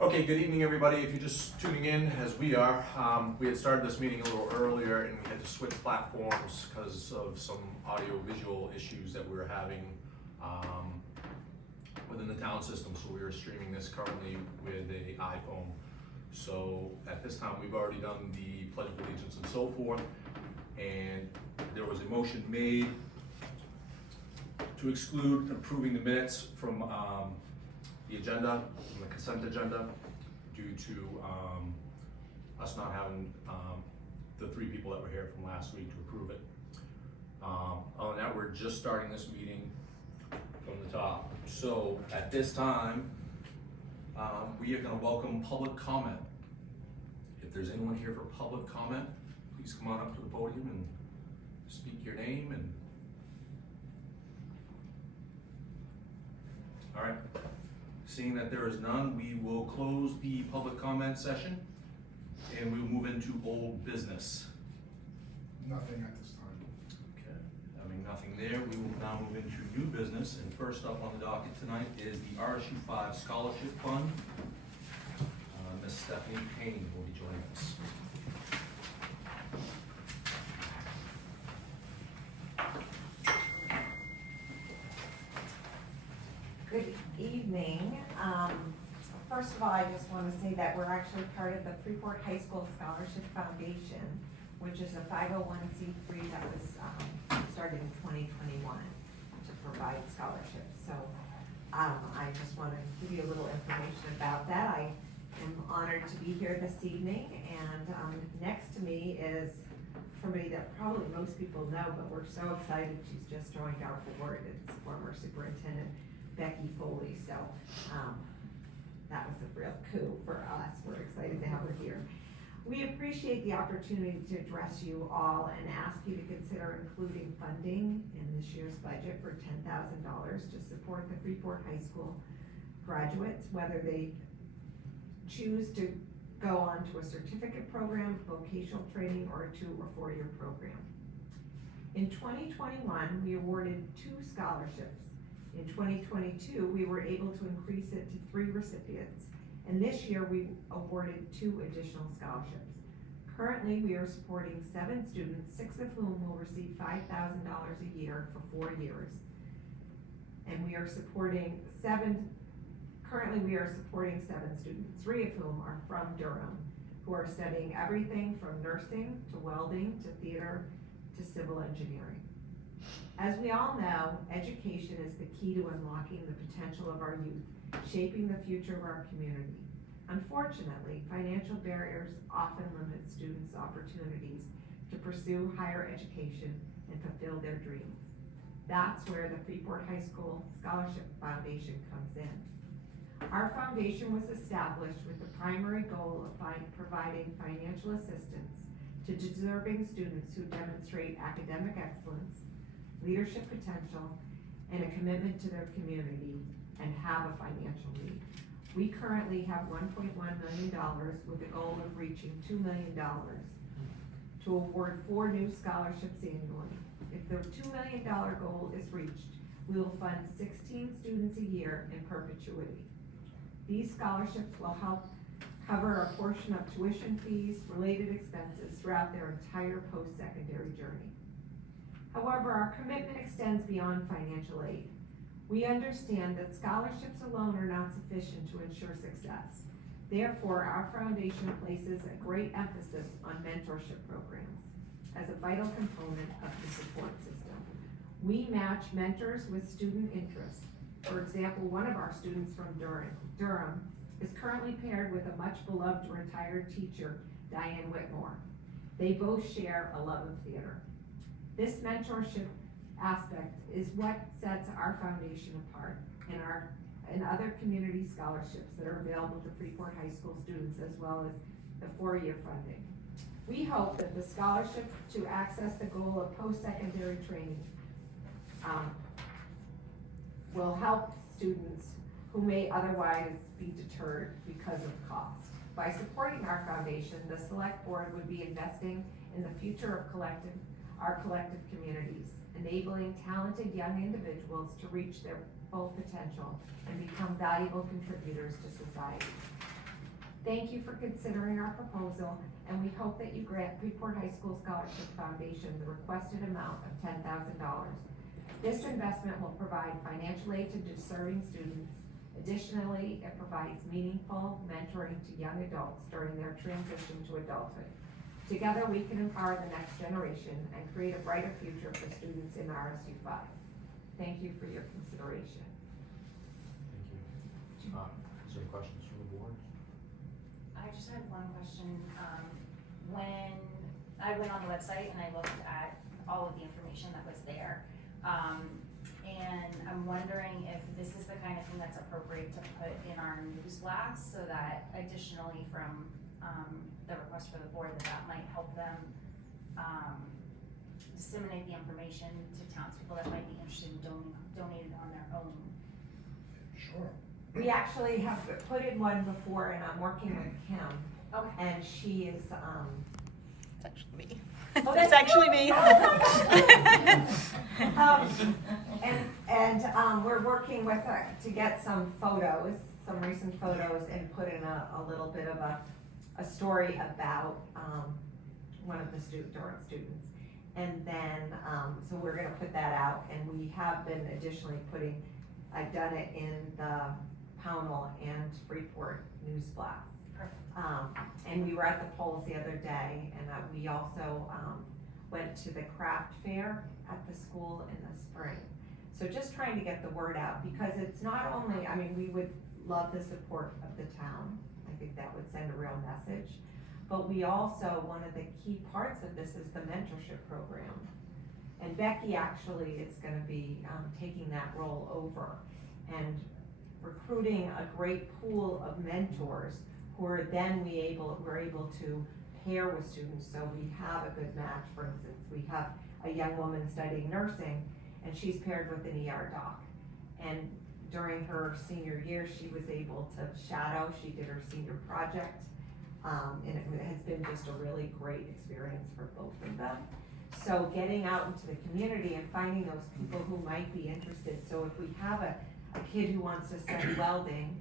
Okay, good evening, everybody. If you're just tuning in, as we are, we had started this meeting a little earlier and we had to switch platforms because of some audio-visual issues that we were having within the town system. So we are streaming this currently with an iPhone. So at this time, we've already done the Pledge of Allegiance and so forth. And there was a motion made to exclude approving the minutes from the agenda, from the consent agenda, due to us not having the three people that were here from last week to approve it. Other than that, we're just starting this meeting from the top. So at this time, we are gonna welcome public comment. If there's anyone here for public comment, please come on up to the podium and speak your name and. All right. Seeing that there is none, we will close the public comment session and we will move into old business. Nothing at this time. Okay, having nothing there, we will now move into new business. And first up on the docket tonight is the RSU 5 Scholarship Fund. Ms. Stephanie Payne will be joining us. Good evening. First of all, I just want to say that we're actually part of the Freeport High School Scholarship Foundation, which is a 501c3 that was started in 2021 to provide scholarships. So I just want to give you a little information about that. I am honored to be here this evening, and next to me is somebody that probably most people know, but we're so excited she's just joined our board. It's former Superintendent Becky Foley, so that was a real coup for us. We're excited to have her here. We appreciate the opportunity to address you all and ask you to consider including funding in this year's budget for $10,000 to support the Freeport High School graduates, whether they choose to go on to a certificate program, vocational training, or a 2 or 4 year program. In 2021, we awarded 2 scholarships. In 2022, we were able to increase it to 3 recipients, and this year we awarded 2 additional scholarships. Currently, we are supporting 7 students, 6 of whom will receive $5,000 a year for 4 years. And we are supporting 7 students, 3 of whom are from Durham, who are studying everything from nursing to welding to theater to civil engineering. As we all know, education is the key to unlocking the potential of our youth, shaping the future of our community. Unfortunately, financial barriers often limit students' opportunities to pursue higher education and fulfill their dreams. That's where the Freeport High School Scholarship Foundation comes in. Our foundation was established with the primary goal of providing financial assistance to deserving students who demonstrate academic excellence, leadership potential, and a commitment to their community and have a financial need. We currently have $1.1 million with the goal of reaching $2 million to award 4 new scholarships annually. If the $2 million goal is reached, we will fund 16 students a year in perpetuity. These scholarships will help cover a portion of tuition fees, related expenses throughout their entire post-secondary journey. However, our commitment extends beyond financial aid. We understand that scholarships alone are not sufficient to ensure success. Therefore, our foundation places a great emphasis on mentorship programs as a vital component of the support system. We match mentors with student interests. For example, one of our students from Durham is currently paired with a much beloved retired teacher, Diane Whitmore. They both share a love of theater. This mentorship aspect is what sets our foundation apart and other community scholarships that are available to Freeport High School students, as well as the 4-year funding. We hope that the scholarship to access the goal of post-secondary training will help students who may otherwise be deterred because of cost. By supporting our foundation, the select board would be investing in the future of our collective communities, enabling talented young individuals to reach their full potential and become valuable contributors to society. Thank you for considering our proposal, and we hope that you grant Freeport High School Scholarship Foundation the requested amount of $10,000. This investment will provide financial aid to deserving students. Additionally, it provides meaningful mentoring to young adults during their transition to adulthood. Together, we can empower the next generation and create a brighter future for students in RSU 5. Thank you for your consideration. Thank you. Is there any questions from the board? I just had one question. When I went on the website and I looked at all of the information that was there, and I'm wondering if this is the kind of thing that's appropriate to put in our news blast, so that additionally from the request for the board, that might help them disseminate the information to townspeople that might be interested in donating on their own. Sure. We actually have put in one before, and I'm working with Kim, Okay. and she is, It's actually me. Oh, It's that's actually me. we're working with her to get some photos, some recent photos, and put in a little bit of a story about, one of the Durham students. And then, so we're gonna put that out, and we have been additionally I've done it in the Pownell and Freeport news blasts. Perfect. And we were at the polls the other day, and we also, went to the craft fair at the school in the spring. So just trying to get the word out, because it's not only, I mean, we would love the support of the town. I think that would send a real message. But we also, one of the key parts of this is the mentorship program. And Becky actually is gonna be, taking that role over and recruiting a great pool of mentors who are then we're able to pair with students, so we have a good match. For instance, we have a young woman studying nursing, and she's paired with an ER doc. And during her senior year, she was able to shadow, she did her senior project, and it has been just a really great experience for both of them. So getting out into the community and finding those people who might be interested, so if we have a kid who wants to study welding,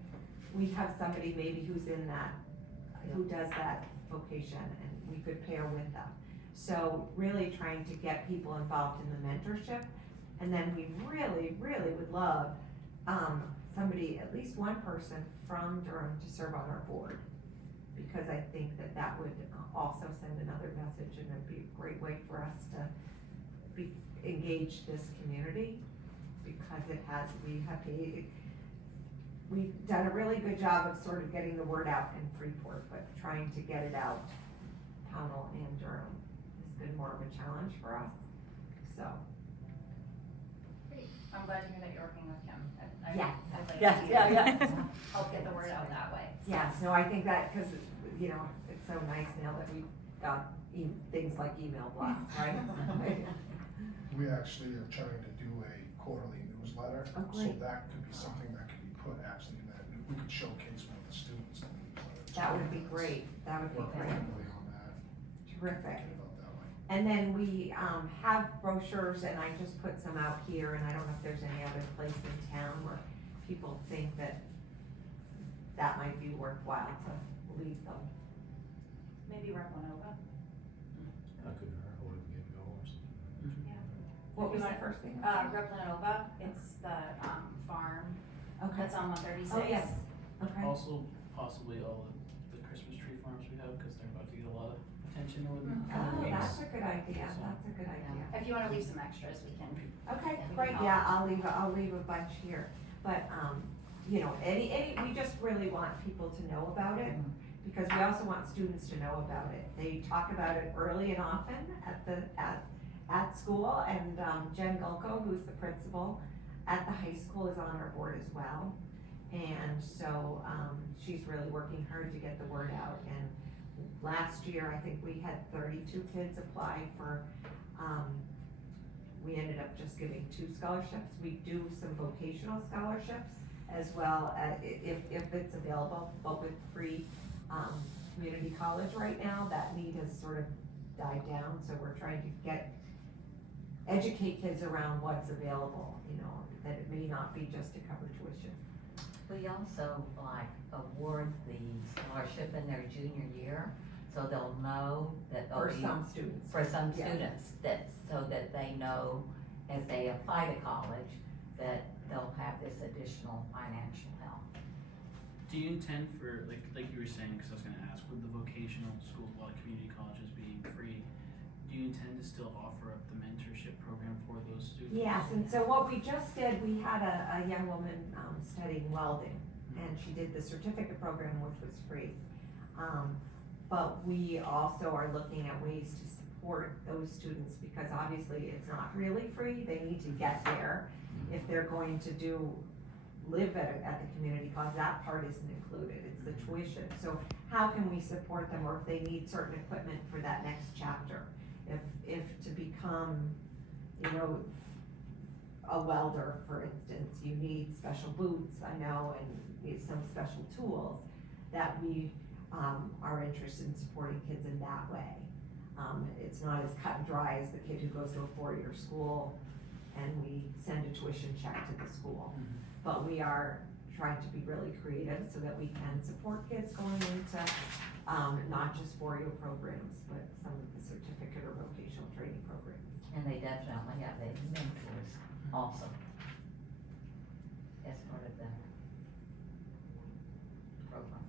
we have somebody maybe who's in that, who does that vocation, and we could pair with them. So really trying to get people involved in the mentorship, and then we really, really would love somebody, at least one person from Durham to serve on our board, because I think that would also send another message, and it'd be a great way for us to engage this community, because we've done a really good job of sort of getting the word out in Freeport, but trying to get it out, Pownell and Durham, has been more of a challenge for us, so. Great. I'm glad to hear that you're working with Kim. I'd Yes. like Yes, to yeah. help get the word out that way. Yes, no, I think that, cause it's so nice now that we've got things like email blasts, right? We actually are trying to do a quarterly newsletter, Oh, so great. that could be something that could be put actually in that, we could showcase one of the students in the newsletter. That would be great, that would be Work great, heavily on that, terrific. thinking about that way. And then we, have brochures, and I just put some out here, and I don't know if there's any other place in town where people think that might be worthwhile to leave them. Maybe Rep Winova. That could hurt, or we could go or something. What If you was the want- first thing? Rep Winova, it's the, farm Okay, that's on 136. oh, yes, okay, Also, possibly all of the Christmas tree farms we have, because they're about to get a lot of attention over the Mhm. coming oh, weeks. that's a good idea, that's a good idea. If you wanna leave some extras, we can. Okay, Yeah, we great, can yeah, help. I'll leave a bunch here, but, we just really want people to know about it, because we also want students to know about it. They talk about it early and often at school, and, Jen Gulko, who's the principal at the high school, is on our board as well. And so, she's really working hard to get the word out, and last year, I think we had 32 kids apply for, we ended up just giving 2 scholarships. We do some vocational scholarships as well, if it's available, but with free, community college right now, that need has sort of died down, so we're trying to educate kids around what's available, that it may not be just to cover tuition. we also like award the scholarship in their junior year, so they'll know that they'll For be. some students. For some Yeah. students, so that they know as they apply to college, that they'll have this additional financial help. Do you intend for, like you were saying, cause I was gonna ask, with the vocational schools, a lot of community colleges being free, do you intend to still offer up the mentorship program for those students? Yes, and so what we just did, we had a young woman, studying welding, and she did the certificate program, which was free. But we also are looking at ways to support those students, because obviously it's not really free, they need to get there. If they're going to live at the community college, that part isn't included, it's the tuition. So how can we support them, or if they need certain equipment for that next chapter? If to become, you know, a welder, for instance, you need special boots, I know, and need some special tools, that we, are interested in supporting kids in that way. It's not as cut and dry as the kid who goes to a four-year school and we send a tuition check to the school. Mhm. But we are trying to be really creative so that we can support kids going into, not just four-year programs, but some of the certificate or vocational training programs. And they definitely have the mentors also as part of the program.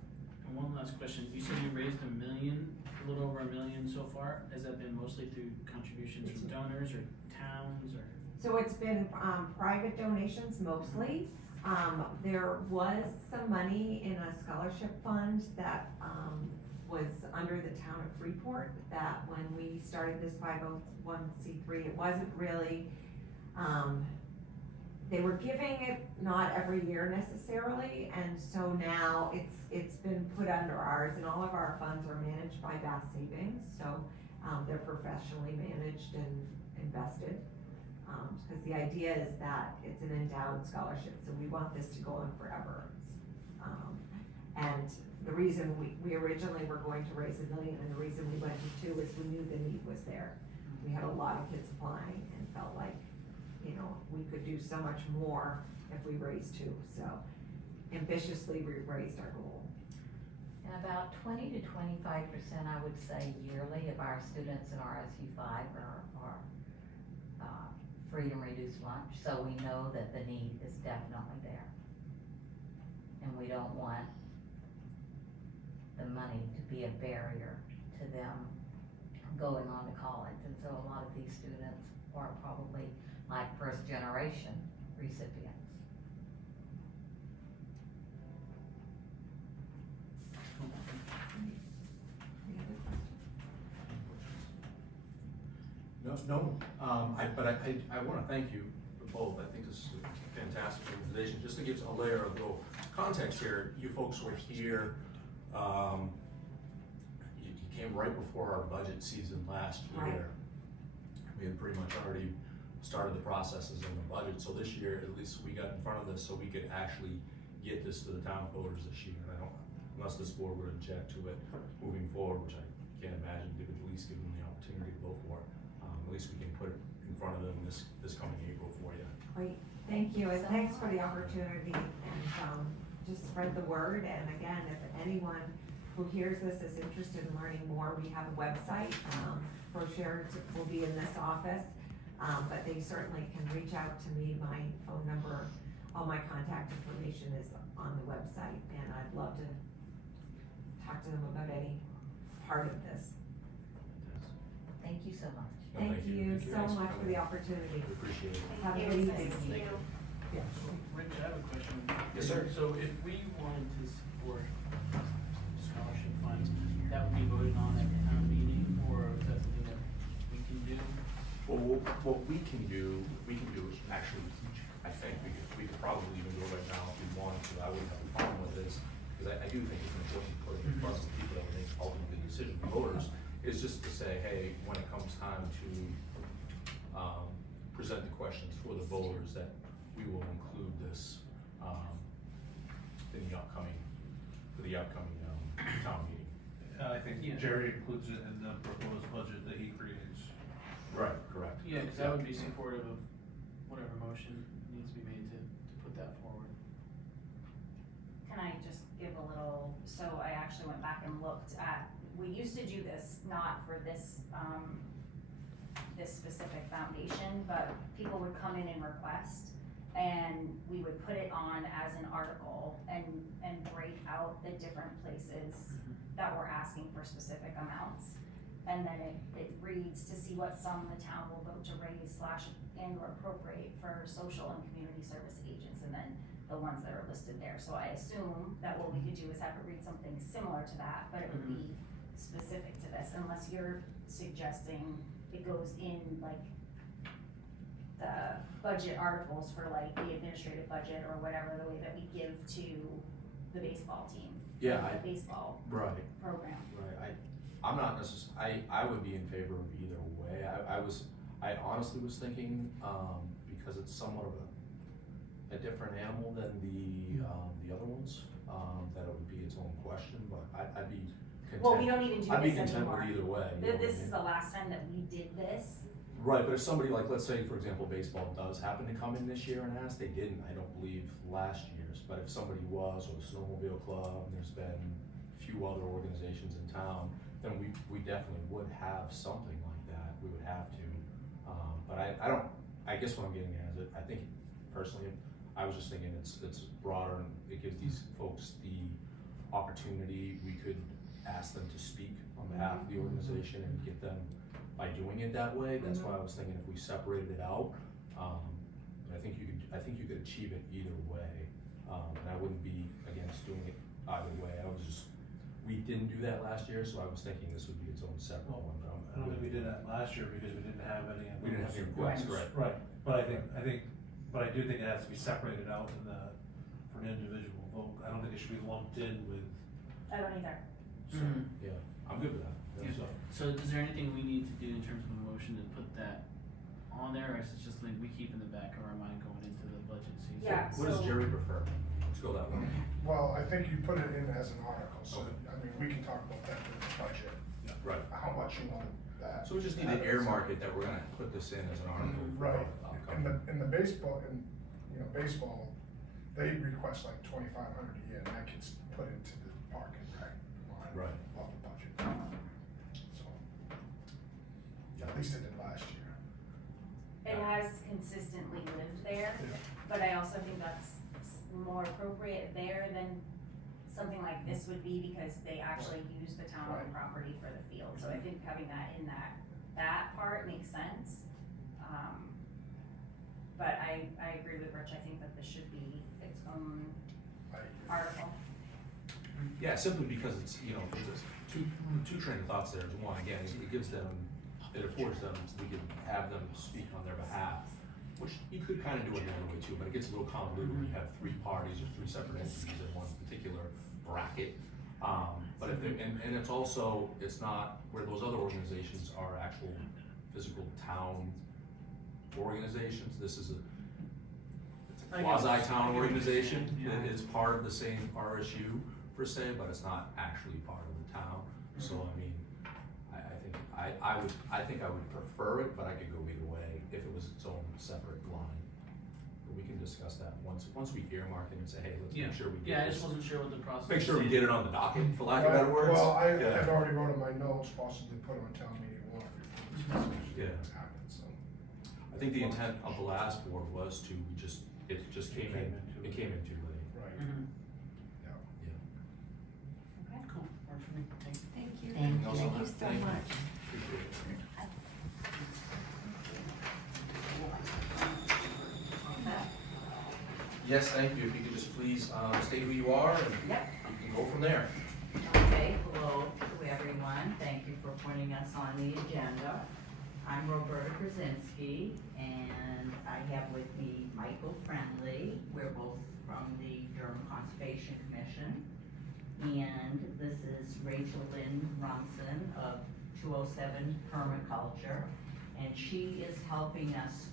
And one last question, you said you raised $1 million, a little over $1 million so far, has that been mostly through contributions from donors or towns or? So it's been, private donations mostly. There was some money in a scholarship fund that, was under the town of Freeport, that when we started this 501c3, it wasn't really, they were giving it not every year necessarily, and so now it's been put under ours, and all of our funds are managed by Bath Savings, so, they're professionally managed and invested. Because the idea is that it's an endowed scholarship, so we want this to go on forever. And the reason we originally were going to raise $1 million, and the reason we went to 2 is we knew the need was there. We had a lot of kids applying and felt like, you know, we could do so much more if we raised 2, so ambitiously we raised our goal. And about 20 to 25%, I would say yearly, of our students in RSU 5 are free and reduced lunch, so we know that the need is definitely there. And we don't want the money to be a barrier to them going on to college, and so a lot of these students are probably like first generation recipients. Any other questions? No, I wanna thank you for both, I think this is a fantastic organization, just to give a layer of little context here, you folks were here, you came right before our budget season last Right. year. We had pretty much already started the processes in the budget, so this year, at least we got in front of this, so we could actually get this to the town voters this year, and I don't, unless this board would object to it moving forward, which I can't imagine, at least give them the opportunity to vote for it. At least we can put it in front of them this coming April for you. Great, thank you, and thanks for the opportunity, and, just spread the word, and again, if anyone who hears this is interested in learning more, we have a website, brochure will be in this office, but they certainly can reach out to me, my phone number, all my contact information is on the website, and I'd love to talk to them about any part of this. Thank you so much. No, Thank you so Thanks much for coming. the opportunity. We appreciate it. Have a Thank good you. evening. Thank you. Yes. So, Rich, I have a question. Yes, sir. So if we wanted to support scholarship funds, that would be voted on at the town meeting, or is that something that we can do? Well, what we can do is actually teach, I think, we could probably even do it right now if we wanted to, I wouldn't have a problem with this, because I do think it's important for us, the people that make ultimately the decision, the voters, is just to say, hey, when it comes time to, present the questions for the voters, that we will include this, in the upcoming town meeting. I think Yeah. Jerry includes it in the proposed budget that he creates. Right, correct. Yeah, cause I would be supportive of whatever motion needs to be made to put that forward. can I just give a little, so I actually went back and looked at, we used to do this, not for this, this specific foundation, but people would come in and request, and we would put it on as an article and break out the different places that were asking for specific amounts. And then it reads to see what sum the town will vote to raise / and or appropriate for social and community service agents, and then the ones that are listed there. So I assume that what we could do is have it read something similar to that, but it would be specific to this, unless you're suggesting it goes in like the budget articles for like the administrative budget or whatever, the way that we give to the baseball team. Yeah, The baseball Right, program. right, I'm not I would be in favor of either way, I honestly was thinking, because it's somewhat of a different animal than the other ones, that it would be its own question, but I'd be content. Well, we don't even do I'd be this content anymore. with either way. you know what I This is mean? the last time that we did this. Right, but if somebody like, let's say, for example, baseball does happen to come in this year and ask, they didn't, I don't believe, last year's, but if somebody was, or the snowmobile club, and there's been a few other organizations in town, then we definitely would have something like that, we would have to. But I guess what I'm getting at is, I think personally, I was just thinking it's broader, and it gives these folks the opportunity, we could ask them to speak on behalf of the organization and get them, by doing it that way, that's why I was thinking if we separated it out, I think you could achieve it either way, and I wouldn't be against doing it either way. We didn't do that last year, so I was thinking this would be its own separate one, but I don't think we did that last year because we didn't have any. We didn't have any requests, right. Right, but I do think it has to be separated out for an individual vote. I don't think it should be lumped in with, I don't either. so, Yeah, I'm good with that. Yeah. so. So is there anything we need to do in terms of a motion to put that on there, or is it just something we keep in the back of our mind going into the budget season? Yeah. What does So- Jerry prefer? Let's go that way. Well, I think you put it in as an article, so, I mean, we can talk about that in the budget, Right. how much you want that. So we just need to earmark it that we're gonna put this in as an article. for Right, upcoming. in the baseball, baseball, they request like 2,500 a year, and that gets put into the park and rec line Right. of the budget. So, at least it did last year. It has consistently lived there, but I also think that's more appropriate there than something like this would be, because they actually use the town Right. property for the field, so I think having that in that part makes sense. But I agree with Rich, I think that this should be its own article. Yeah, simply because it's, there's two train of thoughts there. One, again, it gives them, it affords them, we can have them speak on their behalf, which you could kind of do it another way too, but it gets a little convoluted when you have three parties or three separate entities in one particular bracket. But if and it's also, it's not where those other organizations are actual physical town organizations. This is a quasi-town organization that is part of the same RSU per se, but it's not actually part of the town. So I mean, I think I would prefer it, but I could go either way if it was its own separate line. But we can discuss that once we earmark it and say, hey, let's Yeah. make sure we Yeah, I get just this. wasn't sure what the process. Make sure we is. get it on the docket, for lack of better words. Well, I Yeah. had already wrote in my notes, possibly put on town meeting warrant before this decision Yeah. happened, so. I think the intent of the last board was to, it just came in too late. Right, Mhm. yeah. Okay. Cool, works for me, thanks. Thank you. Thank you. Thank you so Thank you. much. Appreciate it. Yes, thank you. If you could just please, state who you are and Yep. you can go from there. Okay, hello to everyone. Thank you for putting us on the agenda. I'm Roberta Krasinski, and I have with me Michael Friendly. We're both from the Durham Conservation Commission. And this is Rachel Lynn Ronson of 207 Permaculture. And she is helping us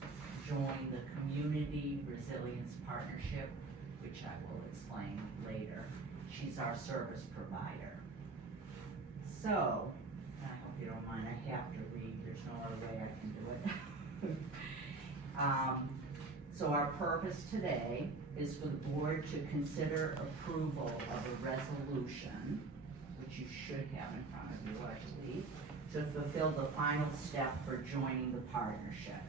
join the Community Resilience Partnership, which I will explain later. She's our service provider. So, I hope you don't mind, I have to read, there's no other way I can do it. So our purpose today is for the board to consider approval of a resolution, which you should have in front of you, I believe, to fulfill the final step for joining the partnership.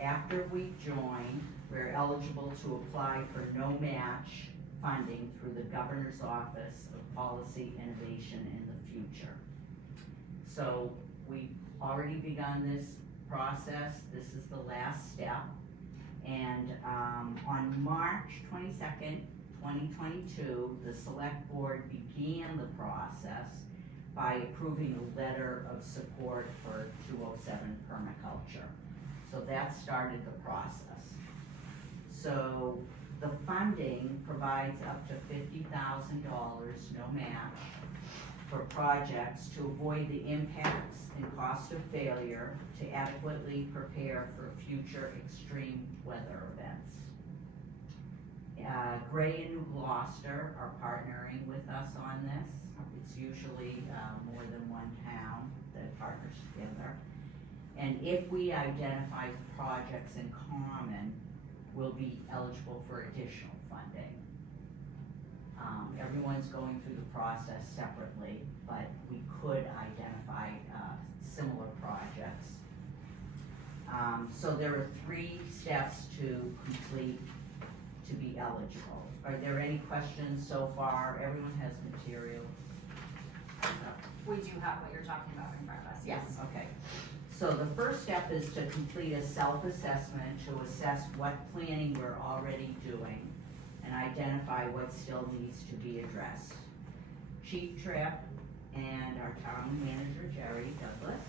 After we join, we're eligible to apply for no match funding through the Governor's Office of Policy Innovation in the future. So we've already begun this process. This is the last step. And on March 22nd, 2022, the select board began the process by approving a letter of support for 207 permaculture. So that started the process. So the funding provides up to $50,000, no match, for projects to avoid the impacts and cost of failure to adequately prepare for future extreme weather events. Gray and New Gloucester are partnering with us on this. It's usually more than one town that partners together. And if we identify projects in common, we'll be eligible for additional funding. Everyone's going through the process separately, but we could identify similar projects. So there are 3 steps to complete to be eligible. Are there any questions so far? Everyone has material. We do have what you're talking about in front of us, yes. Okay. So the first step is to complete a self-assessment to assess what planning we're already doing and identify what still needs to be addressed. Chief Tripp and our town manager, Jerry Douglas,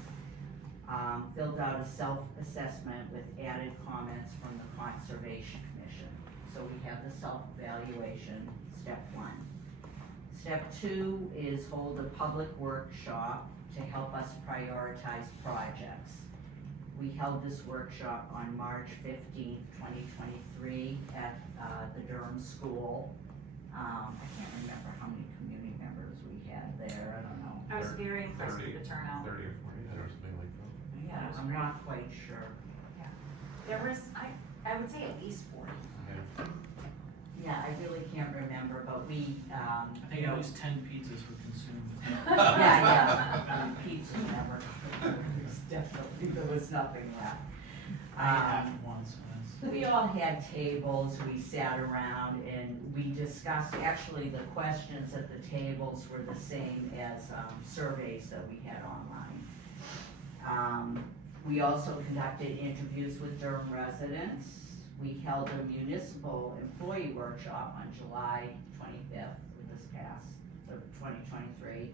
filled out a self-assessment with added comments from the Conservation Commission. So we have the self-evaluation, step 1. Step 2 is hold a public workshop to help us prioritize projects. We held this workshop on March 15th, 2023 at the Durham School. I can't remember how many community members we had there, I don't know. I was very impressed with the turnout. 30 or 40, or something like that. Yeah, That was I'm great. not quite sure. There was, I would say at least 40. Yeah, I really can't remember, but we, I think you know, at least 10 pizzas were consumed. yeah, pizza never, there was nothing left. I ate half at once, so that's. We all had tables, we sat around and we discussed, actually the questions at the tables were the same as surveys that we had online. We also conducted interviews with Durham residents. We held a municipal employee workshop on July 25th of this past, so 2023,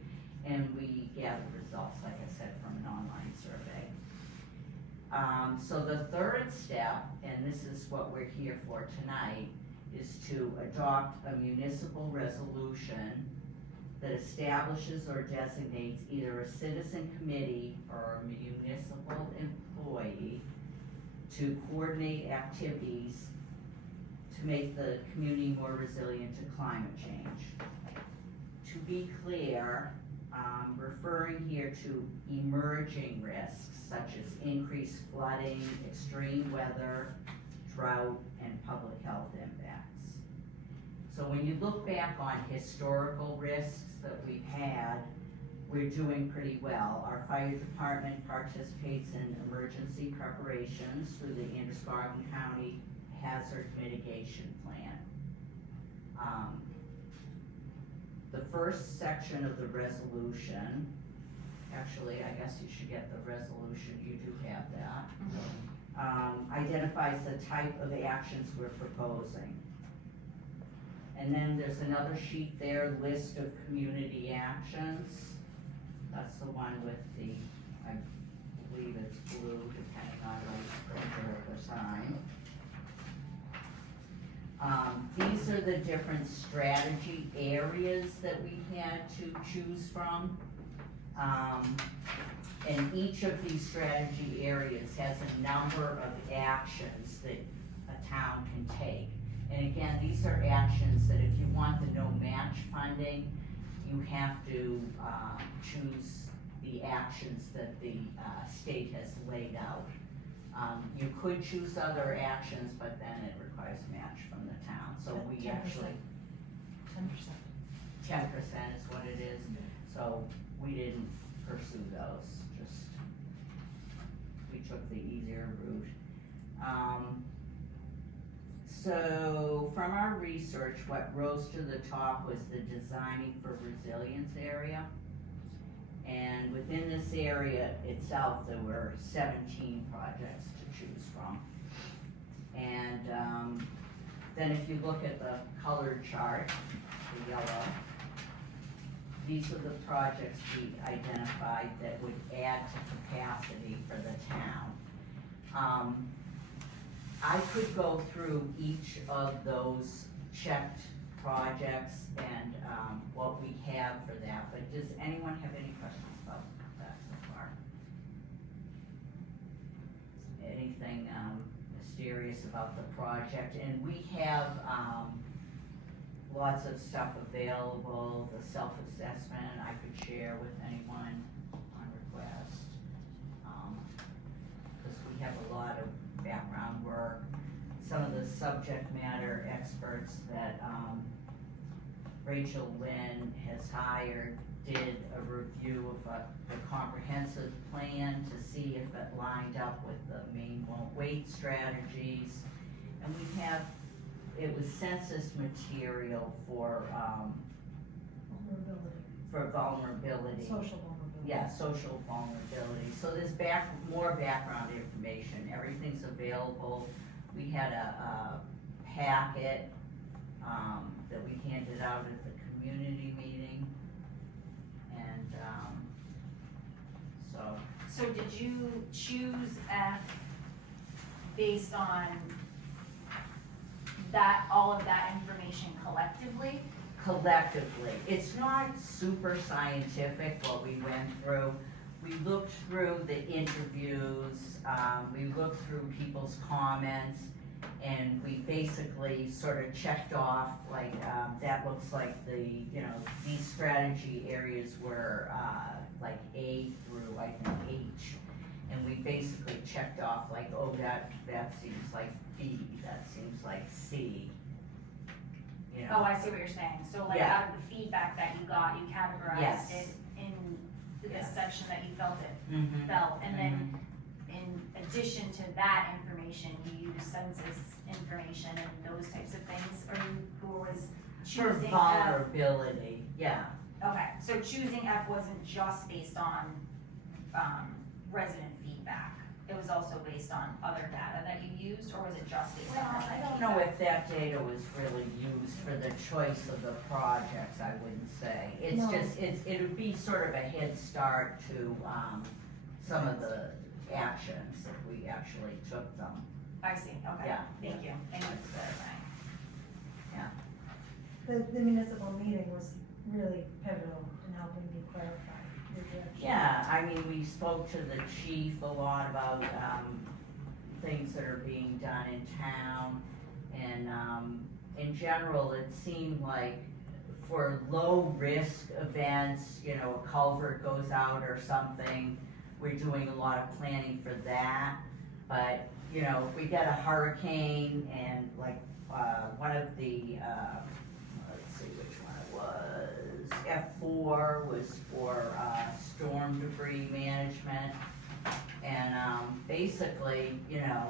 and we gathered results, like I said, from an online survey. So the third step, and this is what we're here for tonight, is to adopt a municipal resolution that establishes or designates either a citizen committee or a municipal employee to coordinate activities to make the community more resilient to climate change. To be clear, referring here to emerging risks such as increased flooding, extreme weather, drought, and public health impacts. So when you look back on historical risks that we've had, we're doing pretty well. Our fire department participates in emergency preparations through the Androscoggin County Hazard Mitigation Plan. The first section of the resolution, actually, I guess you should get the resolution, you do have that, identifies the type of actions we're proposing. And then there's another sheet there, list of community actions. That's the one with the, I believe it's blue, depending on the printer or the sign. These are the different strategy areas that we had to choose from. And each of these strategy areas has a number of actions that a town can take. And again, these are actions that if you want the no match funding, you have to choose the actions that the state has laid out. You could choose other actions, but then it requires a match from the town, so we 10%. actually, 10%. 10% is what it is, so we didn't pursue those, just, we took the easier route. So from our research, what rose to the top was the Designing for Resilience area. And within this area itself, there were 17 projects to choose from. And then if you look at the colored chart, the yellow, these are the projects we identified that would add to capacity for the town. I could go through each of those checked projects and what we have for that, but does anyone have any questions about that so far? Anything mysterious about the project? And we have lots of stuff available, the self-assessment I could share with anyone on request. Because we have a lot of background work. Some of the subject matter experts that Rachel Lynn has hired did a review of the comprehensive plan to see if it lined up with the Maine won't wait strategies. And we have, it was census material for vulnerability. Social vulnerability. Yeah, social vulnerability. So there's more background information. Everything's available. We had a packet that we handed out at the community meeting. And So did you choose F based on that, all of that information collectively? collectively, it's not super scientific what we went through. We looked through the interviews, we looked through people's comments, and we basically sort of checked off, like, that looks like the, you know, these strategy areas were, like A through, I think, H. And we basically checked off, like, oh, that seems like B, that seems like C. You know? Oh, I see what you're saying, so like Yeah. out of the feedback that you got, you categorized Yes. it in the Yes. section that you felt it Mhm. felt, and then in addition to that information, you used census information and those types of things, or you, who was For choosing F? vulnerability, yeah. Okay, so choosing F wasn't just based on, resident feedback, it was also based on other data that you used, or was it just based on Well, I resident don't feedback? know if that data was really used for the choice of the projects, I wouldn't say. It's No. just, it would be sort of a head start to, some of the actions if we actually took them. I see, okay, Yeah. thank you, thank you for clarifying. The municipal meeting was really pivotal in helping me clarify your direction. Yeah, I mean, we spoke to the chief a lot about, things that are being done in town. And, in general, it seemed like for low-risk events, you know, a culvert goes out or something, we're doing a lot of planning for that. But, you know, if we get a hurricane and like, one of the, let's see which one it was, F4 was for, storm debris management. And, basically, you know,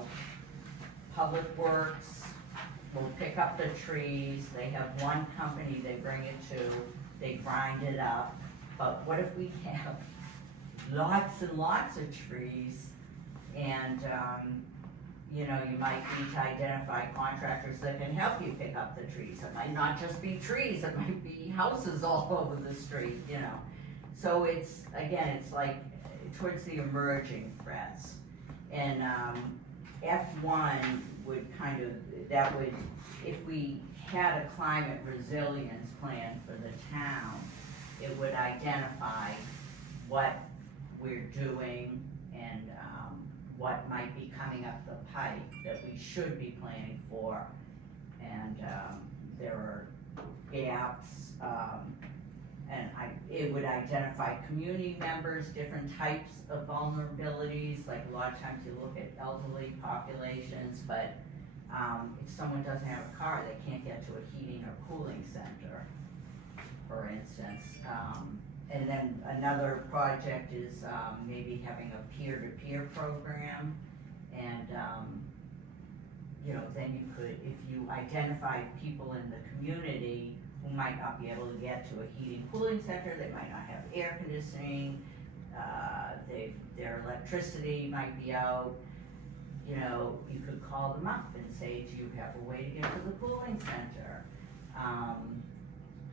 Public Works will pick up the trees, they have one company they bring it to, they grind it up. But what if we have lots and lots of trees and, you know, you might need to identify contractors that can help you pick up the trees. It might not just be trees, it might be houses all over the street, you know. So it's, again, it's like towards the emerging threats. And, F1 would kind of, that would, if we had a climate resilience plan for the town, it would identify what we're doing and, what might be coming up the pipe that we should be planning for. And, there are gaps, And it would identify community members, different types of vulnerabilities, like a lot of times you look at elderly populations, but, if someone doesn't have a car, they can't get to a heating or cooling center, for instance. And then another project is, maybe having a peer-to-peer program, and, then you could, if you identify people in the community who might not be able to get to a heating cooling center, they might not have air conditioning, their electricity might be out, you could call them up and say, do you have a way to get to the cooling center?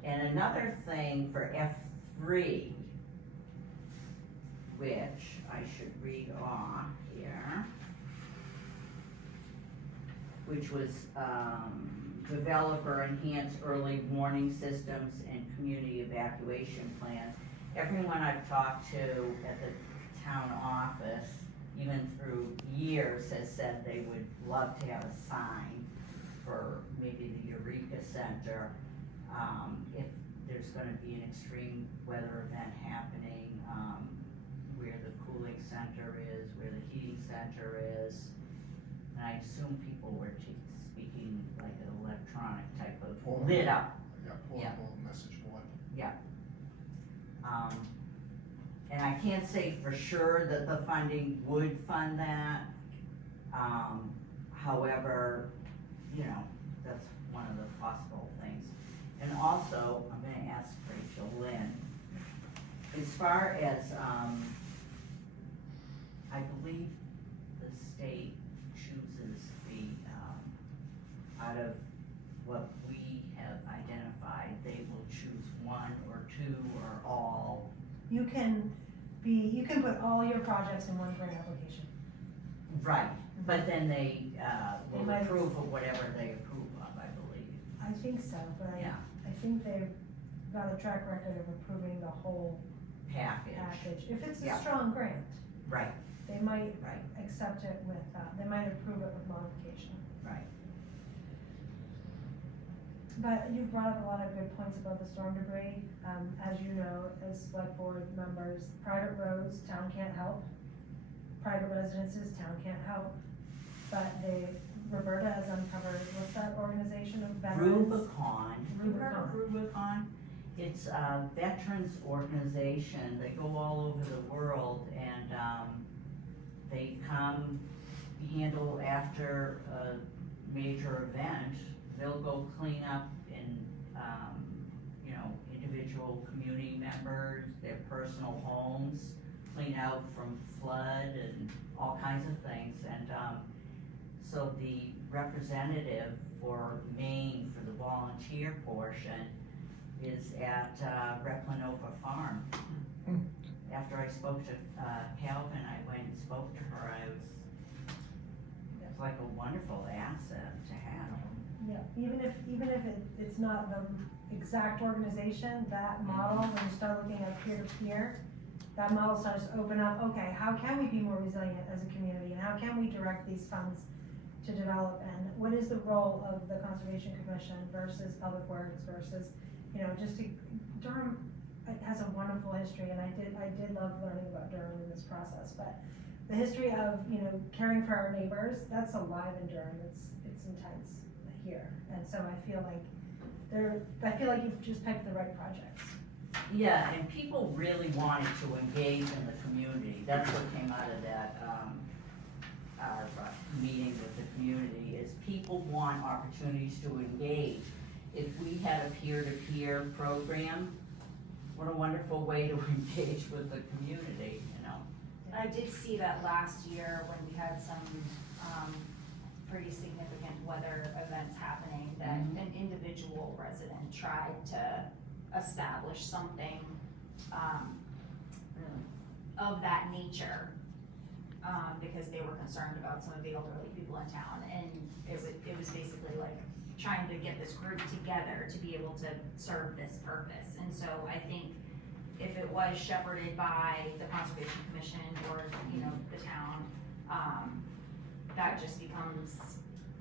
And another thing for F3, which I should read off here, which was, develop or enhance early warning systems and community evacuation plans. Everyone I've talked to at the town office, even through years, has said they would love to have a sign for maybe the Eureka Center, if there's gonna be an extreme weather event happening, where the cooling center is, where the heating center is. And I assume people were speaking like an electronic type of lit up. Yeah, portable message board. And I can't say for sure that the funding would fund that. However, that's one of the possible things. And also, I'm gonna ask Rachel Lynn, as far as, I believe the state chooses out of what we have identified, they will choose one or two or all. You can put all your projects in one grant application. Right, but then they, They will might- approve of whatever they approve of, I believe. I think so, but Yeah. I think they've got a track record of approving the whole Package, package. If it's a Yeah. strong grant, right, they might right, accept it with, they might approve it with modification. right. But you've brought up a lot of good points about the storm debris. As you know, as select board members, private roads, town can't help. Private residences, town can't help. But Roberta has uncovered, what's that organization of veterans? Rubicon, you heard of Rubicon? It's a veterans organization, they go all over the world, and, they come handle after a major event, they'll go clean up in, individual community members, their personal homes, clean out from flood and all kinds of things, and, so the representative for Maine for the volunteer portion is at, Replanova Farm. After I spoke to, Calvin, I went and spoke to her, it's like a wonderful asset to have. Yeah, even if it's not the exact organization, that model, when you start looking at peer-to-peer, that model starts to open up, okay, how can we be more resilient as a community, and how can we direct these funds to develop, and what is the role of the Conservation Commission versus Public Works versus, Durham has a wonderful history, and I did love learning about Durham in this process, but the history of, caring for our neighbors, that's alive in Durham, it's intense here, and so I feel like you've just picked the right projects. Yeah, and people really wanted to engage in the community, that's what came out of that, our meeting with the community, is people want opportunities to engage. If we had a peer-to-peer program, what a wonderful way to engage with the community, I did see that last year when we had some, pretty significant weather events happening, that an individual resident tried to establish something, of that nature, because they were concerned about some of the elderly people in town, and it was basically like trying to get this group together to be able to serve this purpose. And so I think if it was shepherded by the Conservation Commission or, the town, that just becomes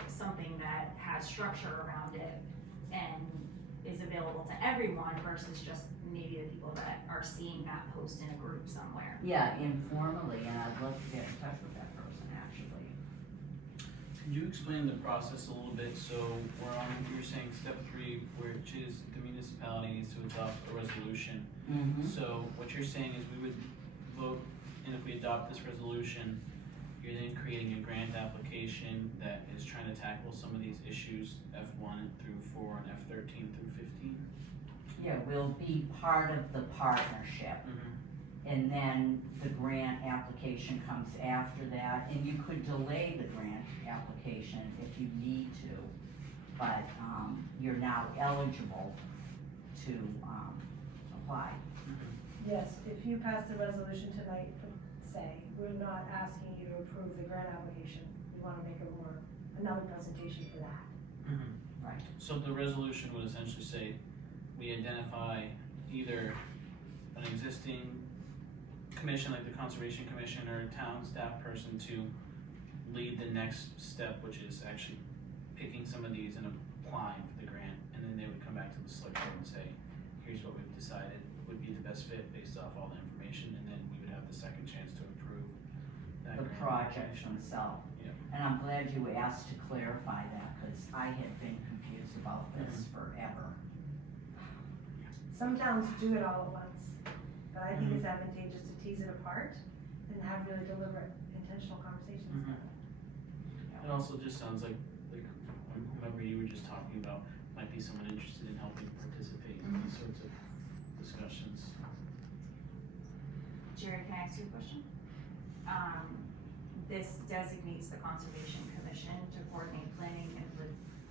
something that has structure around it and is available to everyone versus just maybe the people that are seeing that post in a group somewhere. Yeah, informally, and I'd love to get in touch with that person, actually. Could you explain the process a little bit? So we're on, you're saying step 3, which is the municipality needs to adopt a resolution. Mm-hmm. So what you're saying is we would vote, and if we adopt this resolution, you're then creating a grant application that is trying to tackle some of these issues, F1 through 4 and F13 through 15? Yeah, we'll be part of the partnership. And then the grant application comes after that, and you could delay the grant application if you need to, but, you're now eligible to, apply. Yes, if you pass the resolution tonight, say, we're not asking you to approve the grant application. We wanna make another presentation for that. Right. So the resolution would essentially say, we identify either an existing commission, like the Conservation Commission, or a town staff person to lead the next step, which is actually picking some of these and applying for the grant, and then they would come back to the select board and say, here's what we've decided would be the best fit based off all the information, and then we would have the second chance to approve that The grant projects application. themselves. Yeah. And I'm glad you asked to clarify that, cause I had been confused about this forever. Some towns do it all at once, but I think it's advantageous to tease it apart and have really deliberate, intentional conversations about it. It also just sounds like whomever you were just talking about might be someone interested in helping participate in these sorts of discussions. Jerry, can I ask you a question? This designates the Conservation Commission to coordinate planning,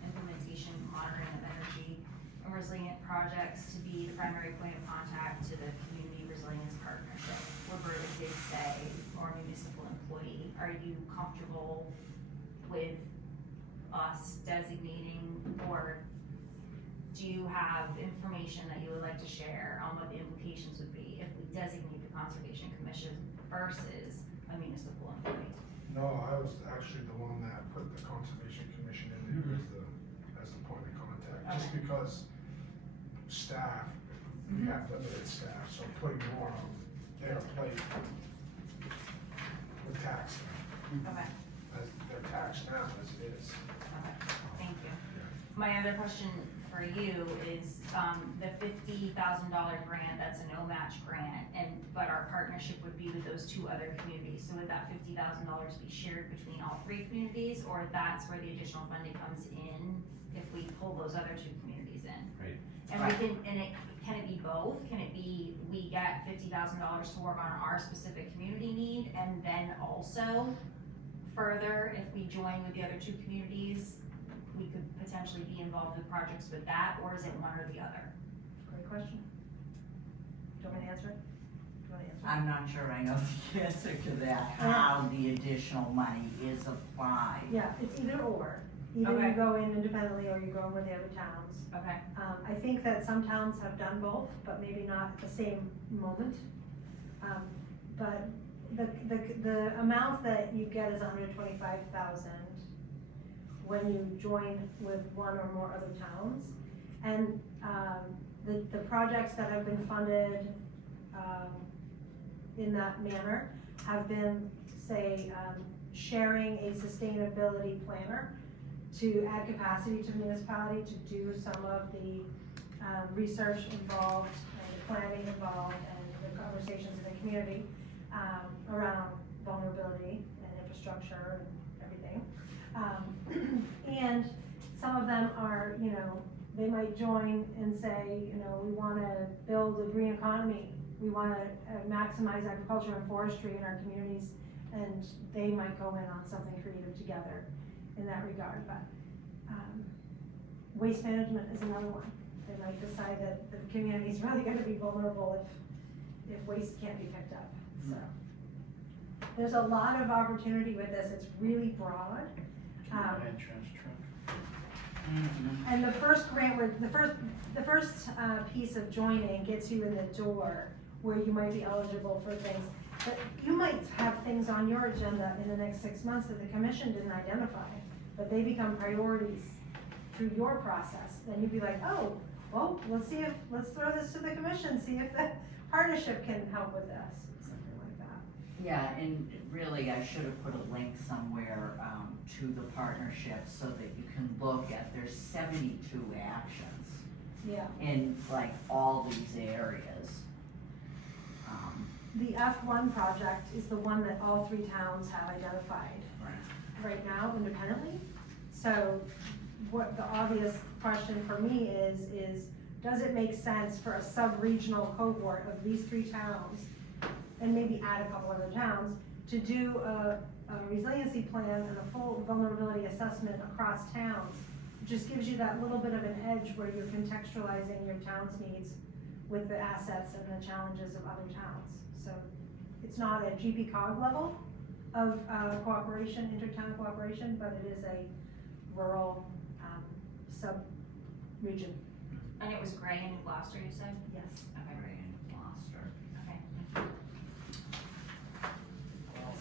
implementation, monitoring of energy and resilient projects, to be the primary point of contact to the Community Resilience Partnership. Roberta did say, or municipal employee, are you comfortable with us designating, or do you have information that you would like to share on what the implications would be if we designate the Conservation Commission versus a municipal employee? No, I was actually the one that put the Conservation Commission in there as the point of contact, just Okay. because staff, we have limited staff, so putting more on their plate would tax them, Okay, as they're taxed now as it is. okay, thank you. My other question for you is, the $50,000 grant, that's a no-match grant, but our partnership would be with those 2 other communities. So would that $50,000 be shared between all 3 communities, or that's where the additional funding comes in if we pull those other 2 communities in? Right. And we can it be both? Can it be, we get $50,000 to work on our specific community need, and then also further, if we join with the other 2 communities, we could potentially be involved with projects with that, or is it one or the other? Great question. Do you want me to answer it? Do you want to answer it? I'm not sure I know the answer to that, how the additional money is applied. Yeah, it's either or. Either you Okay. go in independently or you go in with the other towns. Okay, I think that some towns have done both, but maybe not at the same moment. But the amount that you get is $125,000 when you join with 1 or more other towns. And, the projects that have been funded, in that manner have been, say, sharing a sustainability planner to add capacity to the municipality to do some of the research involved and the planning involved and the conversations in the community around vulnerability and infrastructure and everything. And some of them are, they might join and say, we wanna build a green economy. We wanna maximize agriculture and forestry in our communities, and they might go in on something creative together in that regard, but, waste management is another one. They might decide that the community's really gonna be vulnerable if waste can't be picked up, so. There's a lot of opportunity with this, it's really broad. Overhead trash truck. And the first grant, the first piece of joining gets you in the door where you might be eligible for things. But you might have things on your agenda in the next 6 months that the commission didn't identify, but they become priorities through your process. Then you'd be like, oh, well, let's throw this to the commission, see if the partnership can help with this, something like that. Yeah, and really, I should have put a link somewhere, to the partnership so that you can look at, there's 72 actions Yeah. in like all these areas. The F1 project is the one that all three towns have identified right now independently. So what the obvious question for me is does it make sense for a sub-regional cohort of these three towns, and maybe add a couple other towns, to do a resiliency plan and a full vulnerability assessment across towns? It just gives you that little bit of an edge where you're contextualizing your town's needs with the assets and the challenges of other towns. So it's not a GP cog level of cooperation, inter-town cooperation, but it is a rural sub-region. And it was Gray and New Gloucester, you said? Yes. Okay, Right in Gloucester. okay. Well,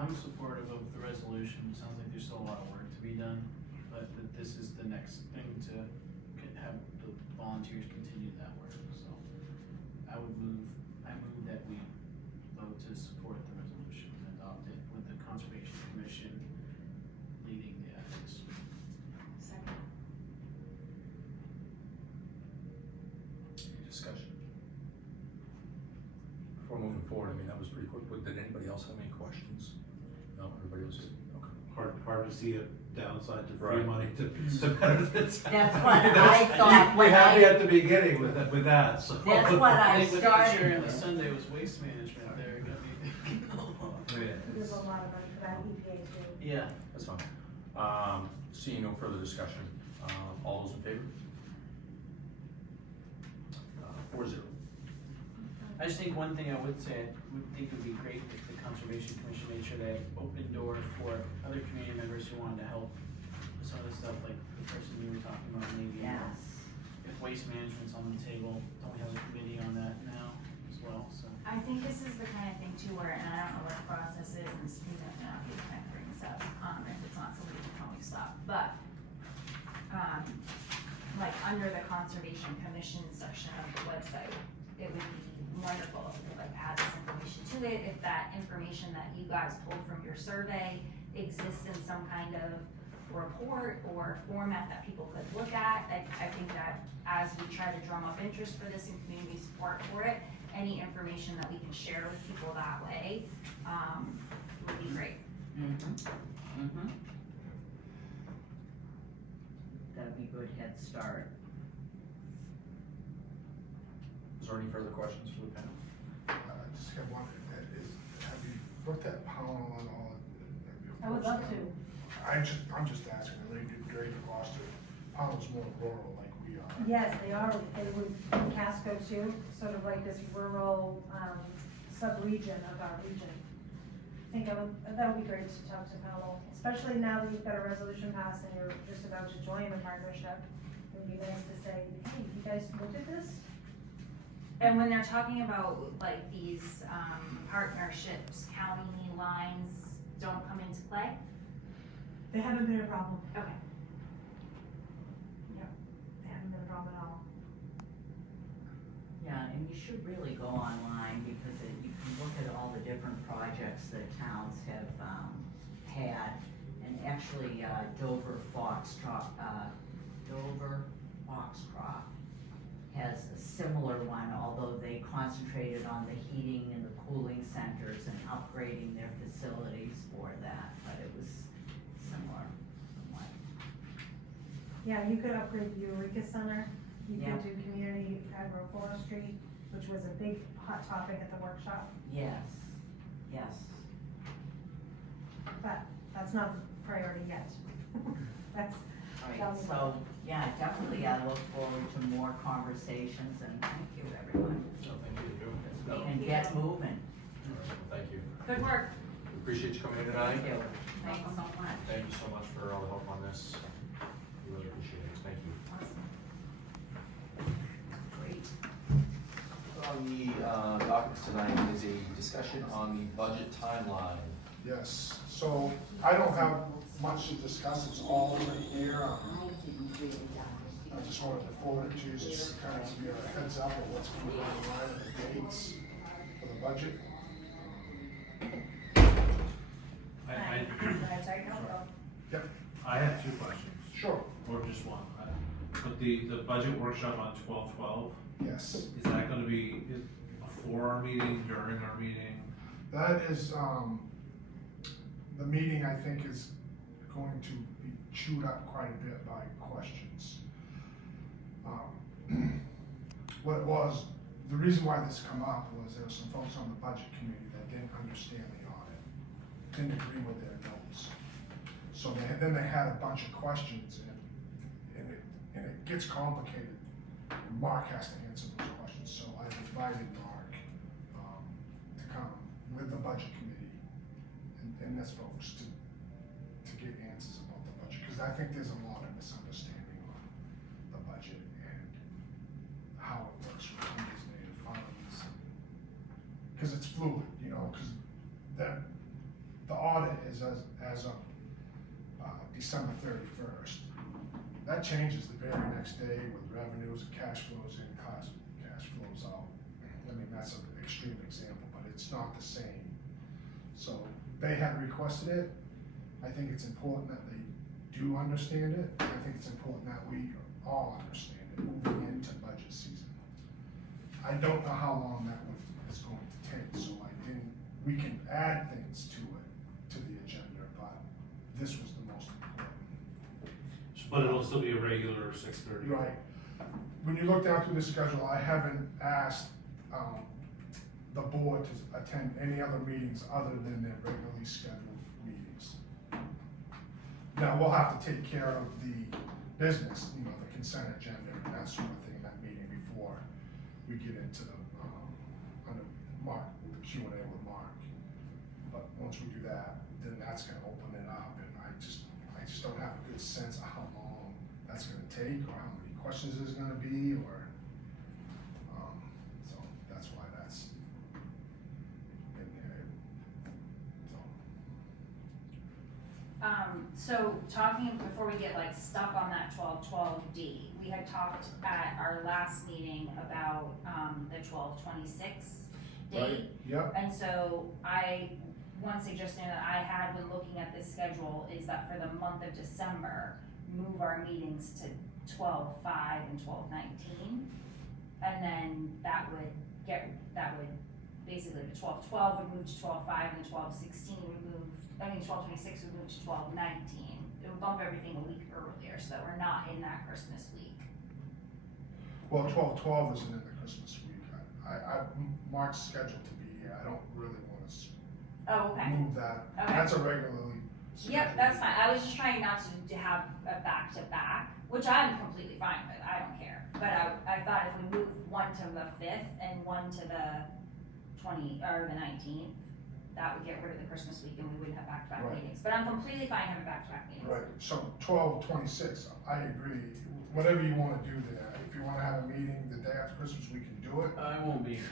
I'm supportive of the resolution. It sounds like there's still a lot of work to be done, but that this is the next thing to have the volunteers continue that work, so. I move that we vote to support the resolution and adopt it with the Conservation Commission leading the efforts. Second. Any discussion? Before moving forward, I mean, that was pretty quick, but did anybody else have any questions? No, everybody was good, okay. Hard to see a downside to free Right. money to benefits. That's what I thought We when had I- me at the beginning with that, so. That's what I think with the started chair and the with. Sunday was waste management there, got me thinking. There's a lot of money for that EPA too. Yeah, That's fine. Seeing no further discussion, all those in favor? 4-0. I just think one thing I would say, I would think it would be great if the Conservation Commission made sure they had open door for other community members who wanted to help with some of the stuff, like the person you were talking about, maybe. Yes. If waste management's on the table, don't we have a committee on that now as well, so. I think this is the kind of thing too where, and I don't know what the process is, and this may not be the time to bring this up, if it's not something we can always stop, but, like, under the Conservation Commission section of the website, it would be wonderful if we could, like, add this information to it, if that information that you guys pulled from your survey exists in some kind of report or format that people could look at. I think that as we try to drum up interest for this and community support for it, any information that we can share with people that way, would be great. That'd be a good head start. Is there any further questions for the panel? I just have one, have you looked at Powell and all? I would love to. I'm just asking, I know you did great in Gloucester, Powell's more rural like we are. Yes, they are, and with Casco too, sort of like this rural, sub-region of our region. I think that would be great to talk to Powell, especially now that you've got a resolution passed and you're just about to join the partnership. It would be nice to say, hey, you guys looked at this? And when they're talking about like these, partnerships, county lines don't come into play? They haven't been a problem. Okay. They haven't been a problem at all. Yeah, and you should really go online because you can look at all the different projects that towns have, had. And actually, Dover Foxtrot has a similar one, although they concentrated on the heating and the cooling centers and upgrading their facilities for that, but it was similar. somewhat. Yeah, you could upgrade the Eureka Center. You Yeah. could do community agroforestry, which was a big hot topic at the workshop, Yes, yes. but that's not the priority yet. That's, Right, Tell me so, about yeah, definitely I look forward to more conversations and thank you, everyone. No, thank you. We can get moving. All right, well, thank you. Good work. We appreciate you coming in tonight. Thank you. Thanks so much. Thank you so much for all the help on this. We really appreciate it. Thank you. Great. On the docket tonight is a discussion on the budget timeline. Yes, so I don't have much to discuss, it's all right here. I just wanted to forward it to you, just to kind of give you a heads up of what's going on in line of the dates for the budget. Sorry, no, go. I have two questions, Sure. or just one. But the budget workshop on 12/12, Yes, is that gonna be before our meeting, during our meeting? that is, the meeting, I think, is going to be chewed up quite a bit by questions. What it was, the reason why this come up was there were some folks on the budget committee that didn't understand the audit, didn't agree with their notes. So then they had a bunch of questions, and it gets complicated. Mark has to answer those questions, so I invited Mark to come with the budget committee and this folks to get answers about the budget, because I think there's a lot of misunderstanding on the budget and how it works with undesignated funds. Because it's fluid, you know, because the audit is as of December 31st. That changes the very next day with revenues and cash flows in, cash flows out. I mean, that's an extreme example, but it's not the same. So they had requested it. I think it's important that they do understand it. I think it's important that we all understand it moving into budget season. I don't know how long that is going to take, so we can add things to the agenda, but this was the most important. But it'll still be a regular 6:30. Right. When you look down through the schedule, I haven't asked, the board to attend any other meetings other than their regularly scheduled meetings. Now, we'll have to take care of the business, you know, the consent agenda and that sort of thing in that meeting before we get into the, under Mark, the Q&A with Mark. But once we do that, then that's gonna open it up, and I just don't have a good sense of how long that's gonna take, or how many questions there's gonna be, or, so that's why that's in there, so. So talking, before we get like stuck on that 12/12D, we had talked at our last meeting about, the 12/26 date. Yep, And so one suggestion that I had when looking at this schedule is that for the month of December, move our meetings to 12/5 and 12/19. And then that would basically the 12/12 would move to 12/5 and the 12/16 would move, 12/26 would move to 12/19. It would bump everything a week earlier so that we're not in that Christmas week. well, 12/12 isn't in the Christmas week. Mark's scheduled to be here, I don't really wanna Oh, okay. move that. Okay. That's a regularly. Yep, that's fine. I was just trying not to have a back-to-back, which I'm completely fine with. I don't care. But I thought if we moved one to the 5th and one to the 19th, that would get rid of the Christmas week and we wouldn't have back-to-back Right. meetings. But I'm completely fine having back-to-back meetings. Right, so 12/26, I agree, whatever you wanna do there, if you wanna have a meeting the day after Christmas, we can do it, I won't be here.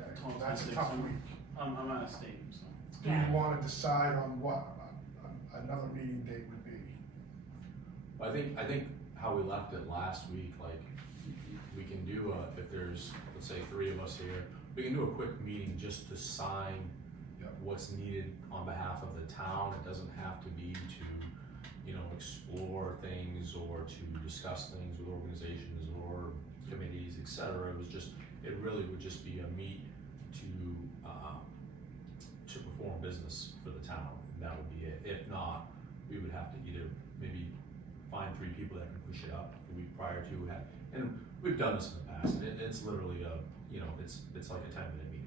okay? 12/26, That's a tough I'm- week. I'm out of state, so. Do you wanna decide on what another meeting date would be? I think how we left it last week, like, we can do if there's, let's say, 3 of us here, we can do a quick meeting just to sign Yep. what's needed on behalf of the town. It doesn't have to be to, you know, explore things or to discuss things with organizations or committees, et cetera. It really would just be a meet to perform business for the town. That would be it. If not, we would have to either maybe find 3 people that can push it up the week prior to that. And we've done this in the past, and it's literally it's like a 10-minute meeting.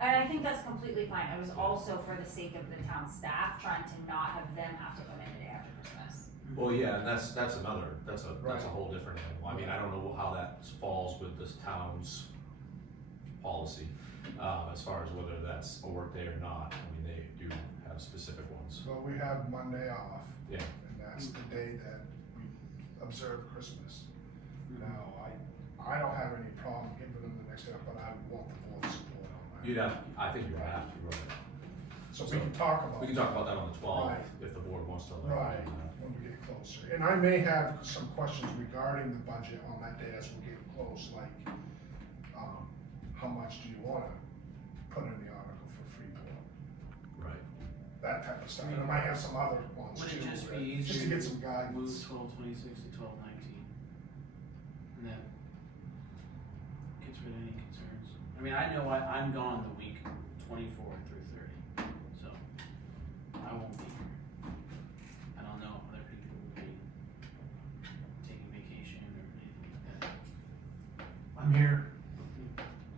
And I think that's completely fine. I was also for the sake of the town staff, trying to not have them have to come in the day after Christmas. Well, yeah, and that's a Right. whole different animal. I mean, I don't know how that falls with this town's policy, as far as whether that's a work day or not. I mean, they do have specific ones. So we have Monday off. Yeah. And that's the day that we observe Christmas. Now, I don't have any problem giving them the next day, but I want the board's support on that. I think you would have to, right? So we can talk about. We can talk about that on the 12th, Right. if the board wants to. Right, when we get closer. closer. And I may have some questions regarding the budget on that day as we're getting close, like, how much do you wanna put in the article for Freeport? Right. That type of stuff, and I might have some other ones Would too, it just be just to easier get some to guidance. move 1226 to 1219? And that gets rid of any concerns. I mean, I know I'm gone the week 24 through 30, so I won't be here. I don't know if other people will be taking vacation or anything like that. I'm here.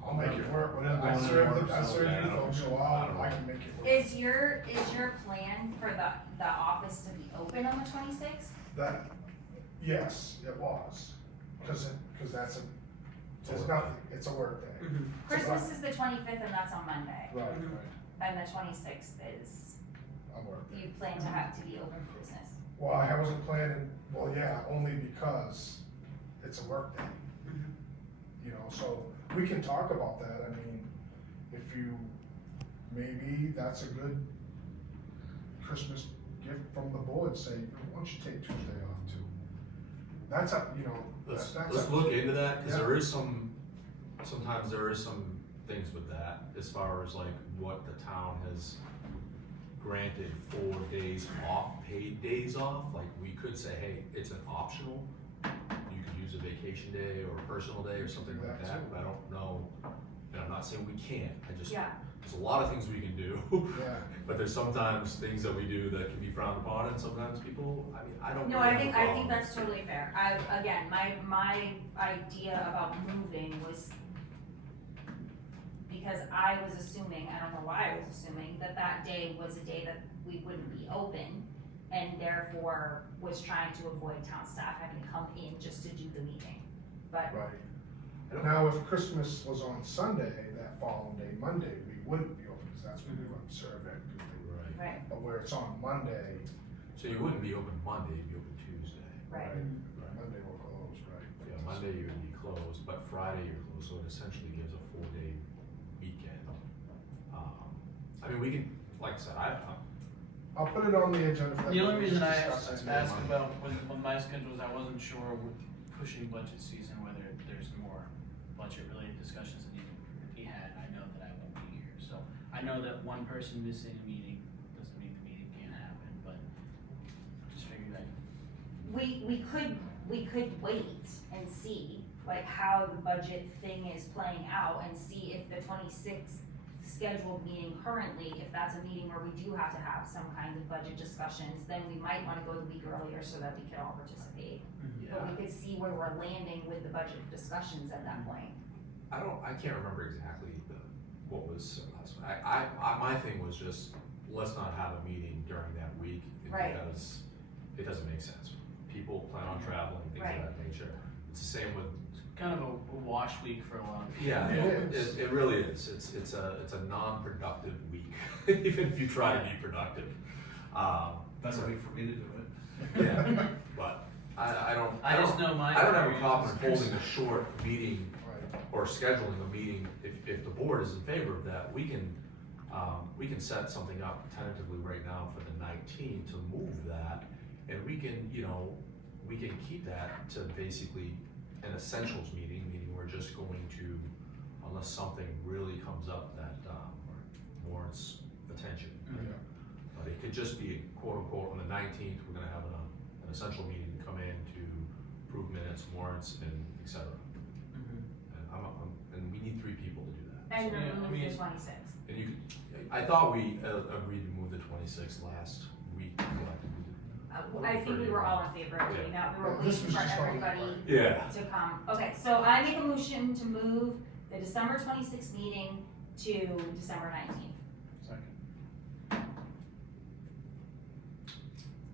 I'll make it work, whatever, I I'm going serve, to work, I so, serve yeah, you folks, so I can make it work. Is your plan for the office to be open on the 26th? That, yes, it was, cause that's it's nothing, it's a work day. Christmas is the 25th and that's on Monday, Right, and the 26th is, a work day. you plan to have to be open for business. Well, I wasn't planning, well, yeah, only because it's a work day. You know, so we can talk about that, I mean, if you, maybe that's a good Christmas gift from the board, say, why don't you take Tuesday off too? That's up, you know, Let's that's let's up- look into that, cause Yeah. there is sometimes there is some things with that, as far as like what the town has granted 4 days off, paid days off, like we could say, hey, it's an optional. You could use a vacation day or a personal day or something like That that, too. but I don't know, and I'm not saying we can't, I just, Yeah, there's a lot of things we can do. Yeah, But there's sometimes things that we do that can be frowned upon, and sometimes people, I mean, I don't no, really I have a think problem. that's totally fair. Again, my idea about moving was because I was assuming, I don't know why I was assuming, that day was a day that we wouldn't be open, and therefore was trying to avoid town staff having to come in just to do the meeting. But, right. Now, if Christmas was on Sunday, that following day, Monday, we wouldn't be open, cause that's when we would serve everything. Right. right, But where it's on Monday, So you wouldn't be open Monday, you'd be open Tuesday. right. Monday we're closed, right? Yeah, Monday you would be closed, but Friday you're closed, so it essentially gives a 4-day weekend. I mean, we can, like I said, I'll put it on the agenda. for The only everybody reason to I discuss asked next month. about with my schedule is I wasn't sure with pushing budget season whether there's more budget related discussions that need to be had. I know that I won't be here, so I know that one person missing a meeting doesn't mean the meeting can't happen, but just figured that. We could wait and see, like, how the budget thing is playing out and see if the 26th scheduled meeting currently, if that's a meeting where we do have to have some kind of budget discussions, then we might wanna go the week earlier so that we can all participate. But we could see where we're landing with the budget discussions at that point. I can't remember exactly what was, my thing was just, let's not have a meeting during that week. Right. Because it doesn't make sense. People plan on traveling, things Right. of that nature. It's the same with, Kind of a wash week for a lot of people. yeah, It is. it really is. It's a non-productive week, even if you try to be productive. That's a week for me to do it. Yeah, but I don't. I just know my I don't have a experience problem is holding a short meeting Right. or scheduling a meeting. If the board is in favor of that, we can set something up tentatively right now for the 19th to move that. And we can, we can keep that to basically an essentials meeting, meaning we're just going to, unless something really comes up that warrants attention. Mhm. But it could just be quote unquote on the 19th, we're gonna have an essential meeting to come in to approve minutes, warrants, and et cetera. Mhm. And we need 3 people to do that. And Yeah, I remove mean- the 26th. And you could, I thought we agreed to move the 26th last week. I think we were all in favor of doing that, we were Yeah, this waiting was for just on the everybody part. Yeah. to come. Okay, so I make a motion to move the December 26th meeting to December 19th. Second.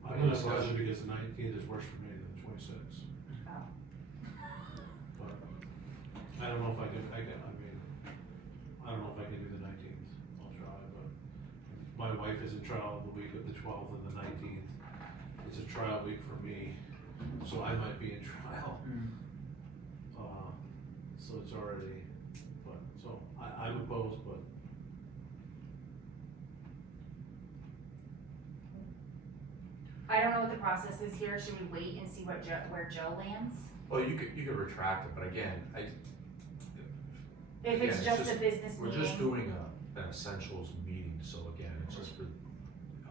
I'm gonna question because the 19th is worse for me than the 26th. Oh. But I don't know if I can, I mean, I don't know if I can do the 19th. I'll try, but my wife is in trial the week of the 12th and the 19th. It's a trial week for me, so I might be in trial. So it's already, but, so I'm opposed, but I I don't know what the process is here, should we wait and see where Joe lands? Well, you could retract it, but again, If Again, it's it's just a just- business we're meeting? just doing an essentials meeting, so again, it's just for,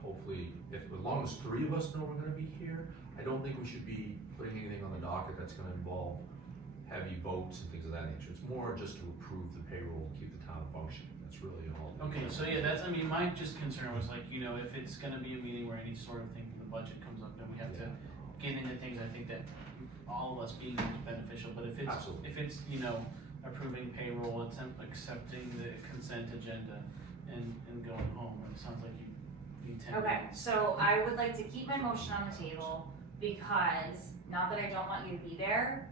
hopefully, as long as 3 of us know we're gonna be here, I don't think we should be putting anything on the docket that's gonna involve heavy votes and things of that nature. It's more just to approve the payroll and keep the town functioning, that's really all. Okay, so yeah, that's, I mean, my just concern was like, you know, if it's gonna be a meeting where any sort of thing from the budget comes up, then we have to get into things, I think that all of us being is beneficial, but if it's, Absolutely. if it's, you know, approving payroll, accepting the consent agenda and going home, it sounds like you need 10 Okay, minutes. so I would like to keep my motion on the table because, not that I don't want you to be there,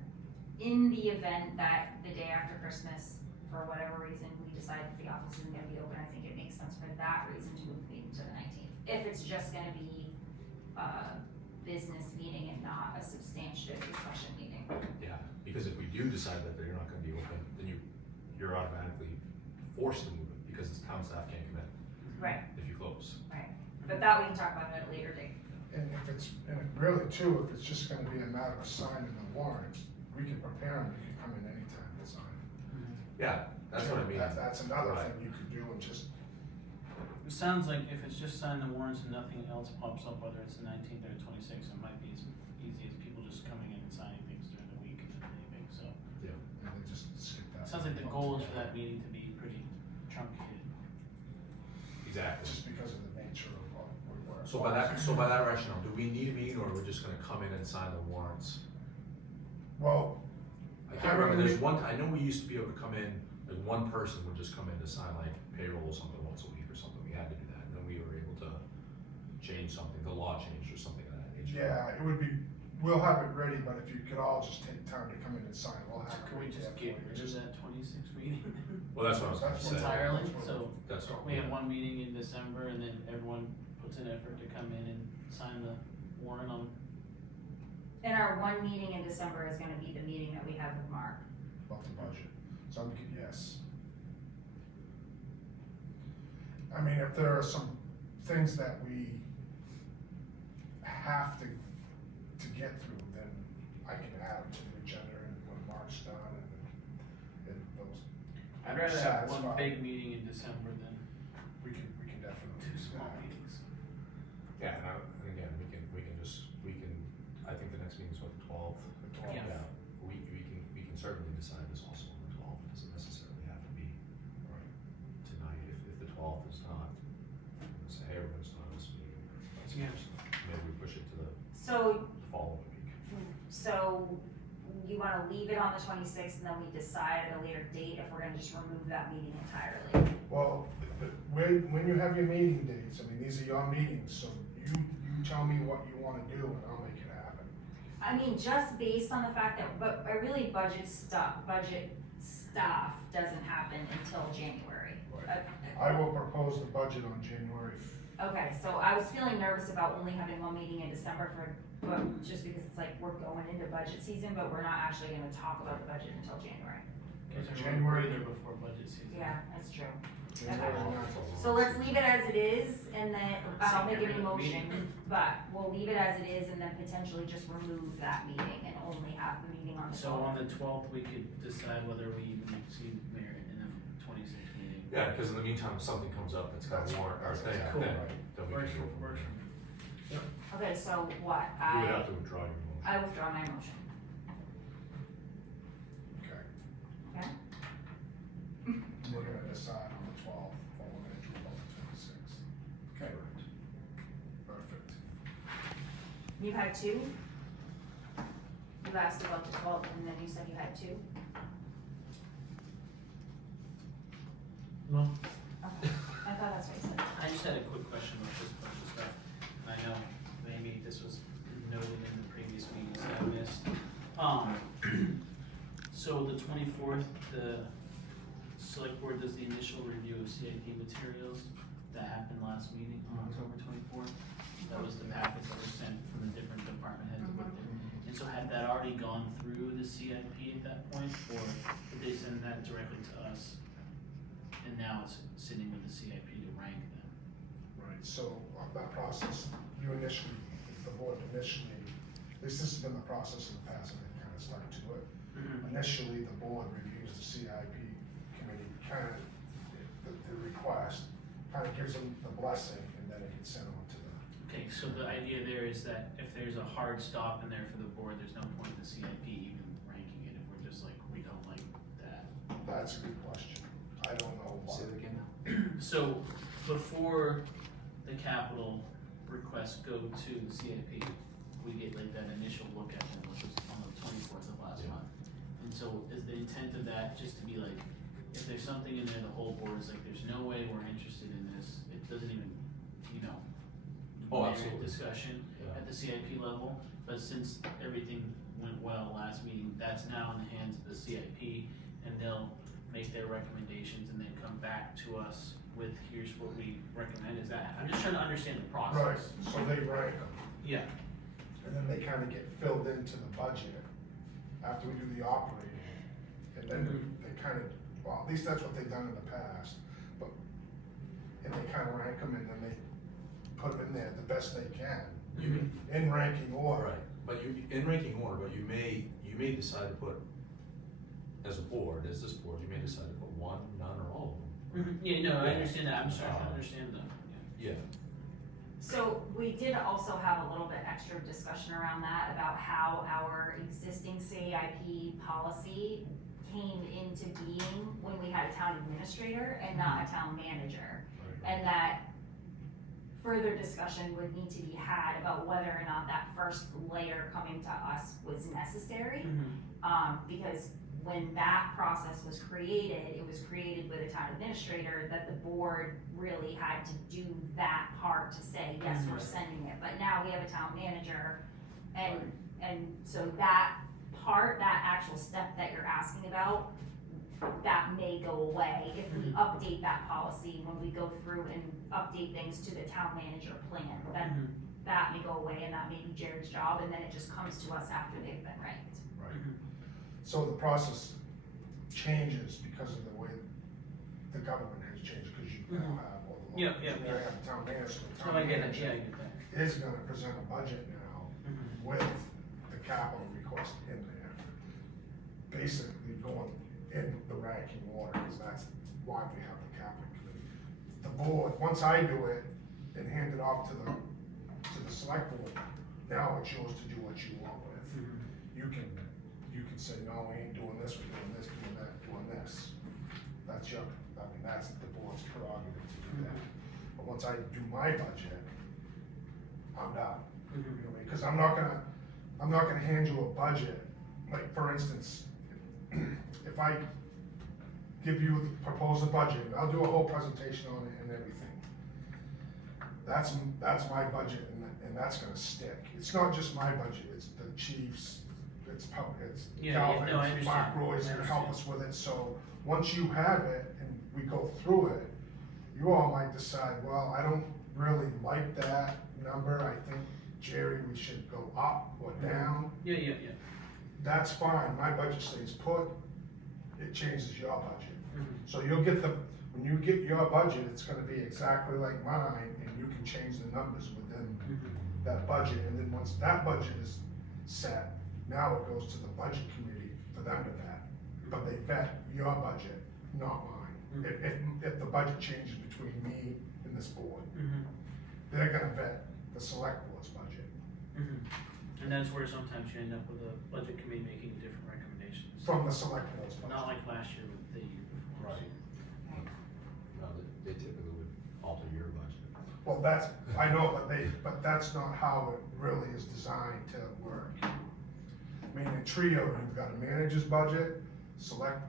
in the event that the day after Christmas, for whatever reason, we decide that the office isn't gonna be open, I think it makes sense for that reason to move the meeting to the 19th. If it's just gonna be a business meeting and not a substantive discussion meeting. Yeah, because if we do decide that they're not gonna be open, then you're automatically forced to move it, because the town staff can't come in Right, if you close. but that we can talk about at a later date. And if it's, and really too, if it's just gonna be a matter of signing the warrant, we can prepare them, you can come in anytime to sign. Yeah, that's what I mean. That's another Right. thing you could do and just, It sounds like if it's just sign the warrants and nothing else pops up, whether it's the 19th or the 26th, it might be as easy as people just coming in and signing things during the week and anything, so. and then just skip that. It sounds like the goal is for that meeting to be pretty truncated. Exactly. Just because of the nature of what we're. So by that rationale, do we need a meeting, or are we just gonna come in and sign the warrants? Well, I can't remember, there's one, I know we used to be able to come in, like one person would just come in to sign like payroll or something once a week or something, we had to do that, and then we were able to change something, the law changed or something of that nature. yeah, it would be, we'll have it ready, but if you could all just take time to come in and sign, we'll have it. Can we ready just for get you. rid of that 26th meeting Well, that's what I was gonna That's say. entirely? So That's what we have one meeting in December and then everyone puts in effort to come in and sign the warrant on. And our one meeting in December is gonna be the meeting that we have with Mark. About the budget, so I'm, yes. I mean, if there are some things that we have to get through, then I can add them to the agenda and when Mark's done and those. I'd rather have one satisfied. big meeting in December than We can definitely two do small that. meetings. Yeah, and again, we can, I think the next meeting's what, the 12th? The 12th. Yeah. We can certainly decide this also on the 12th, it doesn't necessarily have to be tonight, if the 12th is not, we're gonna say, hey, we're gonna start this meeting, or vice Yeah. versa. Maybe we push it to the So, following week. so you wanna leave it on the 26th and then we decide at a later date if we're gonna just remove that meeting entirely? Well, when you have your meeting dates, I mean, these are your meetings, so you tell me what you wanna do and I'll make it happen. I mean, just based on the fact that, but really budget stuff doesn't happen until January. I will propose the budget on January. Okay, so I was feeling nervous about only having one meeting in December just because it's like we're going into budget season, but we're not actually gonna talk about the budget until January. Because January. they're before budget season. Yeah, that's true. January 9th. So let's leave it as it is and then, I'll make Get any rid of the motion, meeting. but we'll leave it as it is and then potentially just remove that meeting and only have the meeting on the So on 12th. the 12th, we could decide whether we even see merit in the 26th meeting. Yeah, because in the meantime, if something comes up that's got a warrant, or thing, Cool. then we Works can go for- from works there. for Okay, so what? You would have to withdraw your motion. I withdraw my motion. Okay. Okay. We're gonna decide on the 12th, or we're gonna do it on the 26th. Okay. Perfect. You had two? You asked about the 12th and then you said you had two? No. Okay, I thought that's what you said. I just had a quick question about this bunch of stuff, and I know maybe this was noted in the previous meetings that I missed. So the 24th, the select board does the initial review of CIP materials that happened last meeting on October 24th. That was the packets that were sent from the different department heads with it. And so had that already gone through the CIP at that point, or did they send that directly to us? And now it's sitting with the CIP to rank them. Right, so that process, you initially the board initially, at least this has been the process in the past, and they kind of stuck to it. Mhm. Initially, the board reviews the CIP committee, kind of, the request, kind of gives them the blessing, and then it gets sent on to the, Okay, so the idea there is that if there's a hard stop in there for the board, there's no point in the CIP even ranking it if we're just like, we don't like that. that's a good question. I don't know why. Say that again now? So before the capital requests go to the CIP, we get like that initial look at them, which was on the 24th of last Yeah. month. And so is the intent of that just to be like, if there's something in there, the whole board is like, there's no way we're interested in this, it doesn't even, you know, Oh, merit absolutely. discussion Yeah. at the CIP level, but since everything went well last meeting, that's now in the hands of the CIP, and they'll make their recommendations and then come back to us with, here's what we recommend, is that, I'm just trying to understand the Right, process. so they rank them, Yeah, and then they kind of get filled into the budget after we do the operating. And then they kind of, well, at least that's what they've done in the past, but, and they kind of rank them, and then they put them in there the best they can, You, in ranking order. right, but you, in ranking order, but you may decide to put, as a board, as this board, you may decide to put one, none, or all of them. yeah, no, I Yeah. understand that, I'm just trying to understand the, Yeah, So we did also have a little bit extra discussion around that, about how our existing CIP policy came into being when we had a town administrator and not a town manager. And that further discussion would need to be had about whether or not that first layer coming to us was necessary. Because when that process was created, it was created with a town administrator, that the board really had to do that part to say, yes, we're sending it. But now we have a town manager, and so that part, that actual step that you're asking about, that may go away if we update that policy when we go through and update things to the town manager plan. Then that may go away, and that may be Jared's job, and then it just comes to us after they've been ranked. Right. So the process changes because of the way the government has changed, because you now have all the. Yeah, You now have a town manager. The so town I get it, manager yeah, I get that. is gonna present a budget now with the capital request in there. Basically going in the ranking order, because that's why we have the capital committee. The board, once I do it and hand it off to the select board, now it's yours to do what you want with. You can say, no, we ain't doing this, we're doing this, doing that, doing this. That's that's the board's prerogative to do that. But once I do my budget, I'm done. You know what I mean? Cause I'm not gonna hand you a budget, like, for instance, if I give you, propose a budget, I'll do a whole presentation on it and everything. That's my budget, and that's gonna stick. It's not just my budget, it's the chiefs, it's Yeah, no, I Calvin's, understand. Mark Roy's I gonna help understand. us with it, so once you have it and we go through it, you all might decide, well, I don't really like that number, I think, Jerry, we should go up or down. Yeah, That's fine, my budget stays put, it changes your budget. So you'll get when you get your budget, it's gonna be exactly like mine, and you can change the numbers within that budget, and then once that budget is set, now it goes to the budget committee for them to vet. But they vet your budget, not mine. If the budget changes between me and this board, they're gonna vet the select board's budget. And that's where sometimes you end up with a budget committee making different recommendations. From the select board's budget. Not like last year with the year before. Right. no, they typically would alter your budget. Well, I know, but that's not how it really is designed to work. I mean, in Trio, you've got a manager's budget, select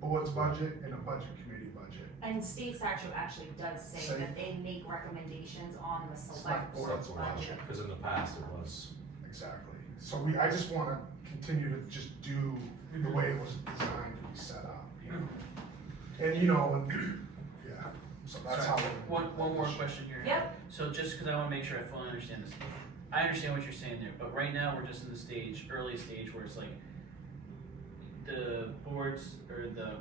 board's budget, and a budget committee budget. And state statute actually does say that they make recommendations on the select board's budget. Because in the past it was. Exactly. So I just wanna continue to just do the way it was designed to be set up, you know? And, yeah, so that's how. Sorry, one more question here. Yep. So just because I want to make sure I fully understand this, I understand what you're saying there, but right now we're just in the early stage where it's like the boards or the,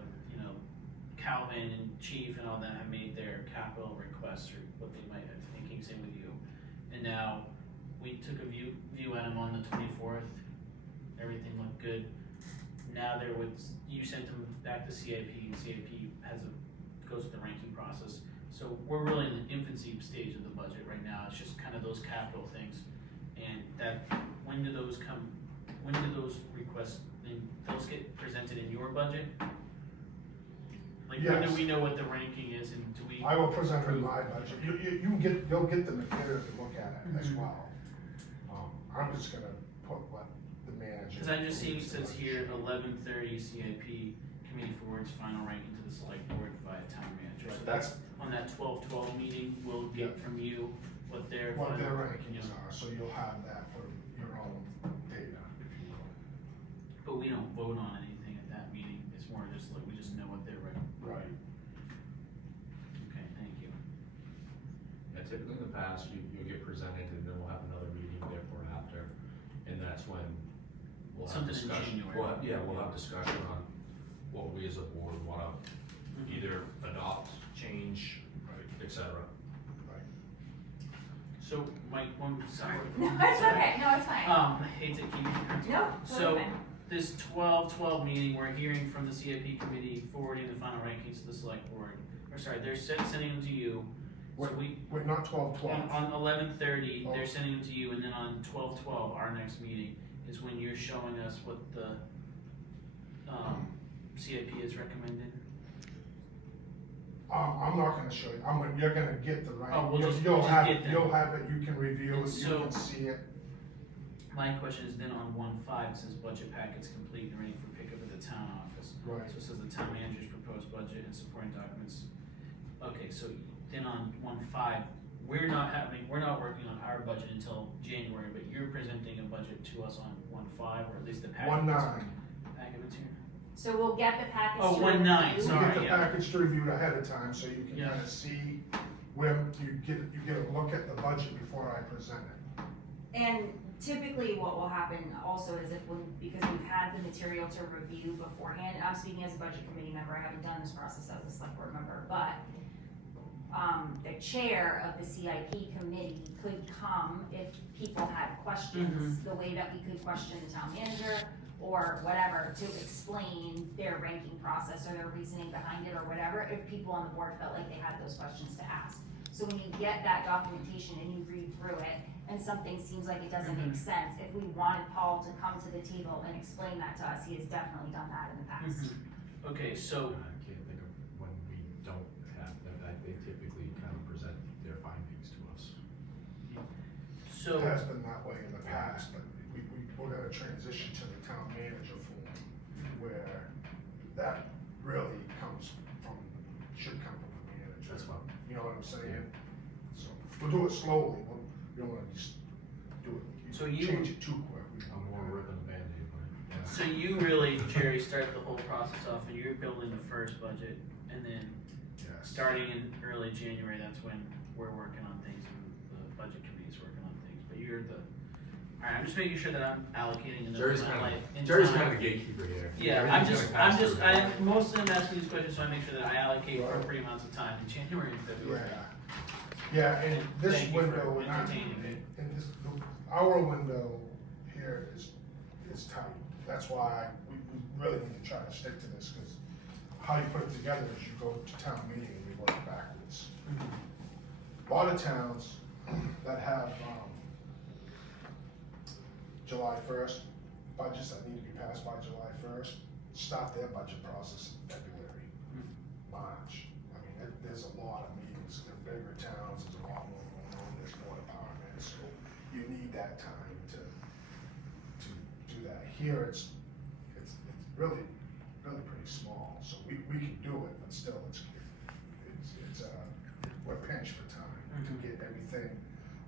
Calvin and Chief and all that have made their capital requests or what they might have thinking, same with you. And now we took a view at them on the 24th, everything looked good. Now you sent them back to CIP, and CIP goes through the ranking process. So we're really in the infancy stage of the budget right now, it's just kind of those capital things. And when do those requests, those get presented in your budget? Like, when do Yes. we know what the ranking is, and do we? I will present in my budget, you'll get the material to look at it as Mhm. well. I'm just gonna put what the manager. Cause I'm just seeing, it believes the says budget here, should be. 11:30 CIP committee forwards final ranking to the select board via town manager. So Right, that's, on that 12/12 meeting, we'll get from you what their. What their final- rankings are, so you'll have that for your own data, if you will. But we don't vote on anything at that meeting, it's more just like, we just know what they're ranking. Right. Okay, thank you. Yeah, typically in the past, you'll get presented and then we'll have another meeting therefore after, and that's when we'll have Something in discussion. January. We'll have discussion on what we as a board wanna either adopt, change, et cetera. So, Mike, sorry. No, it's okay, no, it's fine. Hate to keep you. No, So, totally fine. this 12/12 meeting, we're hearing from the CIP committee forwarding the final rankings to the select board. Or sorry, they're sending them to you. So we, Wait, not 12/12. on 11:30, Oh. they're sending them to you, and then on 12/12, our next meeting, is when you're showing us what the, CIP is recommended. I'm not gonna show you, you're gonna get the rank. Oh, we'll just You'll have get them. You'll have it, you can review it, you So- can see it. My question is then on 1/5, it says budget packets complete and ready for pickup at the town office. Right. So it says the town manager's proposed budget and supporting documents. Okay, so then on 1/5, we're not working on our budget until January, but you're presenting a budget to us on 1/5, or at least the packet. 1/9. Packet material. So we'll get the packets Oh, to 1/9, review. You sorry. get the yeah. package to review ahead of time, so you can Yeah. kinda see where you get a look at the budget before I present it. And typically what will happen also is because we've had the material to review beforehand, and I'm speaking as a budget committee member, I haven't done this process as a select board member, but the chair of the CIP committee could come if people had questions, the way that we could question the town manager or whatever, to explain their ranking process or their reasoning behind it or whatever, if people on the board felt like they had those questions to ask. So when you get that documentation and you read through it, and something seems like it doesn't make sense, if we wanted Paul to come to the table and explain that to us, he has definitely done that in the past. Okay, so, I can't think of when we don't have that, they typically kind of present their findings to us. so. It has been that way in the past, but we're gonna transition to the town manager form, where that really should come from the manager. That's fine. You know what I'm saying? So, we'll do it slowly, we don't wanna just do it, So you- change it too quick. I'm more ripping the Band-Aid, but, yeah. So you really, Jerry, start the whole process off, and you're building the first budget, and then Yes. starting in early January, that's when we're working on things, and the budget committee's working on things, but you're alright, I'm just making sure that I'm allocating enough Jerry's of my life and Jerry's time. kind of the gatekeeper here. Yeah, Everything's gonna pass through him. I'm mostly asking these questions, so I make sure that I allocate Right. appropriate amounts of time in January and February. Yeah, and this Thank you for window, entertaining me. and this, our window here is tight. That's why we really need to try to stick to this, because how you put it together is you go to town meeting and you work backwards. A lot of towns that have, July 1st, budgets that need to be passed by July 1st, start their budget process in February, March. I mean, there's a lot of meetings, they're bigger towns, there's a lot more going on, there's more departments, so you need that time to do that. Here, it's really pretty small, so we can do it, but still, we're pinched for time to get everything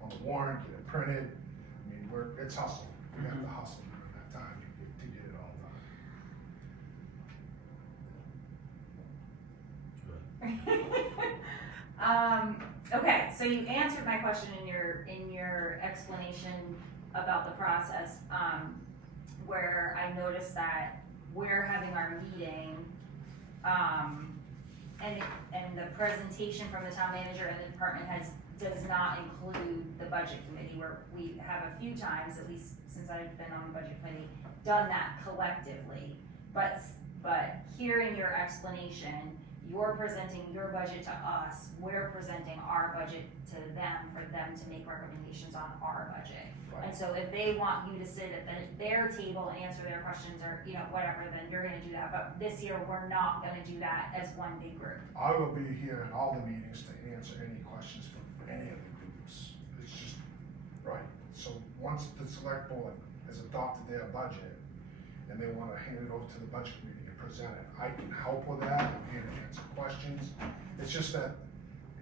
on the warrant, get it printed. I mean, it's hustle, we have to hustle during that time to get it all done. Okay, so you answered my question in your explanation about the process, where I noticed that we're having our meeting, and the presentation from the town manager and the department heads does not include the budget committee, where we have a few times, at least since I've been on the budget committee, done that collectively. But hearing your explanation, you're presenting your budget to us, we're presenting our budget to them for them to make recommendations on our budget. Right. And so if they want you to sit at their table and answer their questions or, you know, whatever, then you're gonna do that. But this year, we're not gonna do that as one big group. I will be here in all the meetings to answer any questions from any of the groups. It's just, right, so once the select board has adopted their budget and they wanna hand it over to the budget committee to present it, I can help with that, I'm here to answer questions. It's just that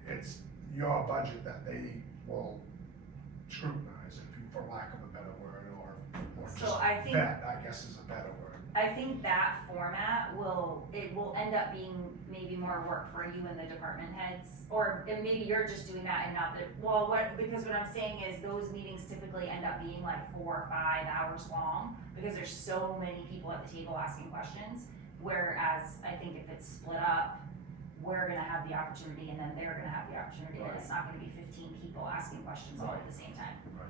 it's your budget that they will scrutinize, for lack of a better word, or So just I think- vet, I guess is a better word. I think that format will end up being maybe more work for you and the department heads, and maybe you're just doing that and not because what I'm saying is those meetings typically end up being like 4 or 5 hours long, because there's so many people at the table asking questions, whereas I think if it's split up, we're gonna have the opportunity and then they're gonna have the opportunity, and it's not gonna be 15 people asking questions all at the same time. Right.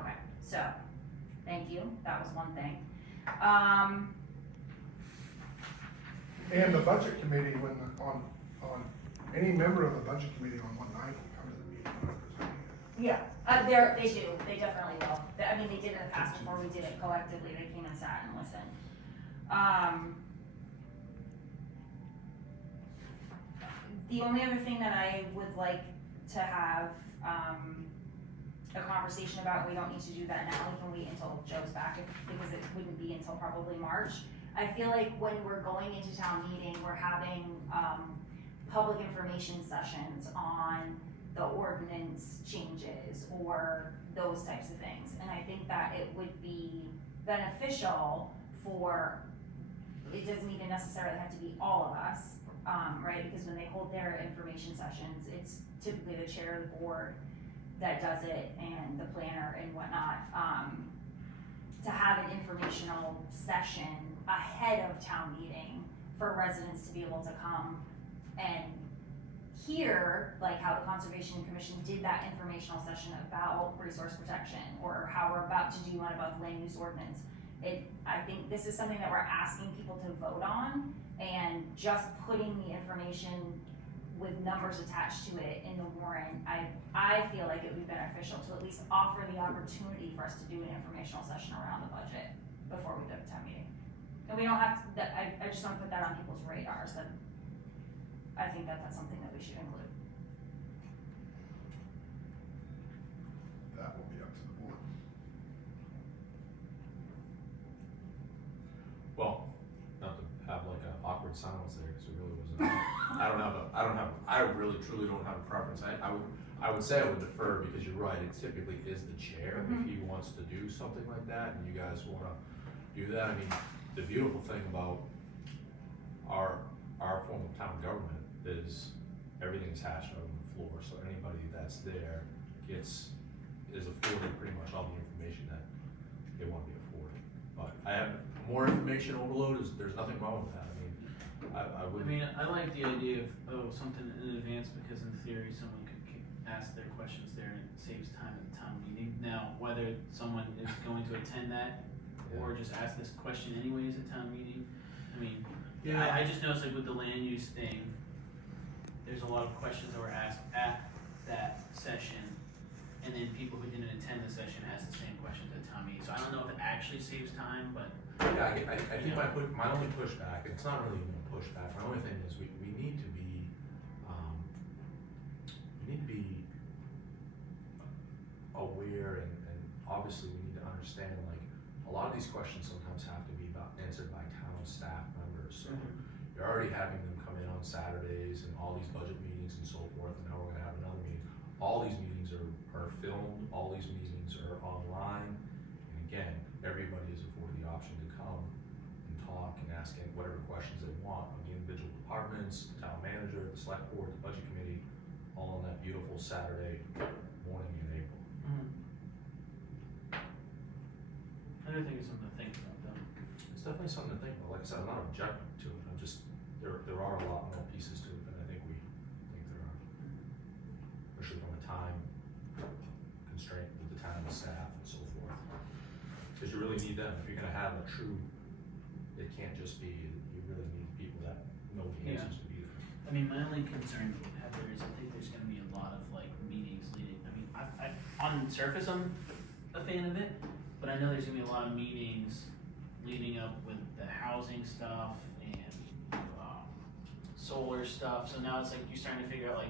Okay, so, thank you, that was one thing. And the budget committee, when, on, any member of the budget committee on one night will come to the meeting and present it. Yeah, they definitely will. I mean, they did it in the past before we did it collectively, they came and sat and listened. The only other thing that I would like to have, a conversation about, we don't need to do that now, we can wait until Joe's back, because it wouldn't be until probably March. I feel like when we're going into town meeting, we're having, public information sessions on the ordinance changes or those types of things. And I think that it would be beneficial for, it doesn't even necessarily have to be all of us, right? Because when they hold their information sessions, it's typically the chair of the board that does it and the planner and whatnot, to have an informational session ahead of town meeting for residents to be able to come and hear, like how the Conservation Commission did that informational session about resource protection, or how we're about to do one about the land use ordinance. I think this is something that we're asking people to vote on, and just putting the information with numbers attached to it in the warrant, I feel like it would be beneficial to at least offer the opportunity for us to do an informational session around the budget before we go to town meeting. And we don't have to, I just want to put that on people's radars, that I think that that's something that we should include. That will be up to the board. Well, not to have like an awkward silence there, because it really wasn't. I really truly don't have a preference. I would say I would defer, because you're right, it typically is the chair if he wants to do something like that, and you guys wanna do that. I mean, the beautiful thing about our form of town government is everything is hashed out on the floor, so anybody that's there is afforded pretty much all the information that they wanna be afforded. But I have more information overload, there's nothing wrong with that. I mean, I would. I mean, I like the idea of something in advance, because in theory, someone could ask their questions there and it saves time at the town meeting. Now, whether someone is going to attend that or just ask this question anyways at town meeting, I mean, I just noticed like with the land use thing, there's a lot of questions that were asked at that session, and then people who didn't attend the session asked the same questions at town meeting. So I don't know if it actually saves time, but. Yeah, I think my only pushback, and it's not really even a pushback, my only thing is we need to be, aware, and obviously we need to understand, like, a lot of these questions sometimes have to be answered by town staff members. So you're already having them come in on Saturdays and all these budget meetings and so forth, and now we're gonna have another meeting. All these meetings are filmed, all these meetings are online, and again, everybody is afforded the option to come and talk and ask whatever questions they want on the individual departments, the town manager, the select board, the budget committee, all on that beautiful Saturday morning in April. I do think it's something to think about though. It's definitely something to think about. Like I said, I'm not objecting to it. I'm just, there are a lot more pieces to it than I think there are. Especially from a time constraint with the town staff and so forth. Cause you really need them, if you're gonna have a true, it can't just be, you really need people that know the Yeah. answers to be there. I mean, my only concern, Heather, is I think there's gonna be a lot of like meetings leading, I mean, on surface, I'm a fan of it, but I know there's gonna be a lot of meetings leading up with the housing stuff and, solar stuff, so now it's like you're starting to figure out like,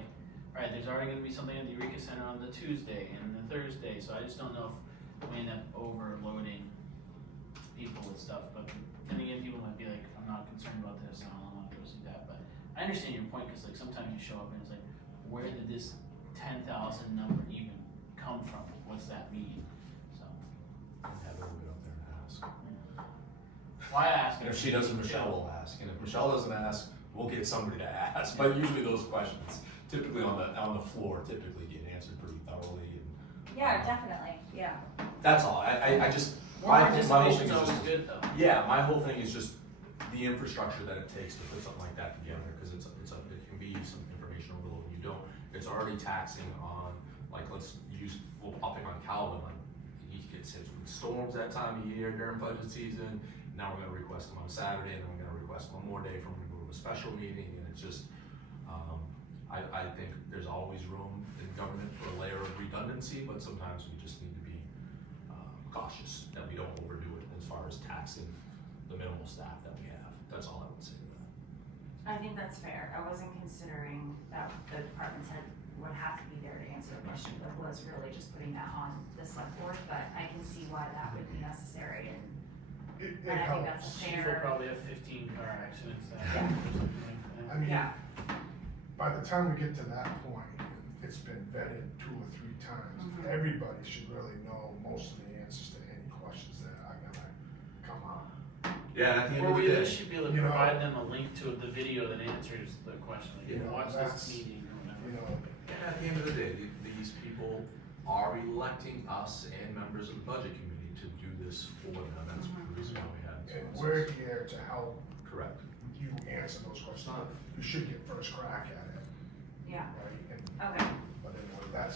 alright, there's already gonna be something at the Eureka Center on the Tuesday and the Thursday, so I just don't know if we end up overloading people with stuff, but then again, people might be like, I'm not concerned about this, I don't wanna go see that, but I understand your point, cause like sometimes you show up and it's like, where did this 10,000 number even come from? What's that mean? So, Have her get up there and ask. why ask? And if she doesn't, Michelle will ask, and if Michelle doesn't ask, we'll get somebody to ask, but usually those questions, typically on the floor, typically get answered pretty thoroughly, and Yeah, definitely, yeah. that's all, I just, More my whole participation's thing is always just, good though. yeah, my whole thing is just the infrastructure that it takes to put something like that together, cause it can be some information overload, and you don't, it's already taxing on, like, I'll pick on Calvin, like, he gets hit with storms that time of year during budget season, now we're gonna request them on Saturday, and then we're gonna request one more day from him to go to a special meeting, and it's just, I think there's always room in government for a layer of redundancy, but sometimes we just need to be cautious that we don't overdo it as far as taxing the minimal staff that we have. That's all I would say to that. I think that's fair. I wasn't considering that the department's head would have to be there to answer a question, but was really just putting that on the select board, but I can see why that would be necessary and It And I think that's helps. a Chief fair. will probably have 15 car accidents that Yeah. or something like that. I mean, Yeah. by the time we get to that point, it's been vetted 2 or 3 times. Mhm. Everybody should really know most of the answers to any questions that are gonna come up. Yeah, at the end Or of we the at day, least should be able to you know- provide them a link to the video that answers the question, like, you Yeah, watch that's- this meeting or whatever. You know, and at the end of the day, these people are electing us and members of the budget committee to do this for them. That's the reason why we have this and process. we're here to help Correct. you answer those questions. Not- You should get first crack at it, Yeah, right? And okay. But anyway,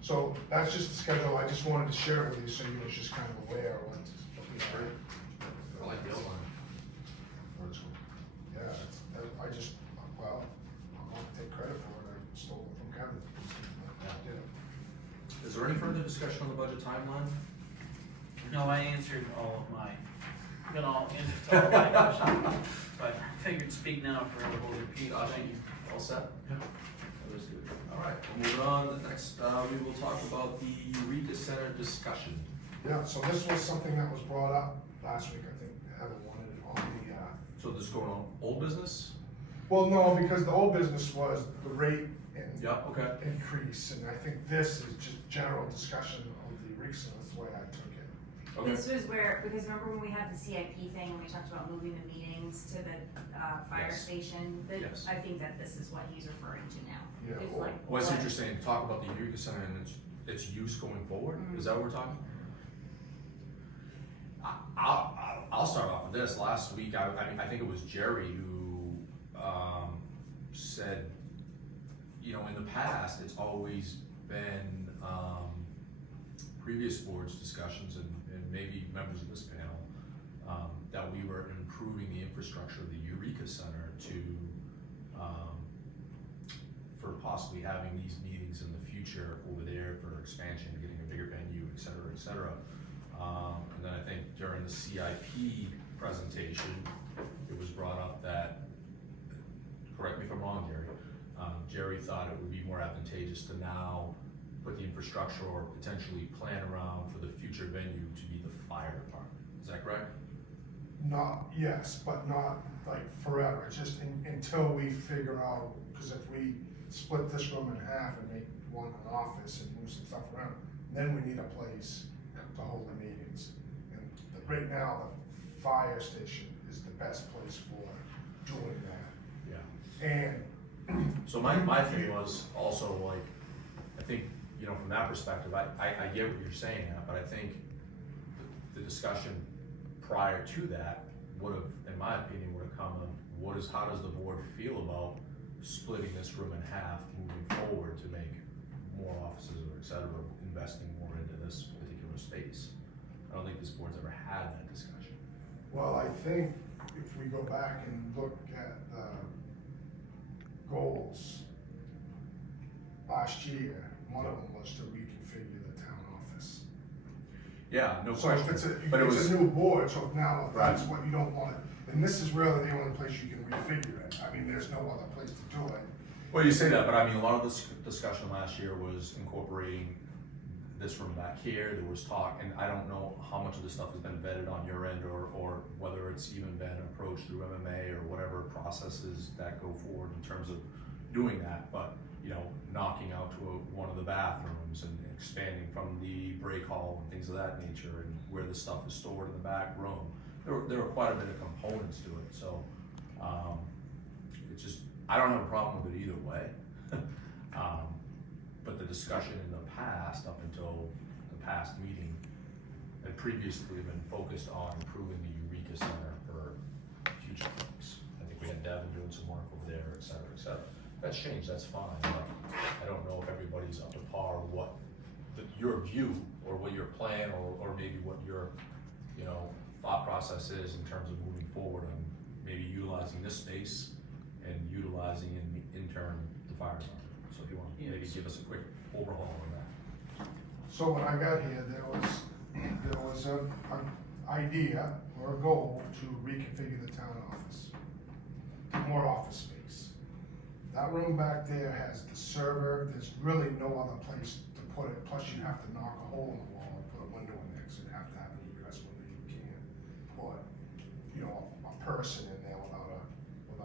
so that's just the schedule, I just wanted to share it with you, so you were just kind of aware of what we Great. have. I like the outline. Yeah, I just, well, I'm not gonna take credit for it, I stole it from Kevin. Yeah. Is there any further discussion on the budget timeline? No, I answered all of my, got all answers to all of my questions, but I figured speak now for a whole repeat, Josh, thank you. all set? Yeah. That was good. All right, moving on, the next, we will talk about the Eureka Center discussion. Yeah, so this was something that was brought up last week, I think Heather wanted it on the, So this is going on old business? well, no, because the old business was the rate and Yeah, okay. increase, and I think this is just general discussion of the Eureka, that's the way I took it. Okay. This was where, because remember when we had the CIP thing, and we talked about moving the meetings to the, fire Yes. station? That- Yes. I think that this is what he's referring to now. Yeah, It's well, like Well, it's what- interesting, talk about the Eureka Center and its use going forward, is that what we're talking? I'll start off with this, last week, I mean, I think it was Jerry who, said, you know, in the past, it's always been, previous boards' discussions and maybe members of this panel, that we were improving the infrastructure of the Eureka Center to, for possibly having these meetings in the future over there for expansion, getting a bigger venue, et cetera, et cetera. And then I think during the CIP presentation, it was brought up that, correct me if I'm wrong, Jerry, Jerry thought it would be more advantageous to now put the infrastructure or potentially plan around for the future venue to be the fire department. Is that correct? Not, yes, but not like forever, it's just until we figure out, because if we split this room in half and make one an office and move some stuff around, then we need a place to hold the meetings. And right now, the fire station is the best place for doing that. Yeah. And So my thing was also like, I think, you know, from that perspective, I get what you're saying, but I think the discussion prior to that would have, in my opinion, would have come of how does the board feel about splitting this room in half moving forward to make more offices or et cetera, investing more into this particular space. I don't think this board's ever had that discussion. Well, I think if we go back and look at the goals, last year, one of them was to reconfigure the town office. Yeah, no So question. if it's But it it's was, a new board, so now Right. that's what you don't want, and this is really the only place you can refigure it. I mean, there's no other place to do it. well, you say that, but I mean, a lot of this discussion last year was incorporating this room back here. There was talk, and I don't know how much of this stuff has been vetted on your end, or whether it's even been approached through MMA or whatever processes that go forward in terms of doing that, but, you know, knocking out to one of the bathrooms and expanding from the break hall and things of that nature, and where the stuff is stored in the back room. There are quite a bit of components to it, so, it's just, I don't have a problem with it either way. But the discussion in the past, up until the past meeting, had previously been focused on improving the Eureka Center for future things. I think we had Devin doing some work over there, et cetera, et cetera. That's changed, that's fine, but I don't know if everybody's up to par with what your view, or what your plan, or maybe what your, you know, thought process is in terms of moving forward on maybe utilizing this space and utilizing in turn the fire department. So if you want to maybe Yes. give us a quick overhaul on that. So when I got here, there was an idea or a goal to reconfigure the town office, more office space. That room back there has the server, there's really no other place to put it, plus you have to knock a hole in the wall and put a window in there, so you have to have an egress window, you can't put, you know, a person in there without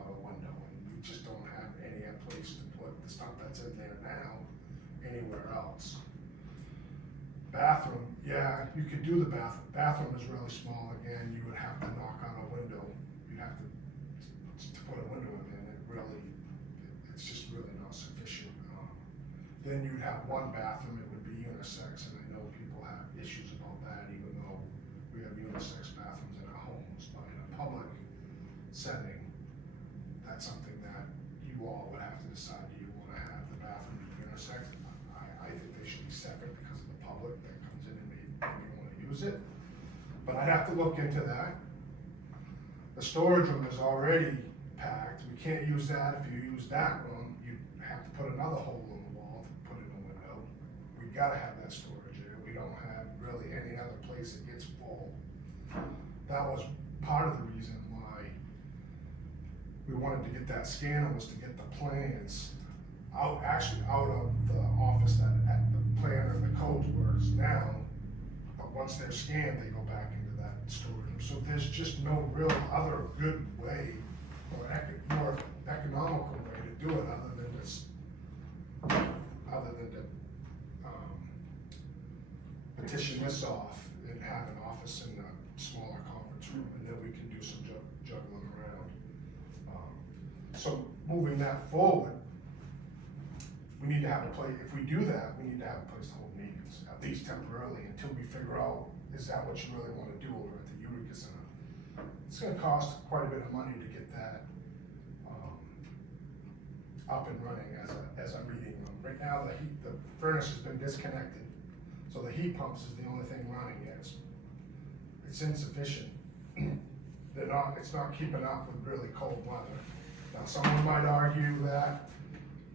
a window, and you just don't have any other place to put the stuff that's in there now, anywhere else. Bathroom, yeah, you could do the bathroom. Bathroom is really small, again, you would have to knock on a window. You'd have to put a window in there, it's just really not sufficient. Then you'd have one bathroom, it would be unisex, and I know people have issues about that, even though we have unisex bathrooms in our homes, but in a public setting, that's something that you all would have to decide, do you wanna have the bathroom be unisex? I think they should be separate because of the public that comes in and maybe wanna use it, but I'd have to look into that. The storage room is already packed, we can't use that. If you use that room, you have to put another hole in the wall to put in a window. We gotta have that storage area, we don't have really any other place that gets full. That was part of the reason why we wanted to get that scanner, was to get the plans out of the office that at the planner and the codes where it's now. But once they're scanned, they go back into that storage room. So there's just no real other good way, or more economical way to do it other than to petition this off and have an office in a smaller conference room, and then we can do some juggling around. So moving that forward, we need to have a place, if we do that, we need to have a place to hold meetings, at least temporarily, until we figure out, is that what you really wanna do over at the Eureka Center? It's gonna cost quite a bit of money to get that, up and running as a meeting room. Right now, the furnace has been disconnected, so the heat pumps is the only thing running yet. It's insufficient. It's not keeping up with really cold weather. Now, someone might argue that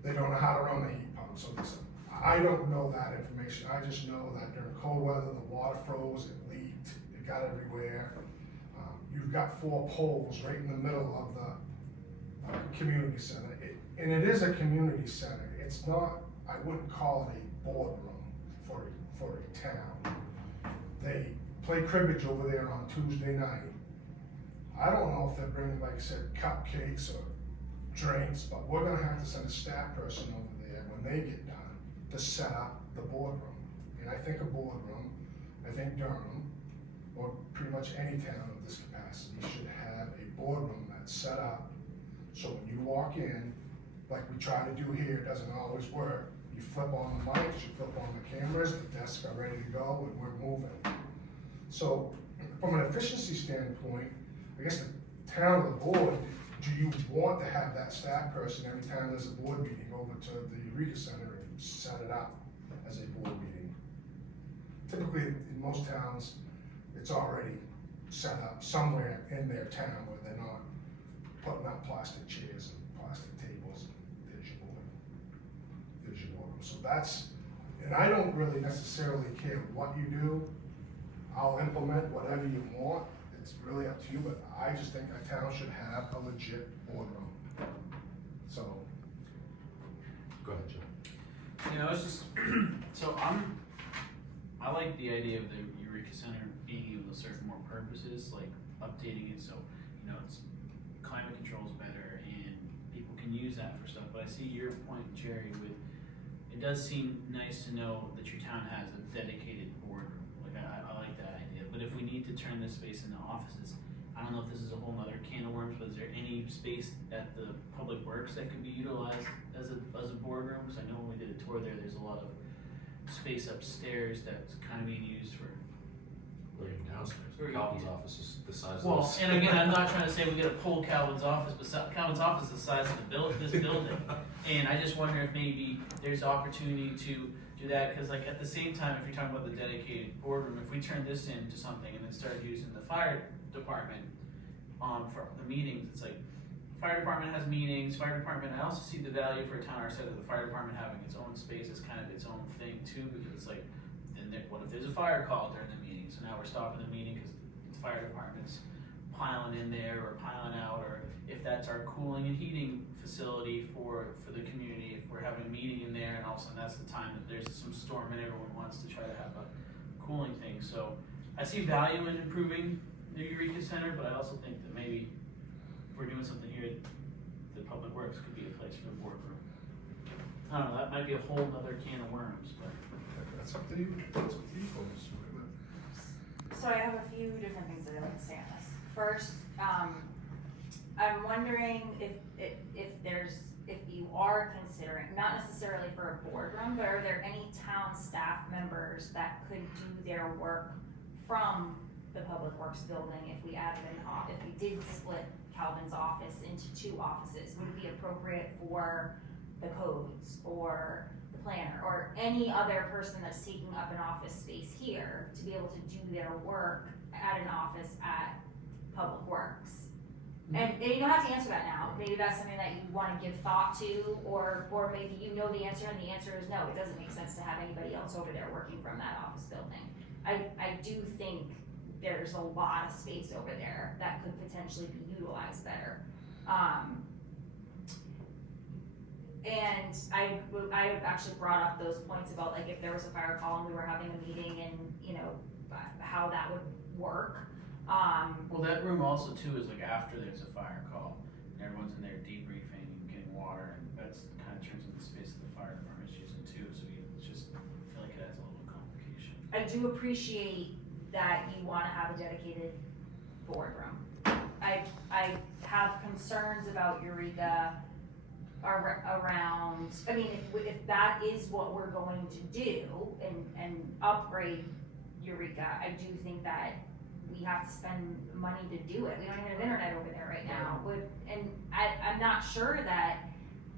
they don't know how to run the heat pump, so listen, I don't know that information. I just know that during cold weather, the water froze, it leaked, it got everywhere. You've got 4 poles right in the middle of the community center. And it is a community center. It's not, I wouldn't call it a boardroom for a town. They play cribbage over there on Tuesday night. I don't know if they're bringing, like I said, cupcakes or drinks, but we're gonna have to send a staff person over there when they get done to set up the boardroom. And I think a boardroom, I think Durham, or pretty much any town of this capacity, should have a boardroom that's set up, so when you walk in, like we try to do here, it doesn't always work. You flip on the mics, you flip on the cameras, the desks are ready to go, and we're moving. So, from an efficiency standpoint, I guess the town of the board, do you want to have that staff person every time there's a board meeting over to the Eureka Center and set it up? as a board meeting. Typically, in most towns, it's already set up somewhere in their town where they're not putting up plastic chairs and plastic tables and there's your boardroom. So that's, and I don't really necessarily care what you do. I'll implement whatever you want. It's really up to you, but I just think a town should have a legit boardroom. So, Go ahead, Joe. You know, it's just, so I like the idea of the Eureka Center being able to serve more purposes, like updating it so, you know, it's climate control is better and people can use that for stuff. But I see your point, Jerry, with, it does seem nice to know that your town has a dedicated boardroom. Like, I like that idea. But if we need to turn this space into offices, I don't know if this is a whole nother can of worms, but is there any space at the Public Works that could be utilized as a boardroom? Because I know when we did a tour there's a lot of space upstairs that's kind of being used for. Or even downstairs. Or- Calvin's office is the size of Well, this. and again, I'm not trying to say we gotta pull Calvin's office, but Calvin's office is the size of this building. And I just wonder if maybe there's opportunity to do that, because like at the same time, if you're talking about the dedicated boardroom, if we turn this into something and then start using the fire department for the meetings, it's like, fire department has meetings, fire department, I also see the value for a town our size of the fire department having its own space as kind of its own thing too, because it's like, then what if there's a fire call during the meeting? So now we're stopping the meeting because the fire department's piling in there or piling out, or if that's our cooling and heating facility for the community, if we're having a meeting in there and all of a sudden that's the time that there's some storm and everyone wants to try to have a cooling thing. So I see value in improving the Eureka Center, but I also think that maybe if we're doing something here, the Public Works could be a place for the boardroom. I don't know, that might be a whole other can of worms, but. that's up to you, that's up to you folks. So I have a few different things that I'd like to say on this. First, I'm wondering if you are considering, not necessarily for a boardroom, but are there any town staff members that could do their work from the Public Works building if we added if we did split Calvin's office into two offices? Would it be appropriate for the codes or the planner or any other person that's taking up an office space here to be able to do their work at an office at Public Works? And you don't have to answer that now. Maybe that's something that you want to give thought to, or maybe you know the answer and the answer is no, it doesn't make sense to have anybody else over there working from that office building. I do think there's a lot of space over there that could potentially be utilized better. And I actually brought up those points about like if there was a fire call and we were having a meeting and, you know, how that would work. Well, that room also too is like after there's a fire call, and everyone's in there debriefing and getting water, and that's kind of turns into the space that the fire department's using too, so it's just, I feel like it adds a little complication. I do appreciate that you wanna have a dedicated boardroom. I have concerns about Eureka around, I mean, if that is what we're going to do and upgrade Eureka, I do think that we have to spend money to do it. We don't even have internet over there right now. And I'm not sure that,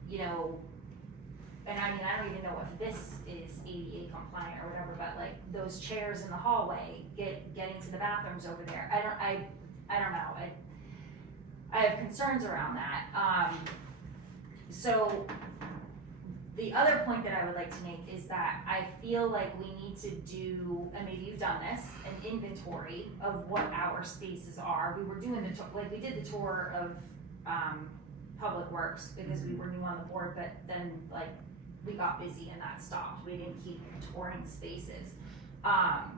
you know, and I mean, I don't even know if this is ADA compliant or whatever, but like those chairs in the hallway, getting to the bathrooms over there. I don't know. I have concerns around that. So the other point that I would like to make is that I feel like we need to do, and maybe you've done this, an inventory of what our spaces are. We were doing we did the tour of Public Works because we were new on the board, but then like we got busy and that stopped. We didn't keep touring spaces. An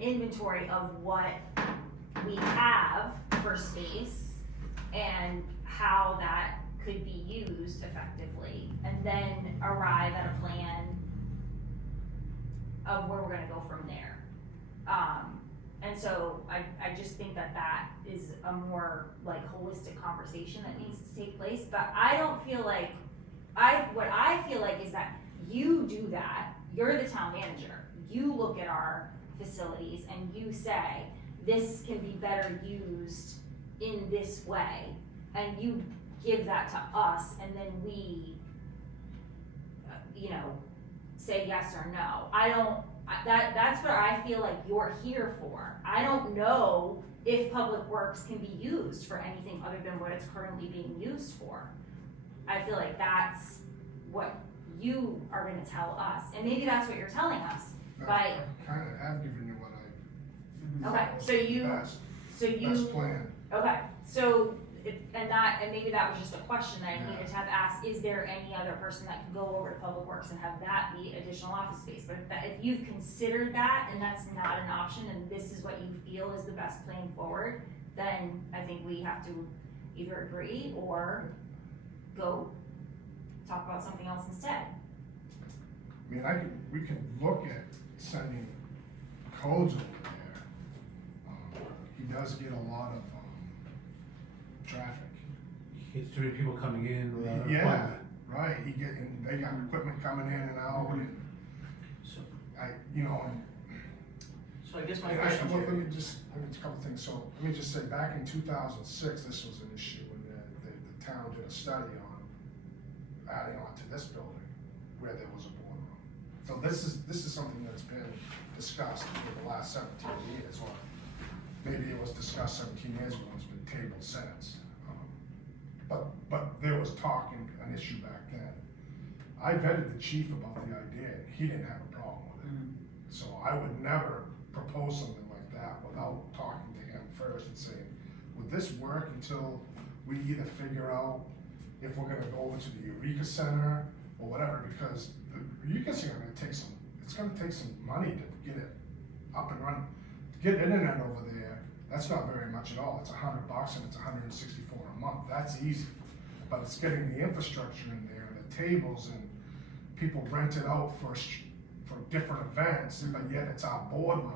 inventory of what we have for space and how that could be used effectively, and then arrive at a plan of where we're gonna go from there. And so I just think that is a more like holistic conversation that needs to take place, but I don't feel like, what I feel like is that you do that, you're the town manager, you look at our facilities and you say, this can be better used in this way, and you give that to us, and then we, you know, say yes or no. That's what I feel like you're here for. I don't know if Public Works can be used for anything other than what it's currently being used for. I feel like that's what you are gonna tell us, and maybe that's what you're telling us, but, I kinda have given you what I. okay, thought was so you, Best, so you. best plan. Okay, so, and maybe that was just a question that I needed to have asked, is there any other person that can go over to Public Works and have that be additional office space? But if you've considered that and that's not an option and this is what you feel is the best plan forward, then I think we have to either agree or go talk about something else instead. I mean, we can look at sending codes over there. He does get a lot of, traffic. It's too many people coming in without an Yeah, appointment. right, they got equipment coming in and out, and So, and I guess my And question well, here. let me a couple things, so, let me just say, back in 2006, this was an issue, and the town did a study on adding on to this building, where there was a boardroom. So this is something that's been discussed for the last 17 years, or maybe it was discussed 17 years ago, and it's been tabled since. But there was talk and an issue back then. I vetted the chief about the idea, and he didn't have a problem with it. So I would never propose something like that without talking to him first and saying, would this work until we either figure out if we're gonna go over to the Eureka Center or whatever, because the Eureka Center it's gonna take some money to get it up and running. To get internet over there, that's not very much at all. It's $100 and it's $164 a month. That's easy. But it's getting the infrastructure in there, the tables, and people rent it out for different events, but yet it's our boardroom.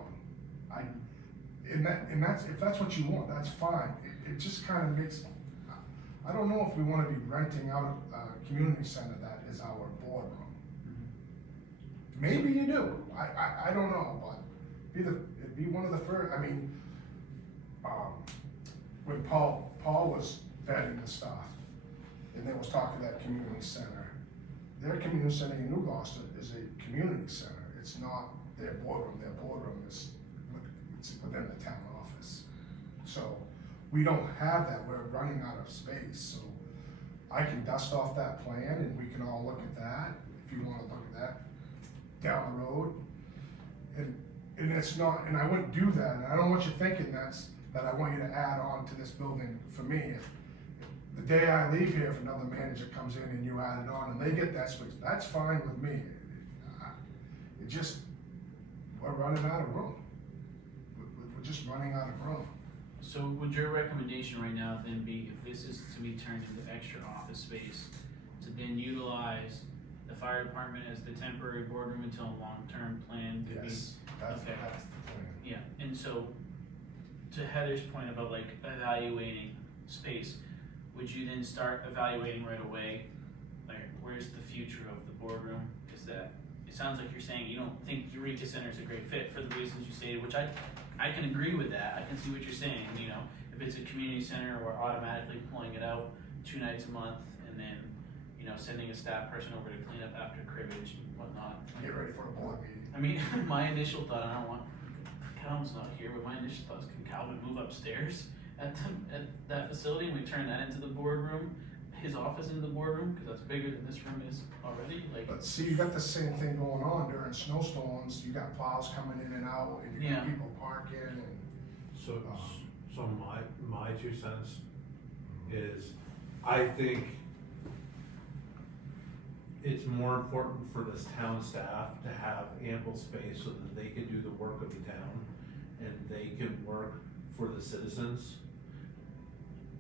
If that's what you want, that's fine. It just kind of makes, I don't know if we want to be renting out a community center that is our boardroom. Maybe you do. I don't know, but it'd be one of the first. I mean, when Paul was vetting the stuff, and there was talk of that community center, their community center in New Gloucester is a community center. It's not their boardroom. Their boardroom is within the town office. So we don't have that. We're running out of space. So I can dust off that plan and we can all look at that, if you wanna look at that down the road. And it's not, and I wouldn't do that, and I don't want you thinking that I want you to add on to this building for me. If the day I leave here, if another manager comes in and you add it on and they get that space, that's fine with me. It just, we're running out of room. We're just running out of room. So would your recommendation right now then be, if this is to be turned into extra office space, to then utilize the fire department as the temporary boardroom until a long-term plan could be? Yes, that's the Okay. plan. Yeah, and so, to Heather's point about like evaluating space, would you then start evaluating right away, like, where's the future of the boardroom? Is that, it sounds like you're saying you don't think Eureka Center is a great fit for the reasons you stated, which I can agree with that. I can see what you're saying, you know, if it's a community center, we're automatically pulling it out 2 nights a month and then, you know, sending a staff person over to clean up after cribbage and whatnot. Get ready for a board meeting. I mean, my initial thought, I don't want, Calvin's not here, but my initial thought is, can Calvin move upstairs at that facility and we turn that into the boardroom, his office into the boardroom, because that's bigger than this room is already, like. But see, you got the same thing going on during snowstorms. You got plows coming in and out, and you got Yeah. people parking, and So my 2 cents is, I think it's more important for this town staff to have ample space so that they can do the work of the town and they can work for the citizens.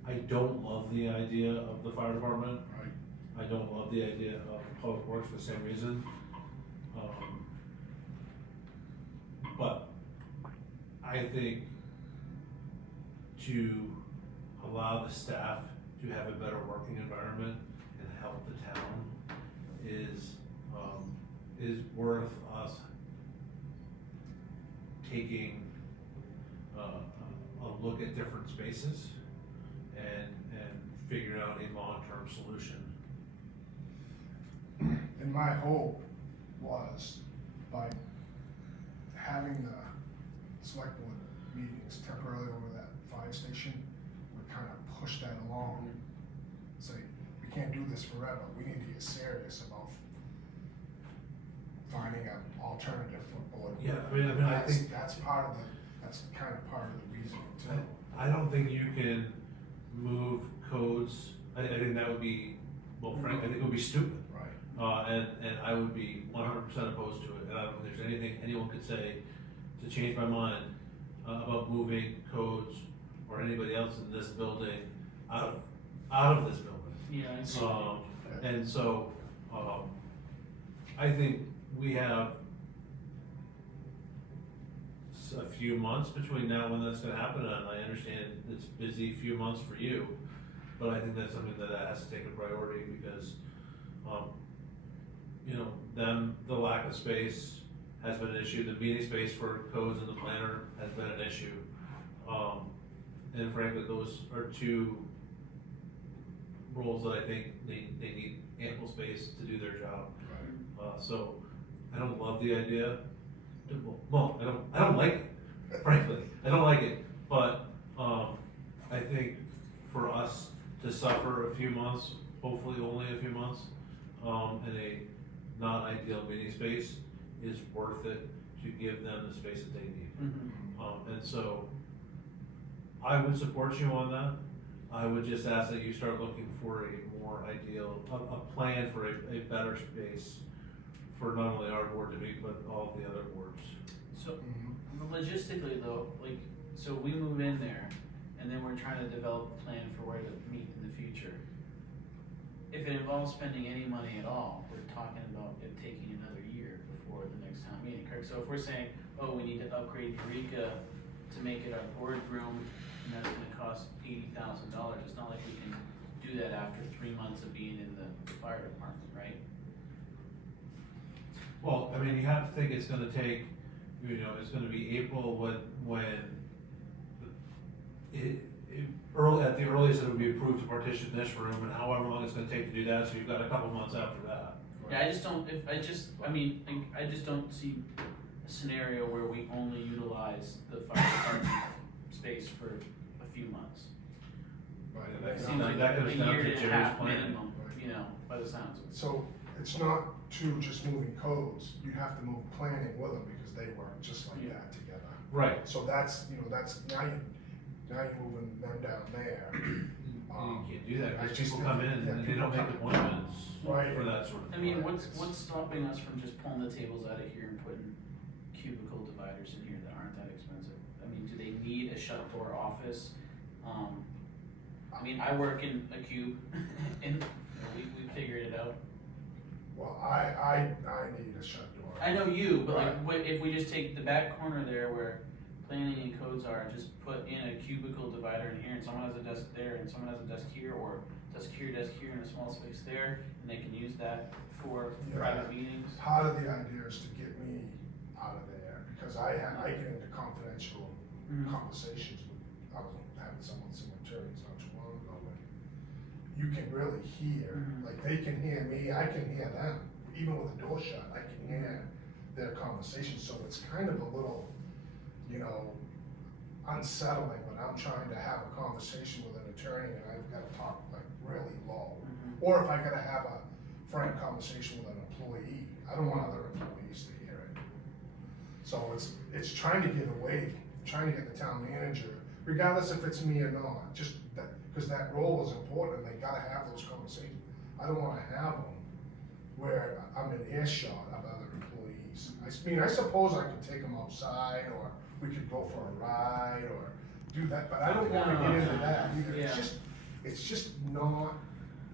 I don't love the idea of the fire department. right. I don't love the idea of public works for the same reason. But I think to allow the staff to have a better working environment and help the town is worth us taking a look at different spaces and figuring out a long-term solution. And my hope was by having the select board meetings temporarily over that fire station, would kind of push that along. Say, we can't do this forever, we need to get serious about finding an alternative football. Yeah, I mean, I think, That's part of the, that's kind of part of the reasoning too. I don't think you can move codes, I think that would be, well, Frank, I think it would be stupid. Right. And I would be 100% opposed to it, and I don't think there's anything anyone could say to change my mind about moving codes or anybody else in this building out of this building. Yeah, it's, And so, I think we have a few months between now and when that's gonna happen, and I understand it's busy few months for you, but I think that's something that has to take a priority because, you know, the lack of space has been an issue, the meeting space for codes and the planner has been an issue. And frankly, those are two roles that I think they need ample space to do their job. So I don't love the idea. Well, I don't like it, frankly. I don't like it, but I think for us to suffer a few months, hopefully only a few months, in a not ideal meeting space is worth it to give them the space that they need. And so I would support you on that. I would just ask that you start looking for a more ideal, a plan for a better space for not only our board to meet, but all of the other boards. so logistically though, like, so we move in there and then we're trying to develop a plan for where to meet in the future. If it involves spending any money at all, we're talking about it taking another year before the next town meeting, correct? So if we're saying, oh, we need to upgrade Eureka to make it our boardroom, and that's gonna cost $80,000, it's not like we can do that after 3 months of being in the fire department, right? Well, I mean, you have to think it's gonna take, you know, it's gonna be April when at the earliest it would be approved to partition this room, and however long it's gonna take to do that, so you've got a couple months after that. Yeah, I just don't, I just don't see a scenario where we only utilize the fire department space for a few months. Right. It And seems like that a goes down year to and a Jerry's half plan. minimum, you know, by the sounds of it. So it's not to just moving codes, you have to move planning with them because they work just like Yeah. that together. Right. So that's, you know, that's, now you're moving them down there. You can't do that, I because just people come in think- yeah, and they people don't make come- appointments Right. for that sort of I thing. mean, Right. what's stopping us from just pulling the tables out of here and putting cubicle dividers in here that aren't that expensive? I mean, do they need a shut door office? I mean, I work in a cube, and we figured it out. Well, I need a shut door. I know you, but like, Right. what, if we just take the back corner there where planning and codes are, just put in a cubicle divider in here, and someone has a desk there, and someone has a desk here, or desk here, and a small space there, and they can use that for Yeah. private meetings. Part of the idea is to get me out of there, because I get into confidential Mhm. conversations with, I was having some attorneys not too long ago, and you can really hear, Mhm. like, they can hear me, I can hear them, even with the door shut, I can hear their conversation, so it's kind of a little, you know, unsettling when I'm trying to have a conversation with an attorney and I've gotta talk like really low. Mhm. Or if I gotta have a frank conversation with an employee, I don't want other employees to hear it. So it's trying to get away, trying to get the town manager, regardless if it's me or not, just that, cause that role is important and they gotta have those conversations. I don't wanna have them where I'm in earshot of other employees. I suppose I could take them outside or we could go for a ride or do that, but I don't wanna get into that either. Yeah. It's just not,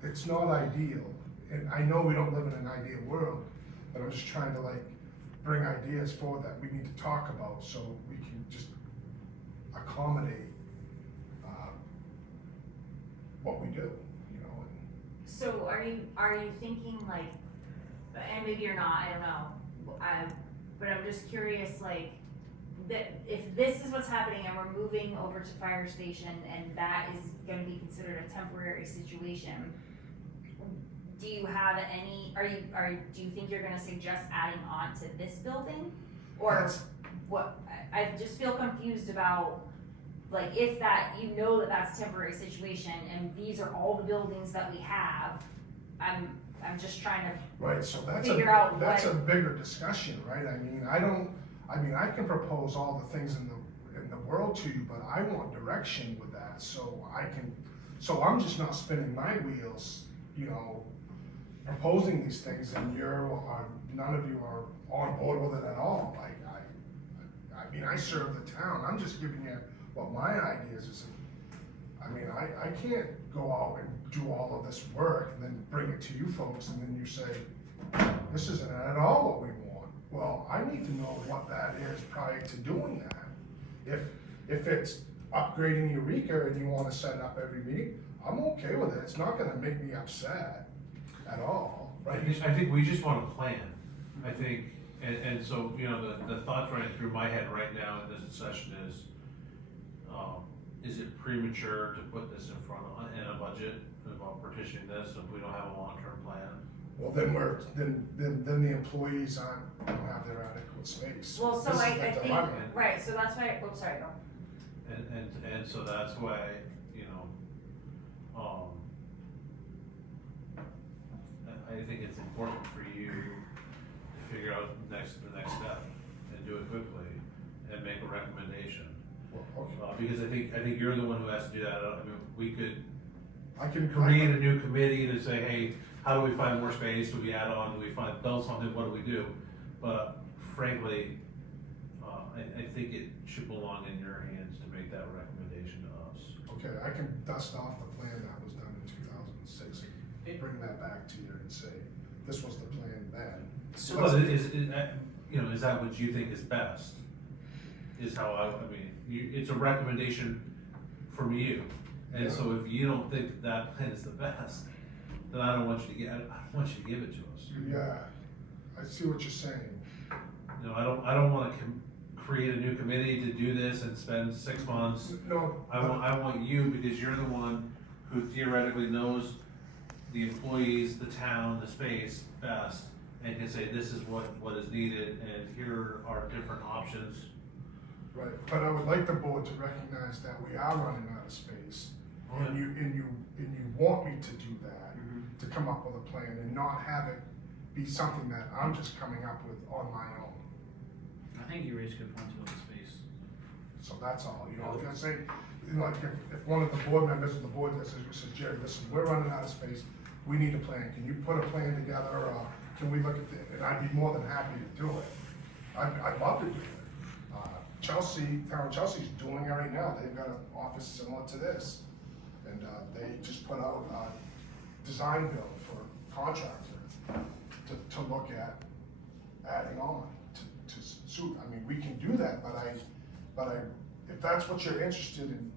it's not ideal. And I know we don't live in an ideal world, but I'm just trying to like bring ideas forward that we need to talk about so we can just accommodate, what we do, you know, and So are you thinking like, and maybe you're not, I don't know, but I'm just curious, like, that if this is what's happening and we're moving over to fire station and that is gonna be considered a temporary situation, do you have any, do you think you're gonna suggest adding on to this building? Or That's- what, I just feel confused about, like, if that, you know that that's a temporary situation, and these are all the buildings that we have, I'm just trying to, Right, so Figure out that's what- a bigger discussion, right? I can propose all the things in the world to you, but I want direction with that, so I'm just not spinning my wheels, you know, proposing these things, and none of you are on board with it at all. I serve the town, I'm just giving you what my ideas is. I can't go out and do all of this work and then bring it to you folks, and then you say, this isn't at all what we want. Well, I need to know what that is prior to doing that. If it's upgrading Eureka and you wanna set up every meeting, I'm okay with it, it's not gonna make me upset at all, right? I think we just want a plan. I think, and so, you know, the thoughts running through my head right now in this session is it premature to put this in a budget about partitioning this if we don't have a long-term plan? Well, then the employees don't have their adequate space. well, so This is I the think, dilemma. right, so that's why, oh, sorry, go. And so that's why, you know, I think it's important for you to figure out the next step and do it quickly and make a recommendation. Well, okay. Because I think you're the one who has to do that. I mean, we could I can create a new committee to say, hey, how do we find more space? Do we add on? Do we build something? What do we do? But frankly, I think it should belong in your hands to make that recommendation to us. Okay, I can dust off the plan that was done in 2006 and bring that back to you and say, this was the plan then. So is that what you think is best? Is how I mean, it's a recommendation from you. And so if you don't think that plan is the best, then I don't want you to give it to us. Yeah, I see what you're saying. You know, I don't wanna create a new committee to do this and spend 6 months. No, I want you, because you're the one who theoretically knows the employees, the town, the space best, and can say, this is what is needed, and here are different options. right, but I would like the board to recognize that we are running out of space. Oh, And you want me to do that, to come up with a plan and not have it be something that I'm just coming up with on my own. I think you raised a good point about the space. So that's all, you know, if I say, you know, like, if one of the board members of the board says, Jerry, listen, we're running out of space, we need a plan, can you put a plan together, or can we look at it? And I'd be more than happy to do it. I'd love to do it. Town of Chelsea's doing it right now, they've got an office similar to this. And, they just put out a design bill for contractor to look at adding on to suit. I mean, we can do that, but if that's what you're interested in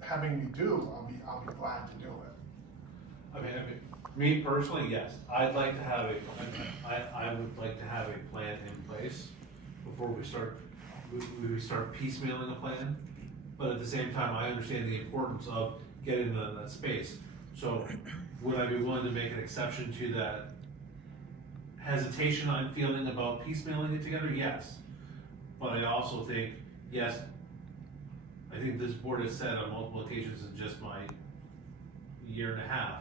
having me do, I'll be glad to do it. I mean, me personally, yes, I'd like to have I would like to have a plan in place before we start piecemealing a plan. But at the same time, I understand the importance of getting that space. So would I be willing to make an exception to that hesitation I'm feeling about piecemealing it together? Yes. But I also think, yes, I think this board has said on multiple occasions in just my year and a half,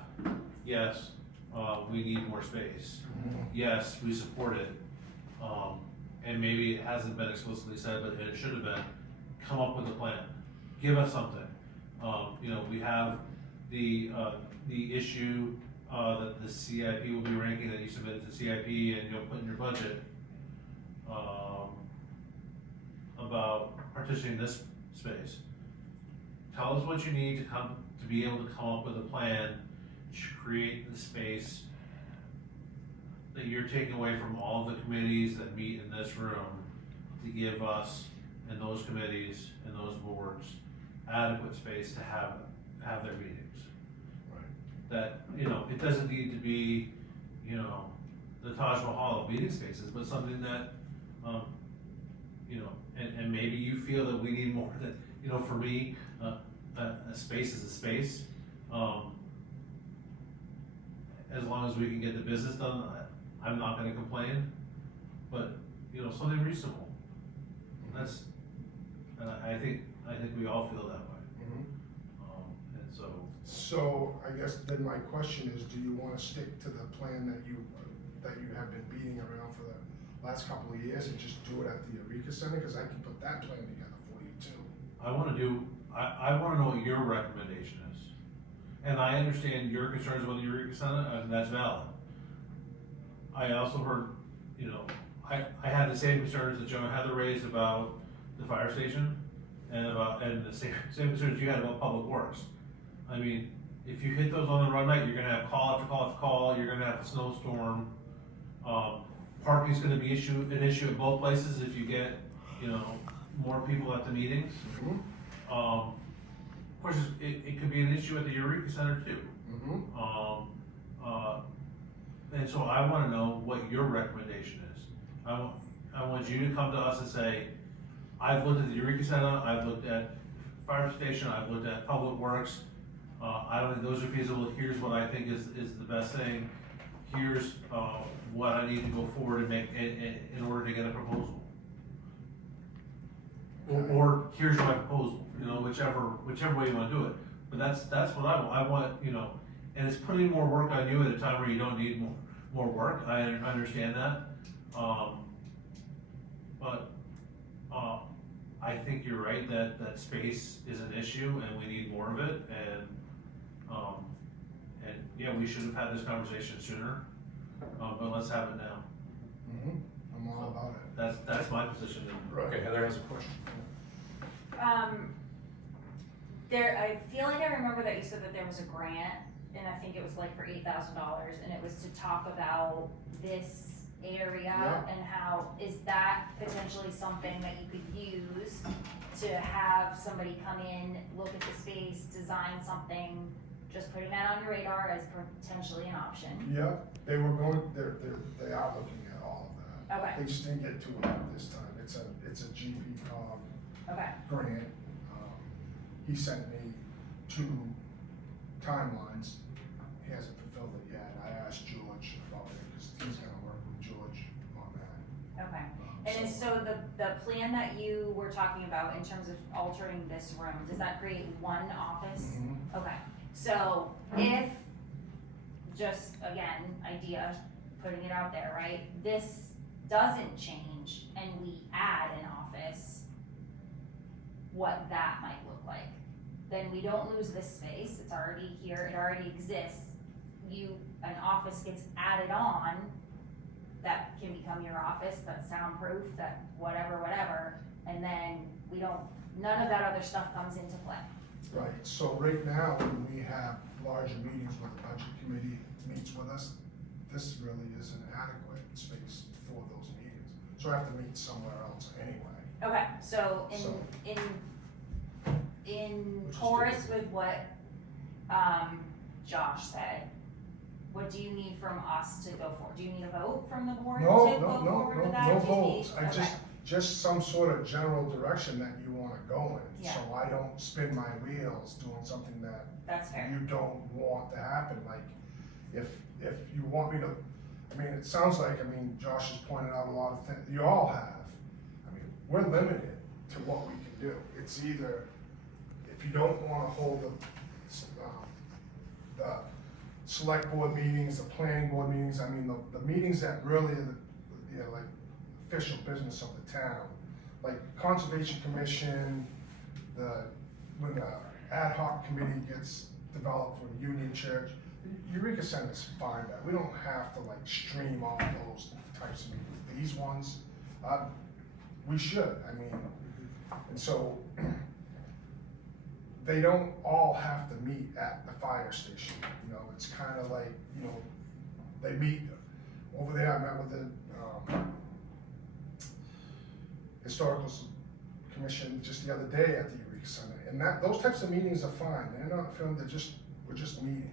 yes, we need more space. Yes, we support it. And maybe it hasn't been explicitly said, but it should have been, come up with a plan. Give us something. You know, we have the issue that the CIP will be ranking that you submitted to CIP and you'll put in your budget about partitioning this space. Tell us what you need to be able to come up with a plan to create the space that you're taking away from all the committees that meet in this room to give us and those committees and those boards adequate space to have their meetings. Right. That, you know, it doesn't need to be, you know, the Taj Mahal of meeting spaces, but something that, you know, and maybe you feel that we need more than, you know, for me, a space is a space. as long as we can get the business done, I'm not gonna complain, but, you know, something reasonable. That's, and I think we all feel that way, and so, So I guess then my question is, do you wanna stick to the plan that you have been beating around for the last couple of years and just do it at the Eureka Center? Cause I can put that plan together for you too. I wanna know what your recommendation is. And I understand your concerns about the Eureka Center, and that's valid. I also heard, you know, I had the same concerns that Joe and Heather raised about the fire station, and the same concerns you had about Public Works. I mean, if you hit those on the run night, you're gonna have call after call after call, you're gonna have a snowstorm. Parking's gonna be an issue at both places if you get, you know, more people at the meetings. Of course, it could be an issue at the Eureka Center too. And so I wanna know what your recommendation is. I want you to come to us and say, I've looked at the Eureka Center, I've looked at fire station, I've looked at Public Works. I don't think those are feasible, here's what I think is the best thing. Here's, what I need to go forward and make, in order to get a proposal. Or here's my proposal, you know, whichever way you wanna do it. But that's what I want, you know, and it's putting more work on you at a time where you don't need more work, I understand that. But I think you're right, that space is an issue and we need more of it, and yeah, we should have had this conversation sooner, but let's have it now. I'm all about it. That's my position. Okay, Heather has a question. I feel like I remember that you said that there was a grant, and I think it was like for $8,000, and it was to talk about this area, Yeah. and how, is that potentially something that you could use to have somebody come in, look at the space, design something, just putting that on your radar as potentially an option? Yeah, they are looking at all of that. Okay, They just didn't get to it this time. It's a GPCOG okay, grant. He sent me 2 timelines. He hasn't fulfilled it yet. I asked George about it because he's gonna work with George on that. okay. And so the plan that you were talking about in terms of altering this room, does that create one office? Mhm. Okay, so if, just again, idea, putting it out there, right? This doesn't change and we add an office, what that might look like. Then we don't lose this space, it's already here, it already exists. An office gets added on, that can become your office, that's soundproof, that whatever, and then none of that other stuff comes into play. Right, so right now, when we have larger meetings where the budget committee meets with us, this really isn't adequate space for those meetings. So I have to meet somewhere else anyway. Okay, so So- in Which is chorus with what, Josh said, what do you need from us to go forward? Do you need a vote from the board to No, go no, no, forward with no, that? no Do you need- votes. I okay. just some sort of general direction that you wanna go in. Yeah. So I don't spin my wheels doing something that That's fair. you don't want to happen. Like, if you want me to, I mean, it sounds like, Josh has pointed out a lot of things, you all have. We're limited to what we can do. It's either, if you don't wanna hold the select board meetings, the planning board meetings, the meetings that really are like official business of the town, like Conservation Commission, when the ad hoc committee gets developed with Union Church, Eureka Center's fine, but we don't have to like stream all those types of meetings. These ones, we should, and so they don't all have to meet at the fire station, it's kind of like, they meet over there. I met with the Historical Commission just the other day at the Eureka Center, and those types of meetings are fine. They're not filmed, we're just meeting.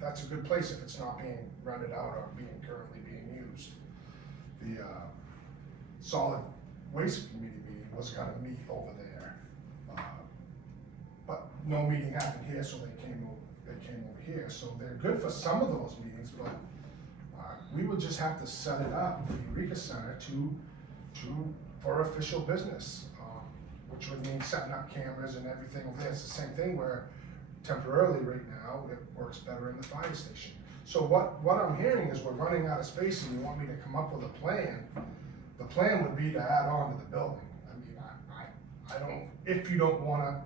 That's a good place if it's not being rented out or currently being used. The Solid Waste Committee meeting was gonna meet over there, but no meeting happened here, so they came over they came over here, so they're good for some of those meetings, but we would just have to set it up, the Eureka Center, for official business, which would mean setting up cameras and everything over there. It's the same thing where temporarily right now, it works better in the fire station. So what I'm hearing is we're running out of space and you want me to come up with a plan. The plan would be to add on to the building. I mean, I don't, if you don't wanna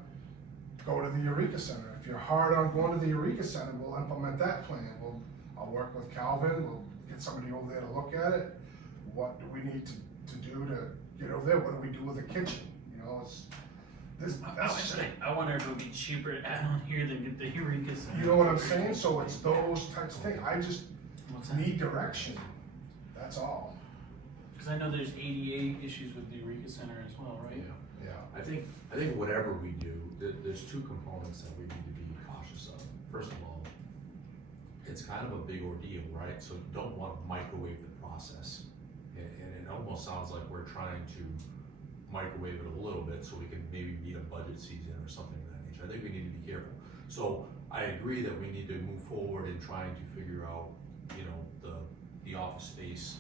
go to the Eureka Center, if you're hard on going to the Eureka Center, we'll implement that plan. I'll work with Calvin, we'll get somebody over there to look at it. What do we need to do to get over there? What do we do with the kitchen? You know, I wonder if it would be cheaper to add on here than get the Eureka Center. you know what I'm saying? So it's those types of things. I just What's that? need direction, that's all. Cause I know there's ADA issues with the Eureka Center as well, right? Yeah. I think whatever we do, there's two components that we need to be cautious of. First of all, it's kind of a big ordeal, right? So you don't want to microwave the process. And it almost sounds like we're trying to microwave it a little bit so we can maybe meet a budget season or something of that nature. I think we need to be careful. So I agree that we need to move forward in trying to figure out, you know, the office space,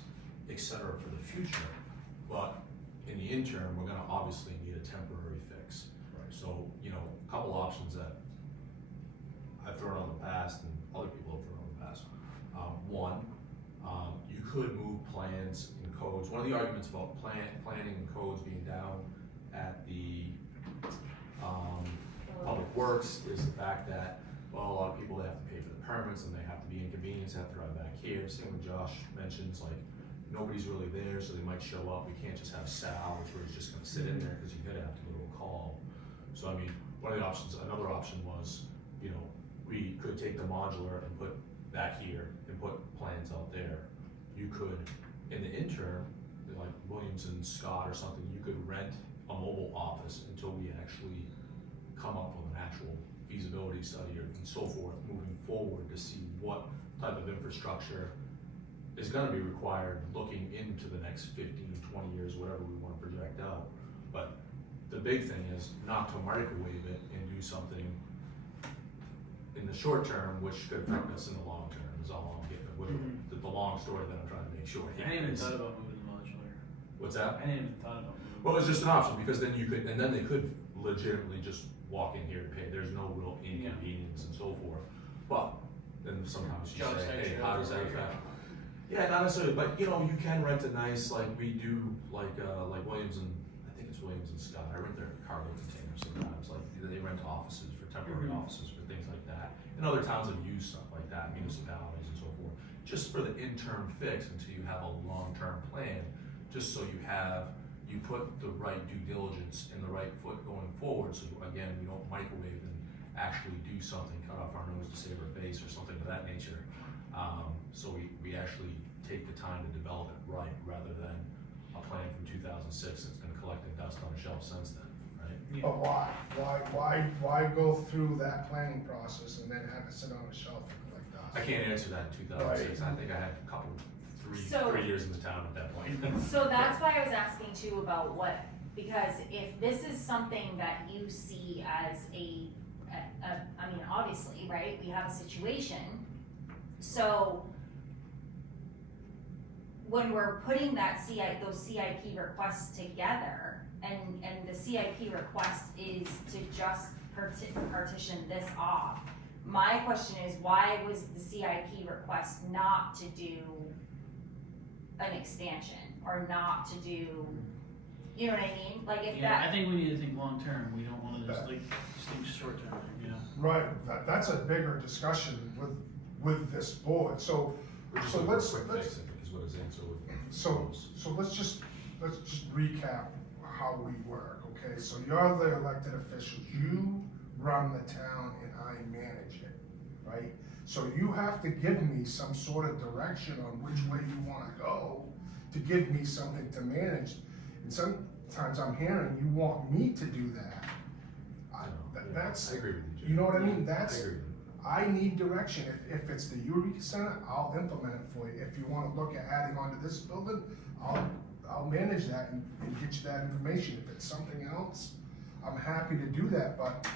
et cetera, for the future. But in the interim, we're gonna obviously need a temporary fix. Right. So, you know, a couple options that I've thrown out in the past and other people have thrown out in the past. One, you could move plans and codes. One of the arguments about planning and codes being down at the Public Works is the fact that, well, a lot of people, they have to pay for the permits and they have to be inconvenienced, have to drive back here. Same with Josh mentions, like, nobody's really there, so they might show up. We can't just have set hours where he's just gonna sit in there, cause you're gonna have to go to a call. So I mean, one of the options, another option was, you know, we could take the modular and put that here and put plans out there. You could, in the interim, like Williams and Scott or something, you could rent a mobile office until we actually come up with an actual feasibility study and so forth, moving forward to see what type of infrastructure is gonna be required looking into the next 15, 20 years, whatever we wanna project out. But the big thing is not to microwave it and do something in the short term, which could affect us in the long term, is all I'm getting at, with the long story that I'm trying to make short. I hadn't even is- thought about moving the modular. What's that? I hadn't even thought about moving. Well, it's just an option, because then you could, and then they could legitimately just walk in here and pay, there's no real inconvenience and so forth. But then sometimes you Job say, site hey, show how does that over here. affect? Yeah, not necessarily, but you know, you can rent a nice, like we do, like Williams and, I think it's Williams and Scott, I rent their cargo containers sometimes, like they rent offices for temporary offices for things like that. And other towns have used stuff like that, municipalities and so forth, just for the interim fix until you have a long-term plan, just so you put the right due diligence and the right foot going forward, so again, we don't microwave and actually do something, cut off our nose to save our face or something of that nature. So we actually take the time to develop it right, rather than a plan from 2006 that's been collecting dust on a shelf since then, right? But why go through that planning process and then have it sit on a shelf like I that? can't answer that in 2006, I think I had a couple, So- 3 years in the town at that point. So that's why I was asking too about what, because if this is something that you see as I mean, obviously, right, we have a situation. So when we're putting those CIP requests together, and the CIP request is to just partition this off, my question is, why was the CIP request not to do an expansion, or not to do, you know what I mean? Like if Yeah, I that, think we need to think long term, we don't wanna just think short term, you know? Right, that's a bigger discussion with this board, so We're just So looking for a let's- quick let's- fix, I think is what his answer would be. So let's just recap how we work, okay? So you're the elected officials, you run the town and I manage it, right? So you have to give me some sort of direction on which way you wanna go to give me something to manage. And sometimes I'm hearing you want me to do that. That's, I agree with you, Jim. you know what I mean? I That's, agree with you. I need direction. If it's the Eureka Center, I'll implement it for you. If you wanna look at adding on to this building, I'll manage that and get you that information. If it's something else, I'm happy to do that, but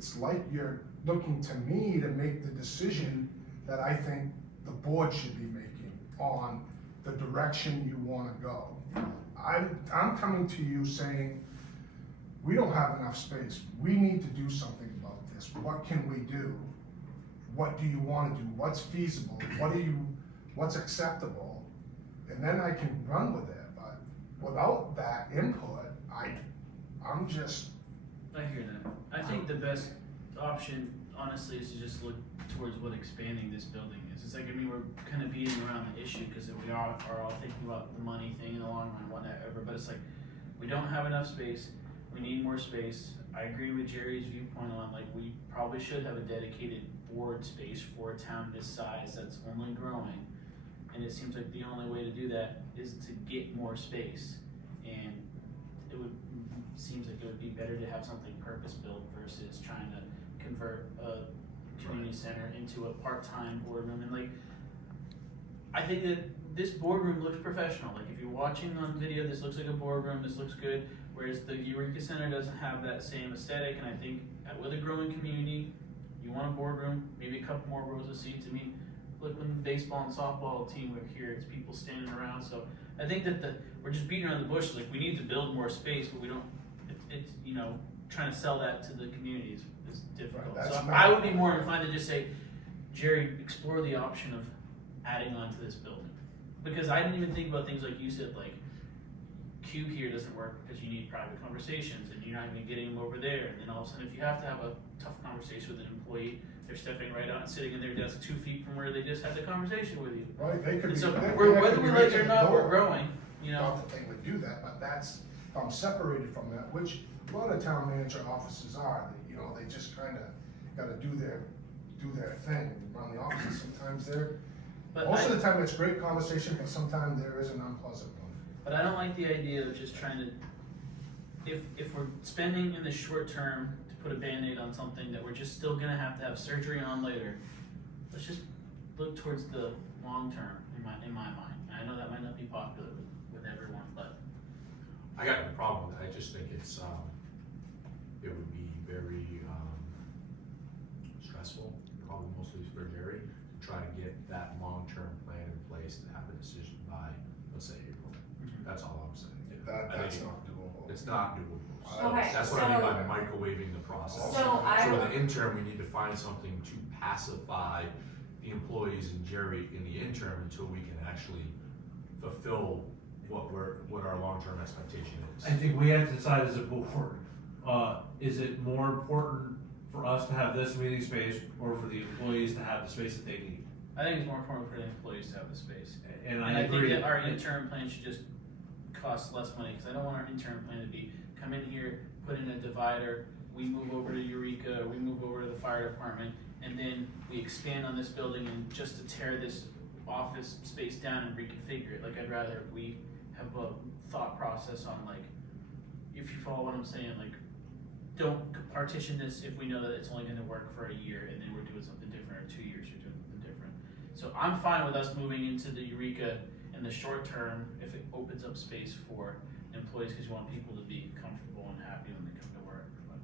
it's like you're looking to me to make the decision that I think the board should be making on the direction you wanna go. I'm coming to you saying, we don't have enough space, we need to do something about this, what can we do? What do you wanna do, what's feasible, what's acceptable? And then I can run with it, but without that input, I'm just, I hear that. I think the best option, honestly, is to just look towards what expanding this building is. It's like, I mean, we're kind of beating around the issue because we are all thinking about the money thing in the long run, whatever, but it's like, we don't have enough space, we need more space. I agree with Jerry's viewpoint on, like, we probably should have a dedicated board space for a town this size that's only growing. And it seems like the only way to do that is to get more space. And seems like it would be better to have something purpose-built versus trying to convert a community center into a part-time boardroom. And like, I think that this boardroom looks professional. Like, if you're watching on video, this looks like a boardroom, this looks good. Whereas the Eureka Center doesn't have that same aesthetic. And I think with a growing community, you want a boardroom, maybe a couple more rows of seats. I mean, look, when the baseball and softball team were here, it's people standing around. So I think that we're just beating around the bush. Like, we need to build more space, but we don't. It's you know, trying to sell that to the community is difficult. Right, so that's not- I would be more inclined to just say, Jerry, explore the option of adding on to this building, because I didn't even think about things like you said, like Cube here doesn't work because you need private conversations, and you're not even getting them over there. And then all of a sudden, if you have to have a tough conversation with an employee, they're stepping right out and sitting in their desk 2 feet from where they just had the conversation with you. right, they could And be. so they whether could we be like right it to or the not, we're door. growing. You know. Not that they would do that, but that's, if I'm separated from that, which a lot of town manager offices are, they, you know, they just kinda gotta do their thing, run the office. Sometimes most of the time it's great conversation, but sometimes there is an unpleasant one. But I don't like the idea of just trying to, if we're spending in the short term to put a Band-Aid on something that we're just still gonna have to have surgery on later, let's just look towards the long term in my mind. And I know that might not be popular with everyone, but I got no problem with it, I just think it's, it would be very, stressful, probably mostly for Jerry, to try to get that long-term plan in place to have a decision by, let's say, April. That's all I'm saying. That's not doable. It's not doable. So Okay, that's what I mean so- by microwaving the process. So I So will- in the interim, we need to find something to pacify the employees and Jerry in the interim until we can actually fulfill what our long-term expectation is. I think we have to decide as a board, is it more important for us to have this meeting space or for the employees to have the space that they need? I think it's more important for the employees to have the space. And And I I think agree. that our interim plan should just cost less money, because I don't want our interim plan to be, come in here, put in a divider, we move over to Eureka, or we move over to the fire department, and then we expand on this building and just to tear this office space down and reconfigure it. Like, I'd rather we have a thought process on, like, if you follow what I'm saying, like, don't partition this if we know that it's only gonna work for a year and then we're doing something different, or 2 years we're doing something different. So I'm fine with us moving into the Eureka in the short term if it opens up space for employees, because you want people to be comfortable and happy when they come to work. But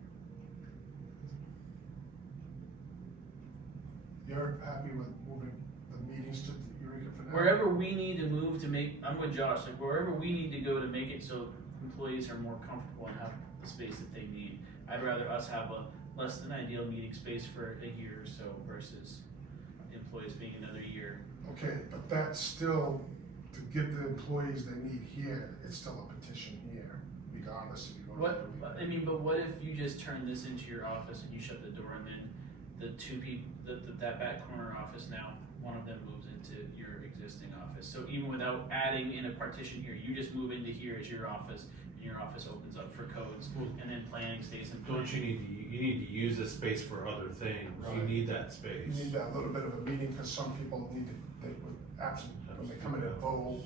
You're happy with moving the meetings to Eureka for now? wherever we need to move to make, I'm with Josh, like wherever we need to go to make it so employees are more comfortable and have the space that they need. I'd rather us have a less than ideal meeting space for a year or so versus employees being another year. Okay, but that's still, to get the employees they need here, it's still a petition here, regardless if you go to. What, Eureka. I mean, but what if you just turn this into your office and you shut the door, and then the two people, that back corner office now, one of them moves into your existing office? So even without adding in a partition here, you just move into here as your office, and your office opens up for codes, and then planning stays in Don't place. you need to use this space for other things, you Right. need that space. You need that little bit of a meeting, because some people need to, they would absolutely, when they come in and vote,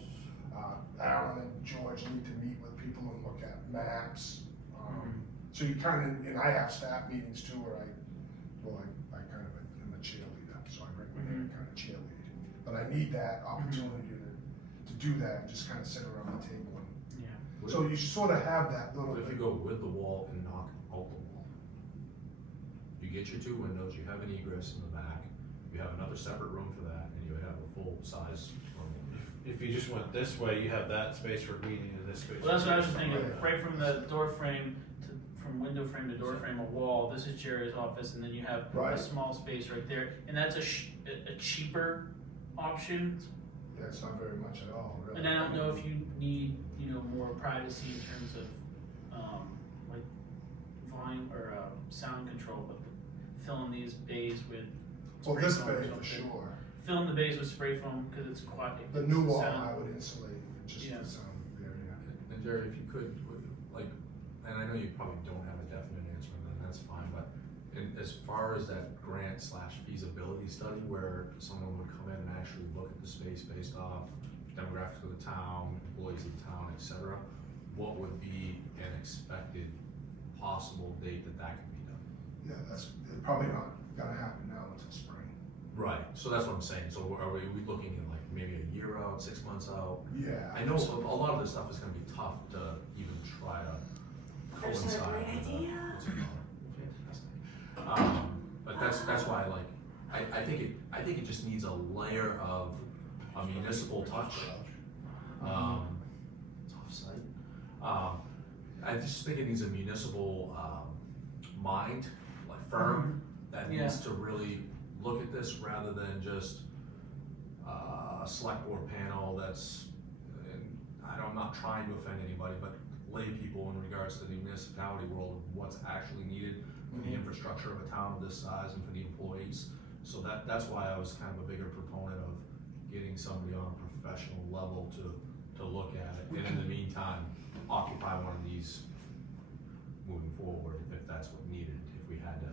Alan and George need to meet with people and look at maps. So you kind of, and I have staff meetings too, where I kind of am a cheerleader, so I bring my name and kind of cheerlead. But I need that opportunity to do that, and just kind of sit around the table. And Yeah. so you sort of have that little What if bit. you go with the wall and knock out the wall? You get your two windows, you have an egress in the back, you have another separate room for that, and you have a full-size room. If you just went this way, you have that space for meeting and this space. Well, that's what I was for just thinking, Right. right from the door frame to, from window frame to door frame, a wall, this is Jerry's office, and then you have a Right. small space right there, and that's a cheaper option. Yeah, it's not very much at all, really. And I don't know if you need, you know, more privacy in terms of, like volume or, sound control, but filling these bays with Well, spray this foam or bay for something. sure. Filling the bays with spray foam, cause it's quiet. The new wall sound. I would insulate, just Yeah. the sound area. And Jerry, if you could, like, and I know you probably don't have a definite answer, and that's fine, but as far as that grant / feasibility study where someone would come in and actually look at the space based off demographics of the town, employees of the town, et cetera, what would be an expected possible date that could be done? Yeah, that's probably not gonna happen now until spring. Right, so that's what I'm saying, so are we looking at like maybe a year out, 6 months out? Yeah. I know a lot of this stuff is gonna be tough to even try to There's coincide no great with the- idea. what's it called? Fantastic. But that's why, like, I think it just needs a layer of a municipal touch. It's off-site. I just think it needs a municipal, mind, like firm, that Yeah. needs to really look at this rather than just, a select board panel that's, and I'm not trying to offend anybody, but lay people in regards to the municipality world, of what's actually needed for the infrastructure of a town of this size and for the employees. So that's why I was kind of a bigger proponent of getting somebody on a professional level to look at it. And in the meantime, occupy one of these moving forward, if that's what needed, if we had to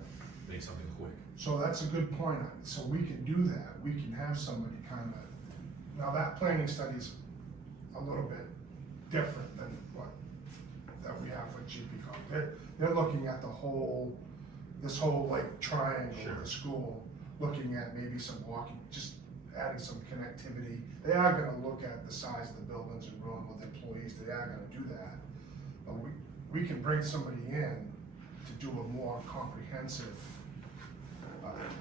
make something quick. So that's a good point, so we can do that, we can have somebody kind of, now that planning study's a little bit different than what, that we have with GP. They're looking at the whole, this whole like triangle Sure. of the school, looking at maybe some walking, just adding some connectivity. They are gonna look at the size of the buildings and run with employees, they are gonna do that. But we can bring somebody in to do a more comprehensive,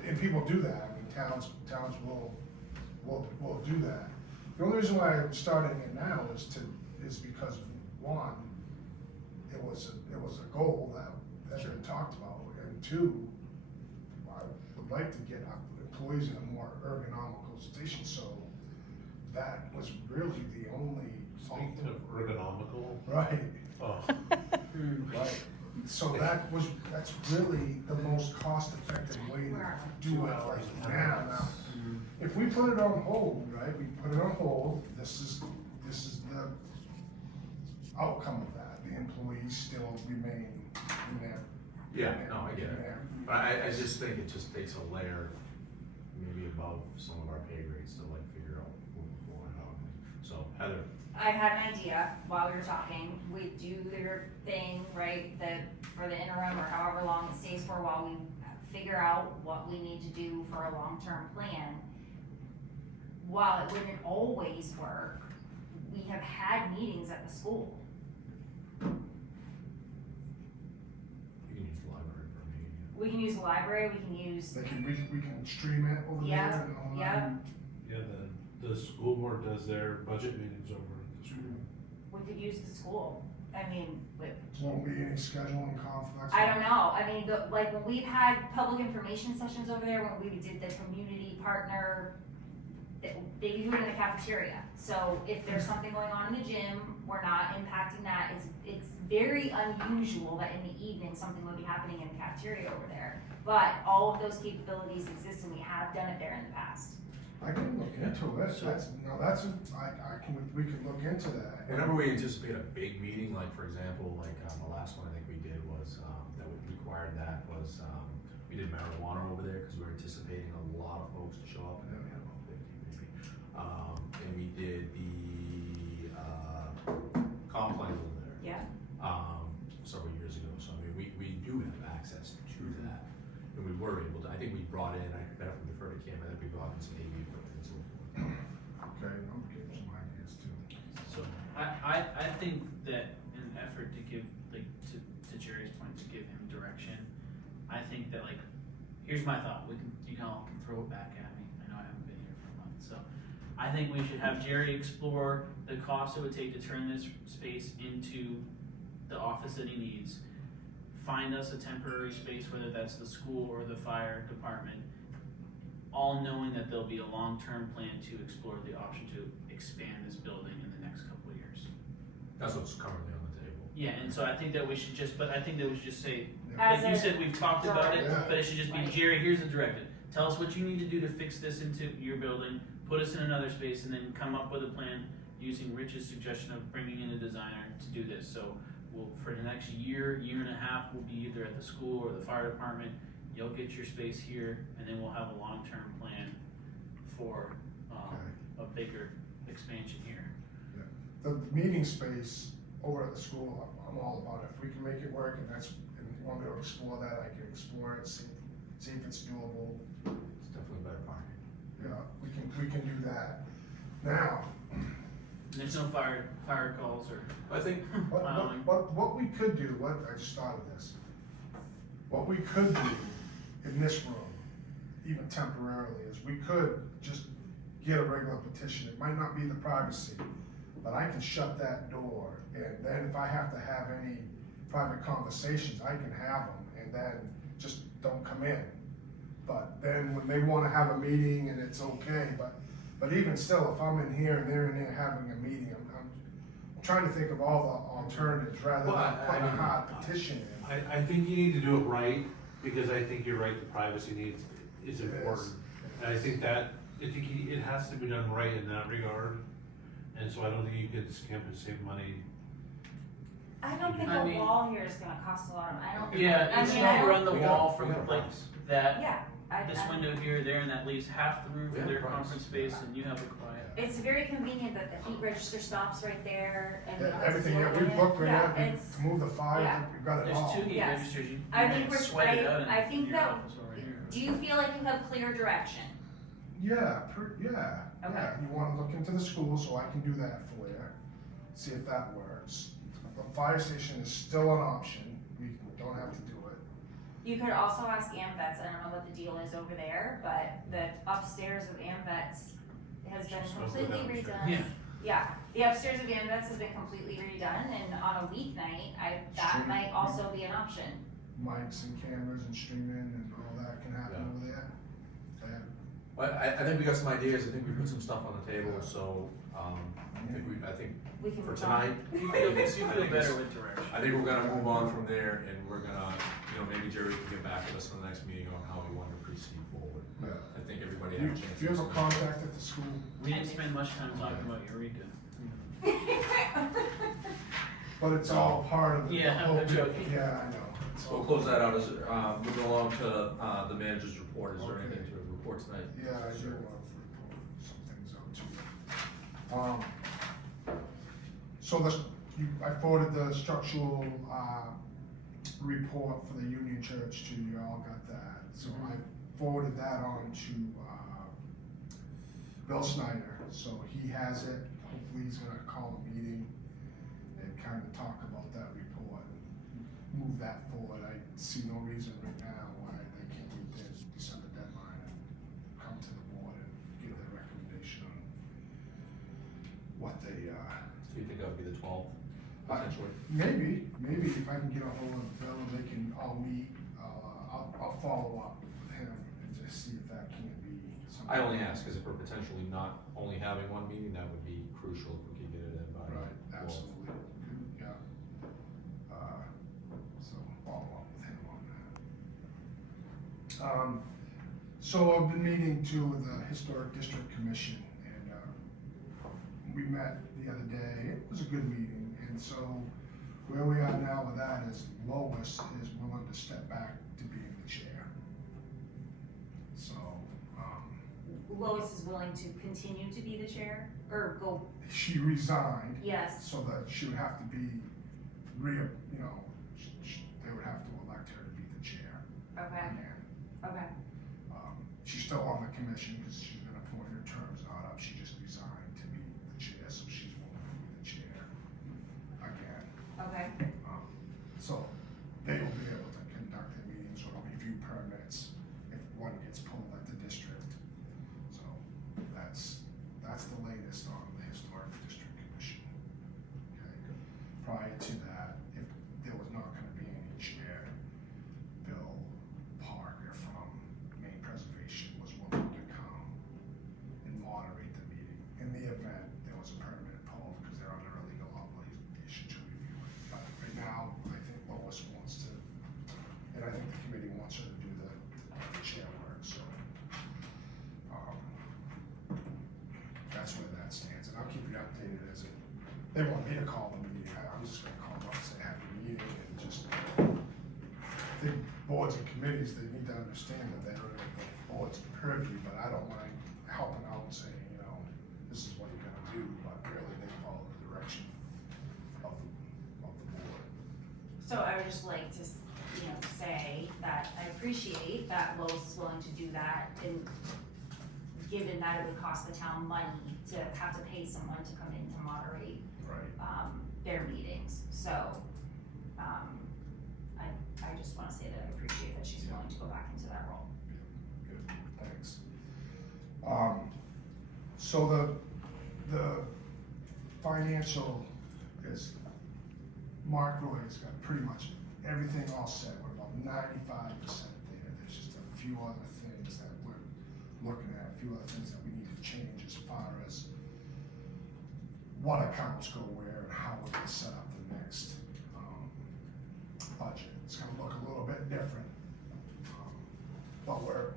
and people do that, I mean, towns will do that. The only reason why I'm starting it now is because, one, it was a goal that's been talked about, and two, I would like to get our employees in a more ergonomical station, so that was really the only. Speaking of ergonomical, Right, oh, right. So that's really the most cost-effective way to do it right now. Now, if we put it on hold, right, we put it on hold, this is the outcome of that. The employees still remain in there. Yeah, no, I get in it. there. But I just think it just takes a layer, maybe above some of our pay grades to like figure out moving forward how. So Heather, I had an idea while we were talking, we do your thing, right, for the interim or however long it stays for while we figure out what we need to do for a long-term plan. While it wouldn't always work, we have had meetings at the school. you can use the library for a meeting. We can use the library, we can use, We can stream it over Yeah, there and online. yeah. yeah, the school board does their budget meetings over at the school. we could use the school. I mean, Won't be any scheduling conflicts. I don't know, I mean, like, when we've had public information sessions over there, when we did the community partner, they do it in the cafeteria. So if there's something going on in the gym, we're not impacting that. It's very unusual that in the evening, something would be happening in the cafeteria over there. But all of those capabilities exist and we have done it there in the past. I can look into it, we can look into that. Whenever we anticipate a big meeting, like for example, like the last one I think we did was, that would require that was, we did marijuana over there because we were anticipating a lot of folks to show up, and then we had about 50 maybe. And we did the, comp plan over there. Yeah. Several years ago, so I mean, we do have access to that, and we were able to, I think we brought in, I have to refer to Kim, I think we brought in some AV equipment and so forth. Okay, I'm getting some ideas too. So, I think that in an effort to give, like, to Jerry's point, to give him direction, I think that like here's my thought, you all can throw it back at me, I know I haven't been here for a month, so. I think we should have Jerry explore the cost it would take to turn this space into the office that he needs. Find us a temporary space, whether that's the school or the fire department, all knowing that there'll be a long-term plan to explore the option to expand this building in the next couple of years. That's what's currently on the table. Yeah, and so I think that we should just, but I think that we should just say, As like you a said, we've talked about it, Yeah. but it should just be, Right. Jerry, here's the directive. Tell us what you need to do to fix this into your building, put us in another space, and then come up with a plan using Rich's suggestion of bringing in a designer to do this. So we'll, for the next year, year and a half, we'll be either at the school or the fire department. You'll get your space here, and then we'll have a long-term plan for, a bigger expansion here. The meeting space over at the school, I'm all about it. If we can make it work and that's, and you want me to explore that, I can explore it, see if it's doable. It's definitely better parking. Yeah, we can do that. Now, And there's no fire calls or I think, what we could do, I just thought of this. What we could do in this room, even temporarily, is we could just get a regular petition. It might not be the privacy, but I can shut that door, and then if I have to have any private conversations, I can have them, and then just don't come in. But then when they wanna have a meeting and it's okay, but even still, if I'm in here and they're in there having a meeting, I'm trying to think of all the alternatives rather Well, than putting a I- hard petition in. I think you need to do it right, because I think you're right, the privacy needs is It is. important. And I think it has to be done right in that regard, and so I don't think you can skimp and save money. I don't think I a mean- wall here is gonna cost a lot of, I don't. Yeah, I it's mean, not I run don't- the We got- wall we from got a like price. that, Yeah, this window here, there, and that leaves half the room We for have their a price. conference space, and you have a quiet. it's very convenient that the heat register stops right there and. Yeah, it's everything, located we in- looked right yeah, at, it's- we moved the fire, yeah. we've got it There's all. two heat Yes. registers, you I can think we're- sweat it out I think in your that- office over here. Do you feel like you have clear direction? Yeah, Okay. yeah, you wanna look into the school, so I can do that for you, see if that works. The fire station is still an option, we don't have to do it. You could also ask AMVets, I don't know what the deal is over there, but the upstairs of AMVets has been Just go completely downstairs. redone. Yeah. Yeah, the upstairs of AMVets has been completely redone, and on a weeknight, that Stream. might also be an option. Mics and cameras and streaming and all that can happen Yeah. over there. Yeah. Well, I think we got some ideas, I think we put some stuff on the table, so, I think We can for move on. tonight, You feel better with direction. I think we're gonna move on from there, and we're gonna, maybe Jerry can get back with us in the next meeting on how we want to proceed forward. Yeah. I think everybody You, had a chance. do you to have a listen. contact at the school? We didn't spend much time talking about Eureka. But it's all part of the Yeah, whole I'm big- joking. Yeah, I know. It's We'll all- close that out, moving along to, the manager's report, is there anything to report tonight? Yeah, I do want to report some things out too. So I forwarded the structural, report for the Union Church to you, you all got that. So I forwarded that on to, Bill Snyder, so he has it, hopefully he's gonna call a meeting and kind of talk about that report, and move that forward. I see no reason right now why they can't meet their December deadline and come to the board and give their recommendation on what they, So you think that would be the 12th, potentially? maybe if I can get a hold of Bill and they can all meet, I'll follow up with him and just see if that can be something. I only ask, because if we're potentially not only having one meeting, that would be crucial if we could get it in by. Right, 12th. absolutely, yeah. So follow up with him on that. So I've been meeting too with the Historic District Commission, and, we met the other day, it was a good meeting, and so where we are now with that is Lois is willing to step back to being the chair. So, Lois is willing to continue to be the chair, or go, she resigned, yes, so that she would have to be they would have to elect her to be the chair okay, again. okay, She's still on the commission because she's been appointed, her term's not up, she just resigned to be the chair, so she's willing to be the chair again. okay, So they will be able to conduct their meetings or review permits. keep you updated as it, they want me to call the meeting, I'm just gonna call them up and say happy meeting and just, I think boards and committees, they need to understand that they're in the board's purview, but I don't mind helping out and saying, you know, this is what you're gonna do, but really they follow the direction of the board. So I would just like to, say that I appreciate that Lowe's is willing to do that, and given that it would cost the town money to have to pay someone to come in to moderate, Right. their meetings, so, I just wanna say that I appreciate that she's willing to go back into that role. Good, thanks. So the financial is, Mark Roy has got pretty much everything all set, we're about 95% there, there's just a few other things that we're looking at, a few other things that we need to change as far as what accounts go where and how we're gonna set up the next, budget. It's gonna look a little bit different. But we're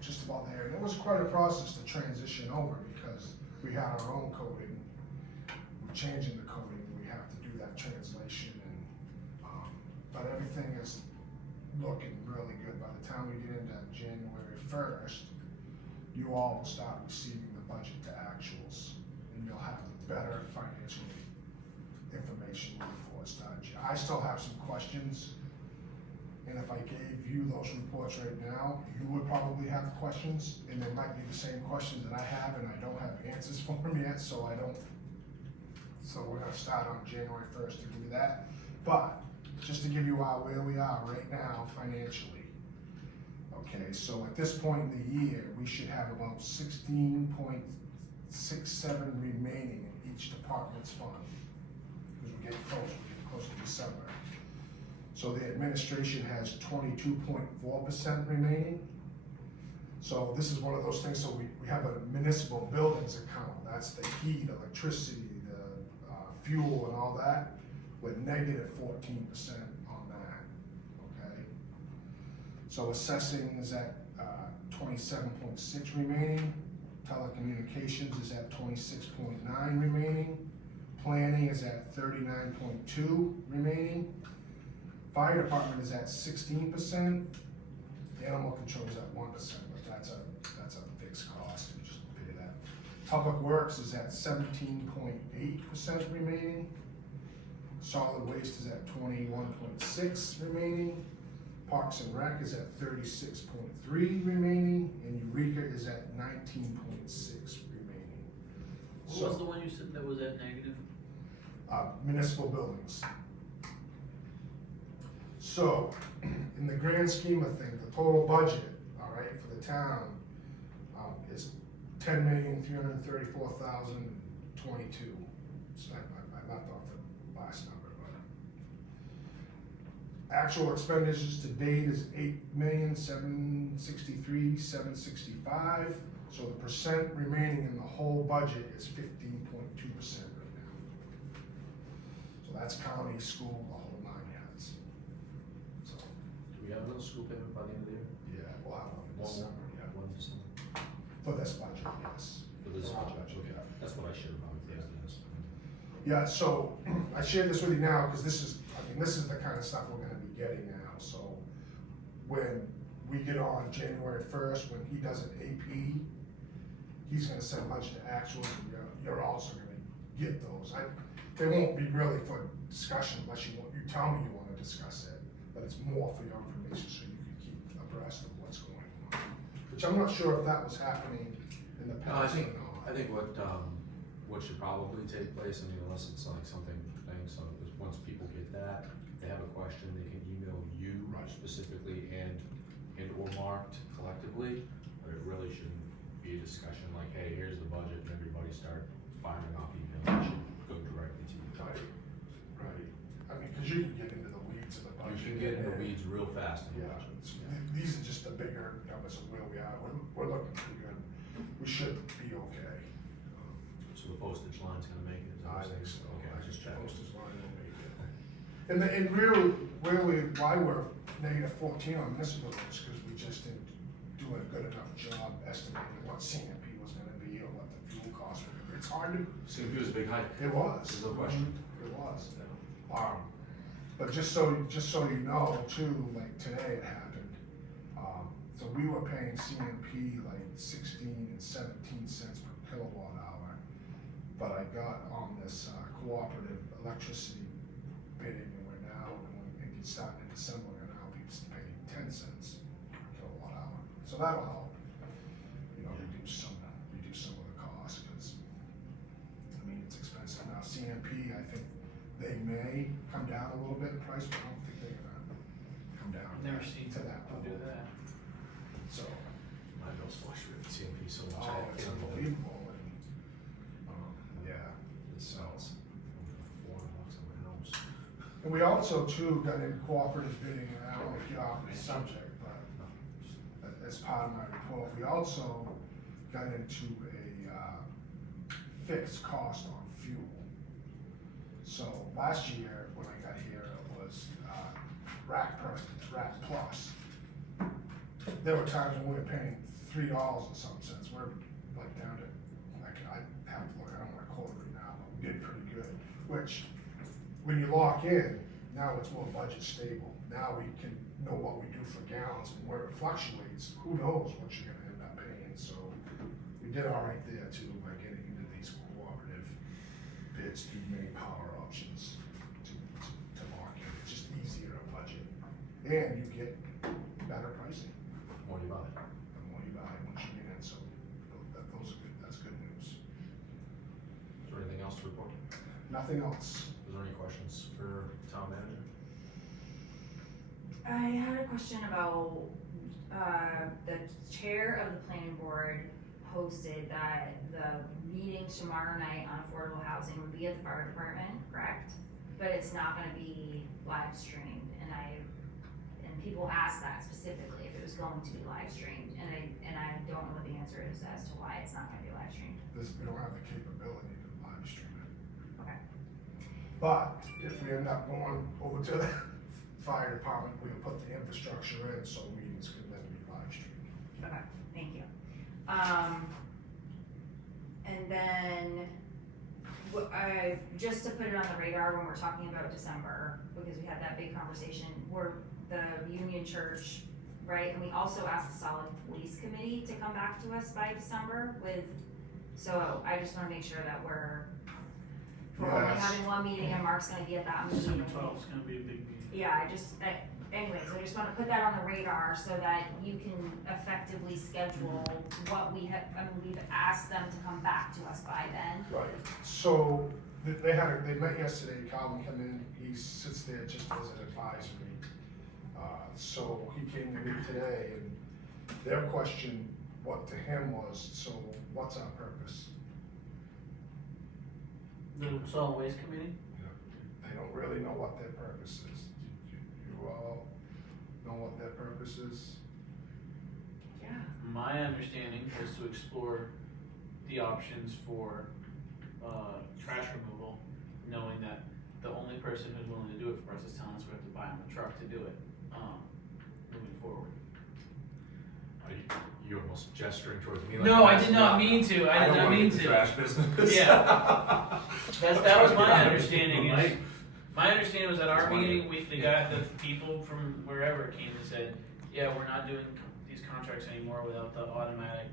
just about there, and it was quite a process to transition over, because we had our own coding, we're changing the coding, we have to do that translation, and, but everything is looking really good. By the time we get into January 1st, you all will start receiving the budget to actuals, and you'll have better financial information before it starts. I still have some questions, and if I gave you those reports right now, you would probably have questions, and they might be the same questions that I have, and I don't have answers for them yet, so we're gonna start on January 1st to give you that. But, just to give you where we are right now financially. Okay, so at this point in the year, we should have about 16.67 remaining in each department's fund. Because we're getting close to December. So the administration has 22.4% remaining. So this is one of those things, so we have a municipal buildings account, that's the heat, electricity, the fuel and all that. With negative 14% on that, okay? So assessing is at 27.6 remaining, telecommunications is at 26.9 remaining, planning is at 39.2 remaining, fire department is at 16%, animal control is at 1%, but that's a fixed cost, you just pay that. Public works is at 17.8% remaining. Solid waste is at 21.6 remaining, Parks and Rec is at 36.3 remaining, and Eureka is at 19.6 remaining. What was the one you said that was at negative? Municipal buildings. So, in the grand scheme of things, the total budget, all right, for the town, is $10,334,022. So I left off the last number, but actual expenditures to date is $8,763,765. So the percent remaining in the whole budget is 15.2% right now. So that's county, school, the whole 9 yards. So, Do we have another school payment by the end of the year? yeah, we'll have one in One more? December, yeah. One December? For this budget, yes. For this For our budget, okay. yeah. That's what I should have probably yes. Yeah, so I shared this with you now because this is the kind of stuff we're gonna be getting now. So when we get on January 1st, when he does an AP, he's gonna send a bunch of actuals, and you're also gonna get those. They won't be really for discussion unless you tell me you wanna discuss it, but it's more for your information so you can keep abreast of what's going on. Which I'm not sure if that was happening in the No, I past or think not. what should probably take place, I mean, unless it's like something, so is once people get that, if they have a question, they can email you Right. specifically and or marked collectively, but it really shouldn't be a discussion like, hey, here's the budget, and everybody start firing off emails, it should go directly to you. Right. I mean, cause you can get into the weeds of the budget. You can get in the weeds real fast in the Yeah, budget. these are just the bigger numbers of where we are, we're looking pretty good, we should be okay. So the postage line's gonna make it? Is that what I you're think saying? so. Okay, I just checked. Postage line will make it. And really, why we're negative 14 on municipal roads, because we just didn't do a good enough job estimating what CMP was gonna be idea what the fuel costs were. It's hard to, CMP was a big hike. it was. There's no question. It was. But just so you know too, like today it happened. So we were paying CMP like 16 and 17 cents per kilowatt hour. But I got on this cooperative electricity bidding, and we're now, starting in December, we're gonna now be paying 10 cents per kilowatt hour. So that'll help, reduce some of the costs, because, I mean, it's expensive. Now CMP, I think they may come down a little bit in price, but I don't think they're gonna come down I've never seen to that people do level. that. So, My bills fluctuate with CMP so much. oh, I it's can't believe it. unbelievable, and, yeah, It sells. $400 on my house. and we also too got into cooperative bidding, and I don't want to get off the subject, but as part of my report, we also got into a fixed cost on fuel. So last year, when I got here, it was rack plus. There were times when we were paying $3 and some cents. We're like down to, I have to look, I don't want to quote it right now, but we did pretty good. Which, when you lock in, now it's more budget stable. Now we can know what we do for gallons, and where it fluctuates, who knows what you're gonna end up paying. So we did all right there too by getting into these cooperative bids through main power options to lock in. It's just easier to budget, and you get better pricing The more you buy. the more you buy once you get in. So those are good. That's good news. Is there anything else to report? Nothing else. Is there any questions for town manager? I had a question about, the chair of the planning board posted that the meeting tomorrow night on affordable housing would be at the fire department, correct? But it's not gonna be live streamed, and people asked that specifically, if it was going to be live streamed, and I don't know what the answer is as to why it's not gonna be live streamed. We don't have the capability to live stream it. Okay. But if we end up going over to the fire department, we'll put the infrastructure in so meetings can then be live streamed. Okay, thank you. And then, just to put it on the radar when we're talking about December, because we had that big conversation, the Union Church, right? And we also asked the Solid Police Committee to come back to us by December so I just wanna make sure that we're only Yes. having one meeting and Mark's gonna be at that meeting. December 12th is gonna be a big meeting. Yeah, anyways, I just wanna put that on the radar so that you can effectively schedule what we've asked them to come back to us by then. Right. So they met yesterday. Calvin come in. He sits there just as an advisory. So he came to me today, and their question, to him was, so what's our purpose? The solid waste committee? They don't really know what their purpose is. You all know what their purpose is? Yeah. My understanding was to explore the options for, trash removal, knowing that the only person who's willing to do it for us is telling us we have to buy them a truck to do it, moving forward. Are you almost gesturing towards me? No, I did not mean to, I did not mean to. Trash business. Yeah. That was my Yeah. understanding is, Right. my understanding was at our That's why- meeting, the people from wherever came and said, yeah, we're not doing these contracts anymore without the automatic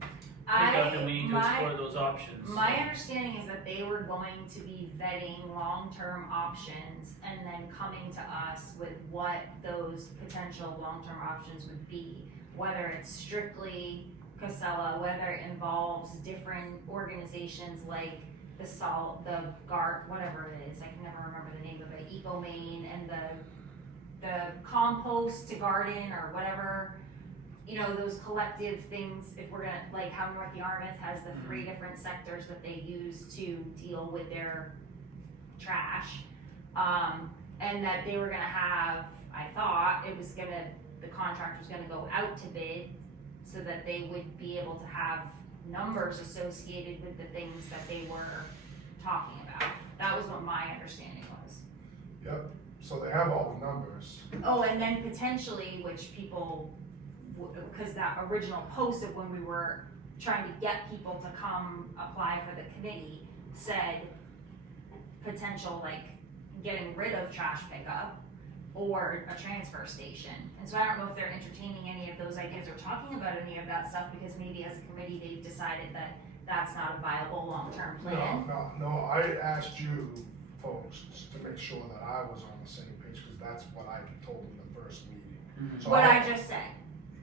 pickup, and we need to explore those options. My understanding is that they were going to be vetting long-term options and then coming to us with what those potential long-term options would be. Whether it's strictly Casella, whether it involves different organizations like the GART, whatever it is, I can never remember the name of it, EcoMaine, and the compost to garden or whatever, those collective things, if we're gonna, like how North Yarmouth has the 3 different sectors that they use to deal with their trash. And that they were gonna have, I thought, the contract was gonna go out to bid so that they would be able to have numbers associated with the things that they were talking about. That was what my understanding was. Yep. So they have all the numbers. Oh, and then potentially, which people, because that original post of when we were trying to get people to come apply for the committee, said potential, like, getting rid of trash pickup or a transfer station. And so I don't know if they're entertaining any of those ideas or talking about any of that stuff, because maybe as a committee, they've decided that that's not a viable long-term plan. No, I asked you folks to make sure that I was on the same page, because that's what I told them the first meeting. So What I just said,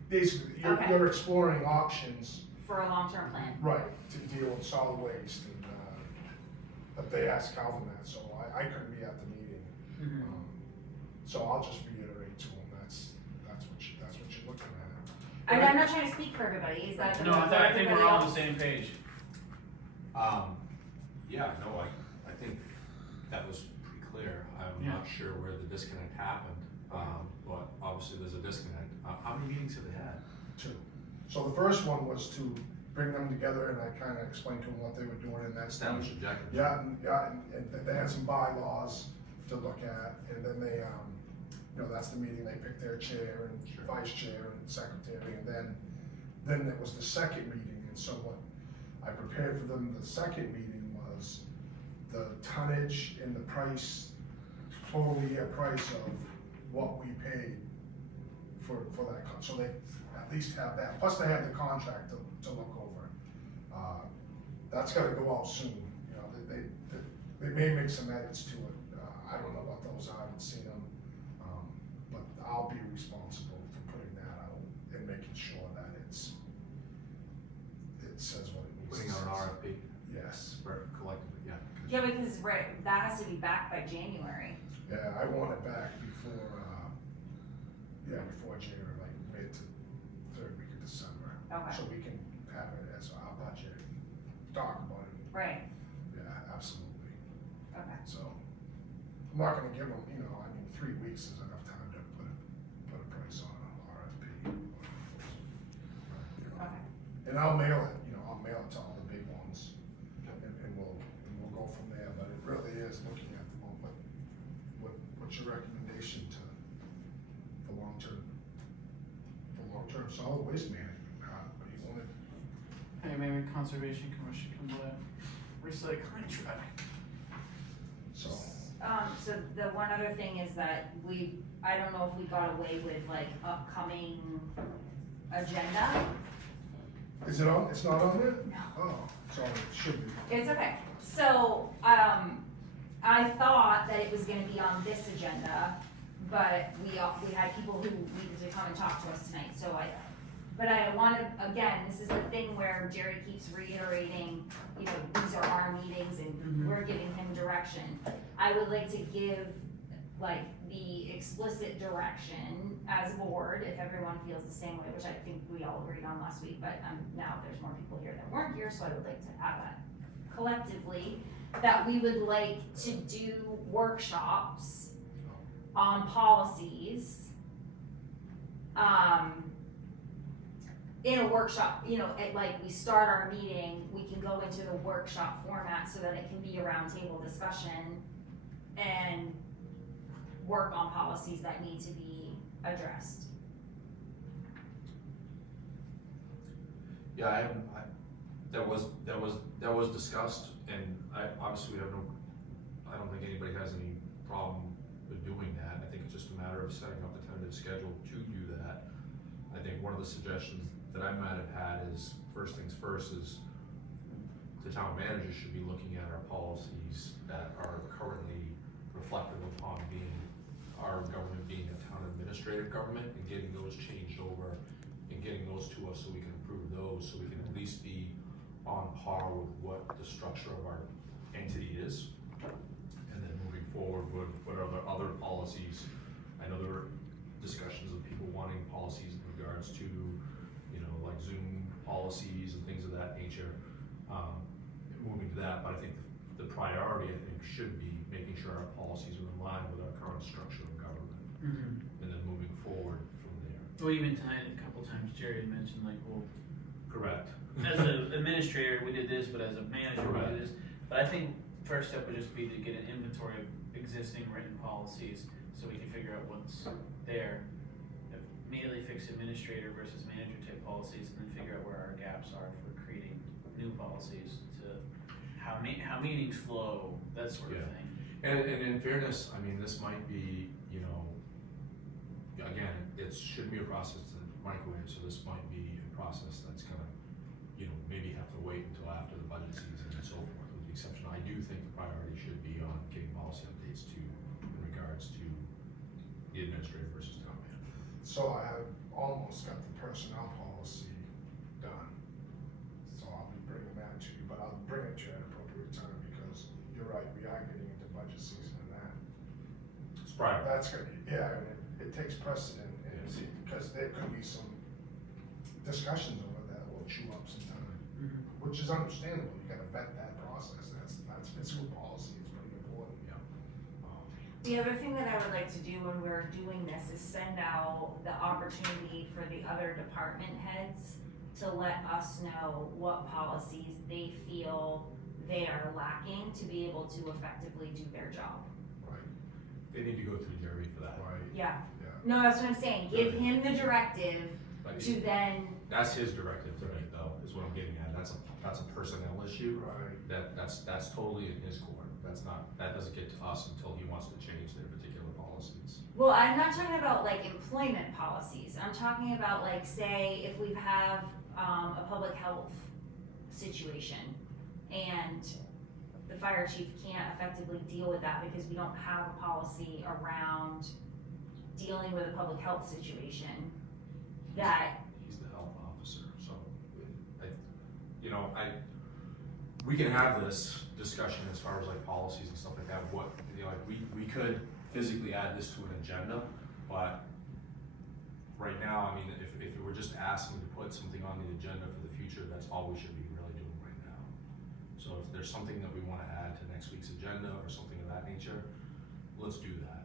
basically, Okay. you're exploring options, for a long-term plan. right, to deal with solid waste, and, but they asked Calvin that, so I couldn't be at the meeting. Um, So I'll just reiterate to them, that's what you're looking at. And I'm not trying to speak for everybody, is that? No, I think we're everybody all on the else? same page. Yeah, no, I think that was pretty clear. I'm Yeah. not sure where the disconnect happened, but obviously there's a disconnect. How many meetings have they had? Two. So the first one was to bring them together, and I kinda explained to them what they were doing, and that's. Establish objectives. Yeah, and they had some bylaws to look at, and then they, that's the meeting, they picked their chair and Sure. vice chair and secretary, and then it was the second meeting, and so what I prepared for them, the second meeting was the tonnage and the price, total year price of what we paid for that, so they at least have that, plus they have the contract to look over. That's gotta go out soon, they may make some edits to it, I don't know what those are, I haven't seen them. But I'll be responsible for putting that out and making sure that it says what it needs to Putting say. out an RFP Yes, for collectively, yeah. Yeah, because, right, that has to be back by January. yeah, I want it back before January, like mid to third week of December. Okay. So we can have it as our budget, talk about it, Right, yeah, absolutely. okay. So, I'm not gonna give them, 3 weeks is enough time to put a price on an RFP. Okay. And I'll mail it, I'll mail it to all the big ones, and we'll go from there, but it really is looking at the moment, what's your recommendation to the long-term solid waste management, what do you want to? Hey, maybe Conservation Commission can put a recycling truck. So, So the one other thing is that I don't know if we got away with like upcoming agenda. is it on, it's not on there? No. Oh, sorry, it should be. It's okay. So, I thought that it was gonna be on this agenda, but we had people who needed to come and talk to us tonight, so but I wanted, again, this is the thing where Jerry keeps reiterating, these are our meetings and we're giving him direction. I would like to give, like, the explicit direction as a board, if everyone feels the same way, which I think we all agreed on last week, but now there's more people here that weren't here, so I would like to have that collectively, that we would like to do workshops on policies. In a workshop, like we start our meeting, we can go into the workshop format so that it can be a roundtable discussion and work on policies that need to be addressed. Yeah, that was discussed, and obviously we have I don't think anybody has any problem with doing that. I think it's just a matter of setting up a tentative schedule to do that. I think one of the suggestions that I might have had is, first things first, is the town manager should be looking at our policies that are currently reflective upon our government being a town administrative government, and getting those changed over and getting those to us so we can approve those, so we can at least be on par with what the structure of our entity is. And then moving forward, what are the other policies? I know there were discussions of people wanting policies in regards to, like Zoom policies and things of that nature. Moving to that, but I think the priority, should be making sure our policies are in line with our current structure of government, and then moving forward from there. Well, even tonight, a couple times, Jerry had mentioned like, well, Correct. as an administrator, we did this, but as a manager, we Correct. did this. But I think first step would just be to get an inventory of existing written policies, so we can figure out what's there. Immediately fix administrator versus manager type policies, and then figure out where our gaps are for creating new policies to how meetings flow, that sort of Yeah. thing. And in fairness, I mean, this might be, you know, again, it shouldn't be a process to microwave, so this might be a process that's gonna, you know, maybe have to wait until after the budget season and so forth, with the exception, I do think the priority should be on getting policy updates to, in regards to the administrator versus town manager. So I have almost got the personnel policy done. So I'll be bringing that to you, but I'll bring it to you at an appropriate time because you're right, we are getting into budget season and that. It's prior. That's gonna be, yeah, and it takes precedent and because there could be some discussions over that will chew up some time, which is understandable. You gotta vet that process. That's fiscal policy is pretty important. Yeah. The other thing that I would like to do when we're doing this is send out the opportunity for the other department heads to let us know what policies they feel they are lacking to be able to effectively do their job. Right, They need to go through Jerry for that. right, Yeah, yeah. no, that's what I'm saying, give him the directive But to then, that's his directive to me, though, is what I'm getting at. That's a personnel issue. Right. That's totally in his court. That doesn't get to us until he wants to change their particular policies. well, I'm not talking about like employment policies, I'm talking about like, say, if we have, a public health situation and the fire chief can't effectively deal with that because we don't have a policy around dealing with a public health situation, that, He's the health officer, so, we can have this discussion as far as like policies and stuff like that, we could physically add this to an agenda, but right now, I mean, if we're just asking to put something on the agenda for the future, that's all we should be really doing right now. So if there's something that we wanna add to next week's agenda or something of that nature, let's do that.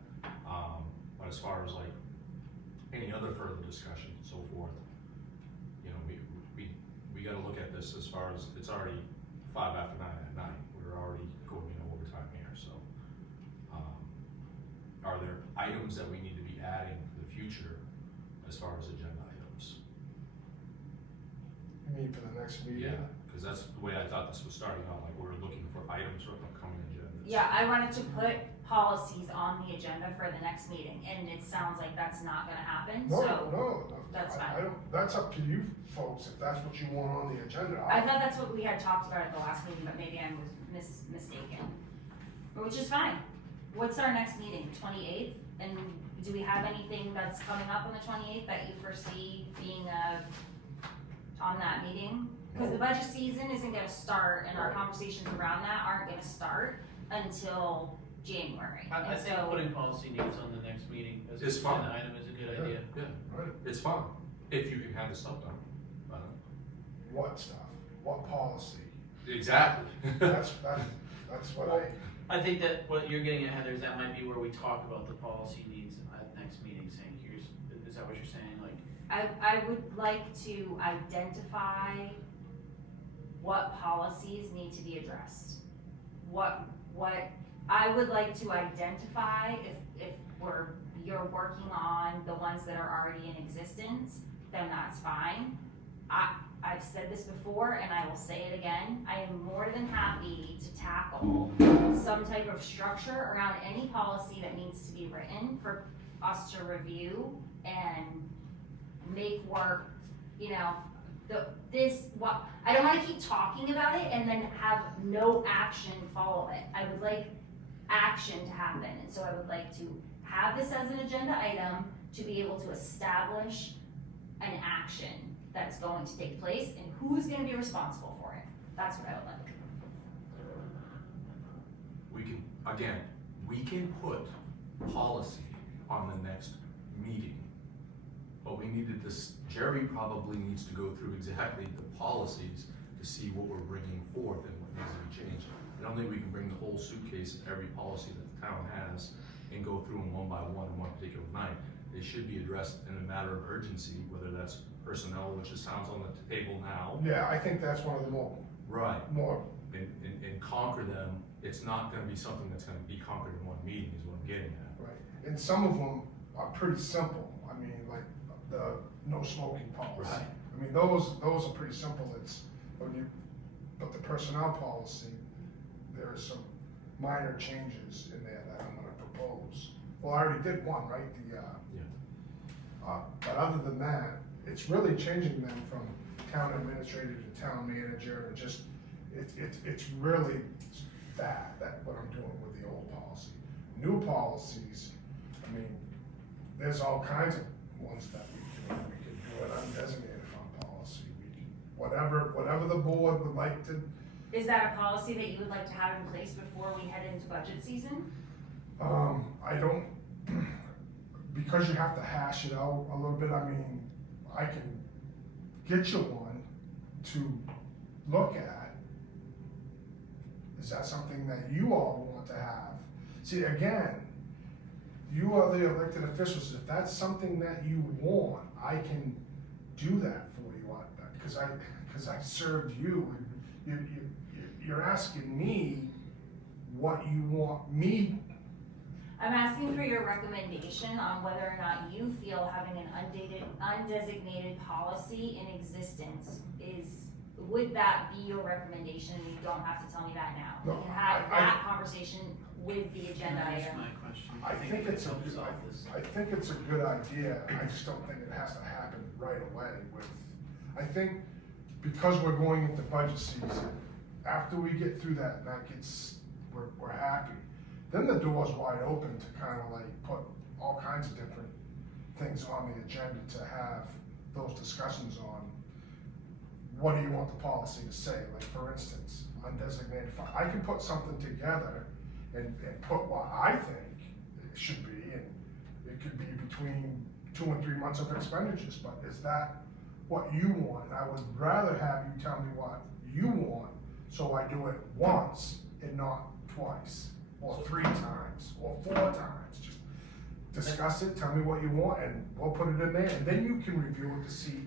But as far as like any other further discussion and so forth, you know, we gotta look at this as far as, it's already 9:05 at night, we're already going into overtime here, so. Are there items that we need to be adding for the future as far as agenda items? You mean for the next meeting? Yeah, cause that's the way I thought this was starting out, like we're looking for items for upcoming agendas. yeah, I wanted to put policies on the agenda for the next meeting, and it sounds like that's not gonna happen, No, so. no, that's I fine. don't, that's up to you folks, if that's what you want on the agenda. I thought that's what we had talked about at the last meeting, but maybe I was mistaken, which is fine. What's our next meeting, 28th? And do we have anything that's coming up on the 28th that you foresee being, on that meeting? Cause the budget season isn't gonna start, and our Right. conversations around that aren't gonna start until January. I And think so- putting policy needs on the next meeting as It's an fine. agenda item is a good Yeah. idea. Yeah, Right, it's fine, if you can have the stuff done. what stuff, what policy, Exactly. that's what I think that what you're getting at, Heather, is that might be where we talk about the policy needs at next meeting, saying, is that what you're saying, like? I would like to identify what policies need to be addressed. What I would like to identify, if you're working on the ones that are already in existence, then that's fine. I've said this before and I will say it again, I am more than happy to tackle some type of structure around any policy that needs to be written for us to review and make work, you know, I don't wanna keep talking about it and then have no action follow it. I would like action to happen, and so I would like to have this as an agenda item to be able to establish an action that's going to take place and who's gonna be responsible for it. That's what I would like. We can put policy on the next meeting. But we needed this, Jerry probably needs to go through exactly the policies to see what we're bringing forth and what needs to be changed. I don't think we can bring the whole suitcase of every policy that the town has and go through them one by one in one particular night. They should be addressed in a matter of urgency, whether that's personnel, which it sounds on the table now. Yeah, I think that's one of the more, And conquer them. It's not gonna be something that's gonna be conquered in one meeting, is what I'm getting at. right, and some of them are pretty simple, I mean, like the no smoking policy. Right. I mean, those are pretty simple, it's, when you but the personnel policy, there are some minor changes in there that I'm gonna propose. Well, I already did one, right, but other than that, it's really changing them from town administrator to town manager, and just, it's really that what I'm doing with the old policy. New policies, I mean, there's all kinds of ones that we can do an undesignated fund policy, whatever the board would like to. Is that a policy that you would like to have in place before we head into budget season? I don't, because you have to hash it out a little bit, I mean, I can get you one to look at. Is that something that you all want to have? See, again, you are the elected officials, if that's something that you want, I can do that for you, because I served you, and you're asking me what you want me. I'm asking for your recommendation on whether or not you feel having an undesignated policy in existence would that be your recommendation? You don't have to tell me that now. No, We can have I- that conversation with the agenda That's item. my question. I think it's help solve this. I think it's a good idea, I just don't think it has to happen right away with, I think because we're going into budget season, after we get through that and that gets, we're happy, then the door's wide open to kind of like put all kinds of different things on the agenda to have those discussions on. What do you want the policy to say? Like, for instance, undesignated fund, I can put something together and put what I think it should be, and it could be between 2 and 3 months of expenditures, but is that what you want? And I would rather have you tell me what you want, so I do it once and not twice, or 3 times, or 4 times. Just discuss it, tell me what you want, and we'll put it in there, and then you can review it to see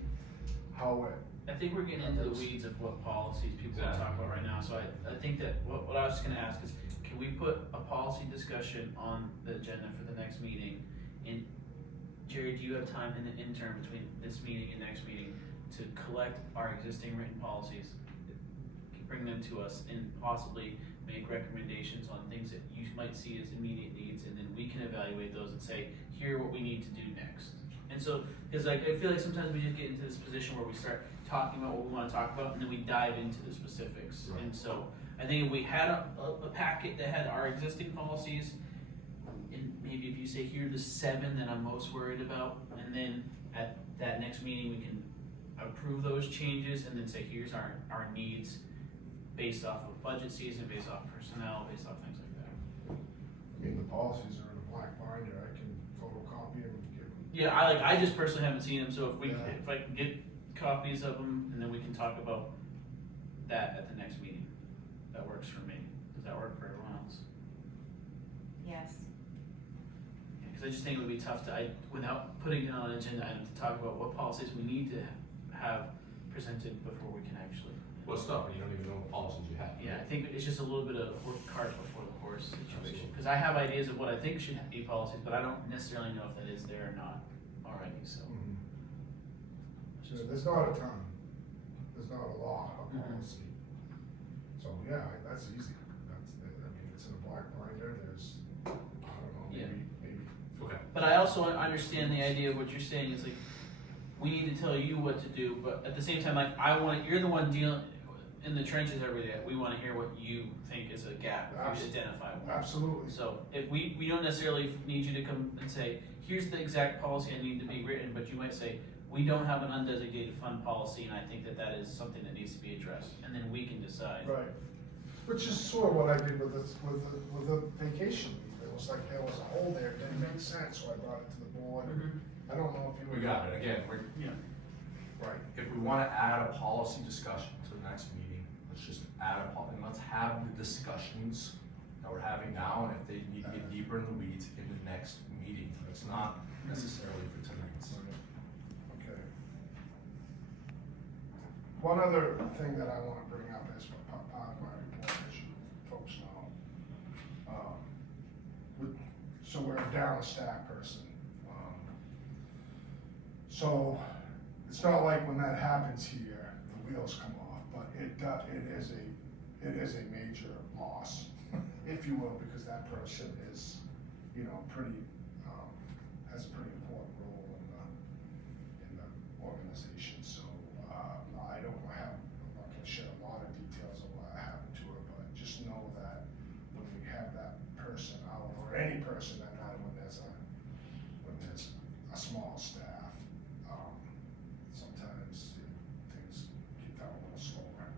how it. I think we're getting into the weeds of what policies people want to talk about right now, so I think that what I was just gonna ask is, can we put a policy discussion on the agenda for the next meeting? And Jerry, do you have time in the interim between this meeting and next meeting to collect our existing written policies? Bring them to us and possibly make recommendations on things that you might see as immediate needs, and then we can evaluate those and say, here are what we need to do next. And so, because like, I feel like sometimes we just get into this position where we start talking about what we want to talk about, and then we dive into the specifics. Right. And so, I think if we had a packet that had our existing policies, and maybe if you say, here are the 7 that I'm most worried about, and then at that next meeting, we can approve those changes, and then say, here's our needs based off of budget season, based off personnel, based off things like that. I mean, the policies are in a black binder, I can photocopy them and give them. Yeah, I just personally haven't seen them, so Yeah. if I can get copies of them, and then we can talk about that at the next meeting. That works for me. Does that work for everyone else? Yes. Because I just think it would be tough to, without putting it on an agenda item, to talk about what policies we need to have presented before we can actually. Well, it's tough when you don't even know what policies you have. Yeah, I think it's just a little bit of cart before the horse situation. Because I have ideas of what I think should be policies, but I don't necessarily know if that is there or not already, so. It's So just- there's not a ton, there's not a lot of Mhm. policy. So, yeah, that's easy, I mean, it's in a black binder, there's, I don't know, Yeah. maybe. Okay. But I also understand the idea of what you're saying is like, we need to tell you what to do, but at the same time, like, you're the one dealing in the trenches every day. We want to hear what you think is a gap, if you identify one. Absolutely. So if we don't necessarily need you to come and say, here's the exact policy I need to be written, but you might say, we don't have an undesignated fund policy, and I think that is something that needs to be addressed, and then we can decide. Right, which is sort of what I did with the vacation leave, it was like there was a hole there, it didn't make sense, so I brought it to the board. Mhm. I don't know if you. We got it, again, Yeah. Right, if we wanna add a policy discussion to the next meeting, let's just add and let's have the discussions that we're having now, and if they need to get deeper in the weeds in the next meeting, it's not necessarily for tonight's. okay. One other thing that I wanna bring up is part of my report, as you folks know. So we're down a staff person. So it's not like when that happens here, the wheels come off, but it is a major loss, if you will, because that person is, you know, pretty, has a pretty important role in the organization, so, I don't have, I'm not gonna share a lot of details of what happened to her, but just know that when we have that person out, or any person that night, when there's a small staff, sometimes things get down a little slower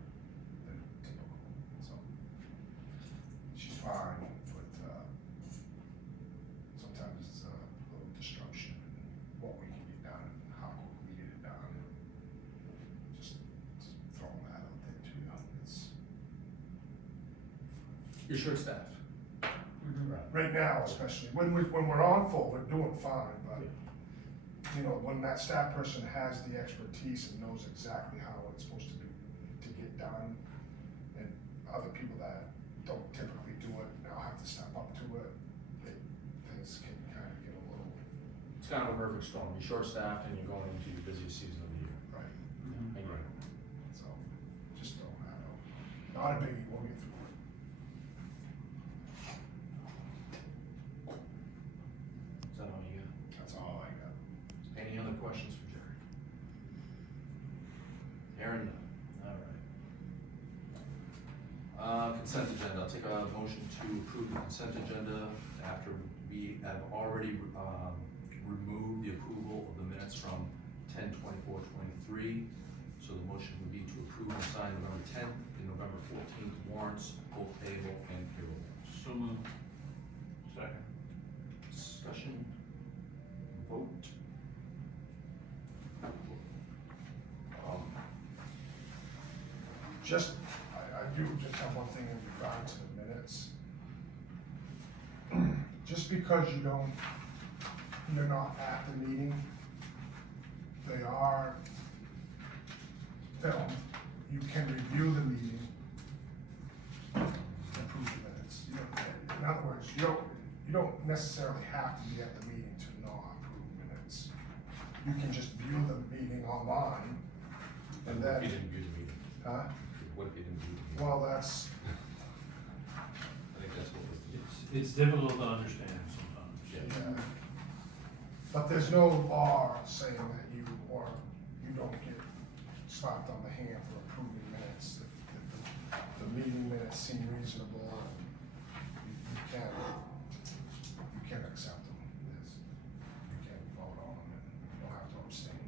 than typical, so. She's fine, but, sometimes it's a little disruption in what we can get done and how quick we get it done. Just throwing that out there to you, it's, You're short-staffed. right now especially, when we're on full, we're doing fine, but, you know, when that staff person has the expertise and knows exactly how it's supposed to be, to get done, and other people that don't typically do it now have to step up to it, things can kind of get a little, It's kind of a perfect storm. You're short-staffed and you're going into your busiest season of the year. right, And you're- so, just throwing that out. Not a biggie, we'll get through it. Is that all you got? That's all I got. Any other questions for Jerry? Hearing none, all right. Consent agenda, I'll take a motion to approve the consent agenda after we have already, removed the approval of the minutes from 10/24/23. So the motion would be to approve and sign November 10th and November 14th warrants, both payable and payroll. So moved. Second. Discussion, vote. Just, I do just have one thing in regard to the minutes. Just because you're not at the meeting, they are filmed, you can review the meeting, approve the minutes. In other words, you don't necessarily have to be at the meeting to not approve minutes. You can just view the meeting online, and What if you then, didn't view the meeting? huh? What if you didn't view the meeting? Well, that's, I think that's what was. It's difficult to understand sometimes. yeah. But there's no law saying that you don't get slapped on the hand for approving minutes. If the meeting minutes seem reasonable, and you can accept them. You can vote on them, and you don't have to abstain.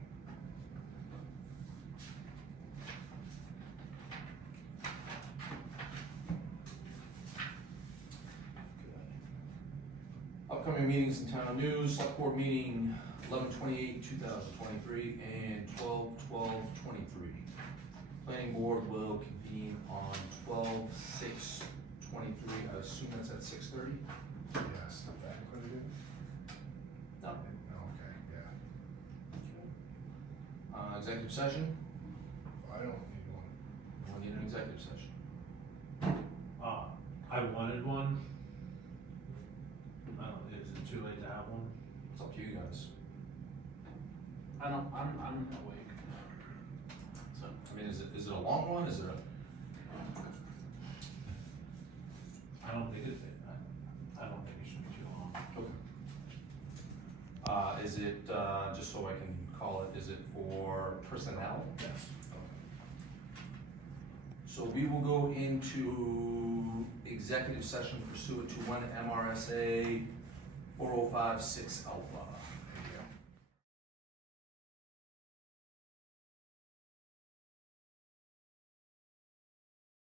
Upcoming meetings in town news, select board meeting 11/28/2023 and 12/12/23. Planning board will convene on 12/6/23. I assume that's at 6:30? Yes, that what it is? No. Okay, yeah. Executive session? I don't need one. We'll need an executive session. I wanted one. I don't, is it too late to have one? It's up to you guys. I'm awake. So, I mean, is it a long one? Is it a? I don't think I don't think it should be too long. Okay. Is it, just so I can call it, is it for personnel? Yes. So we will go into executive session pursuant to 1 MRSA 4056 alpha.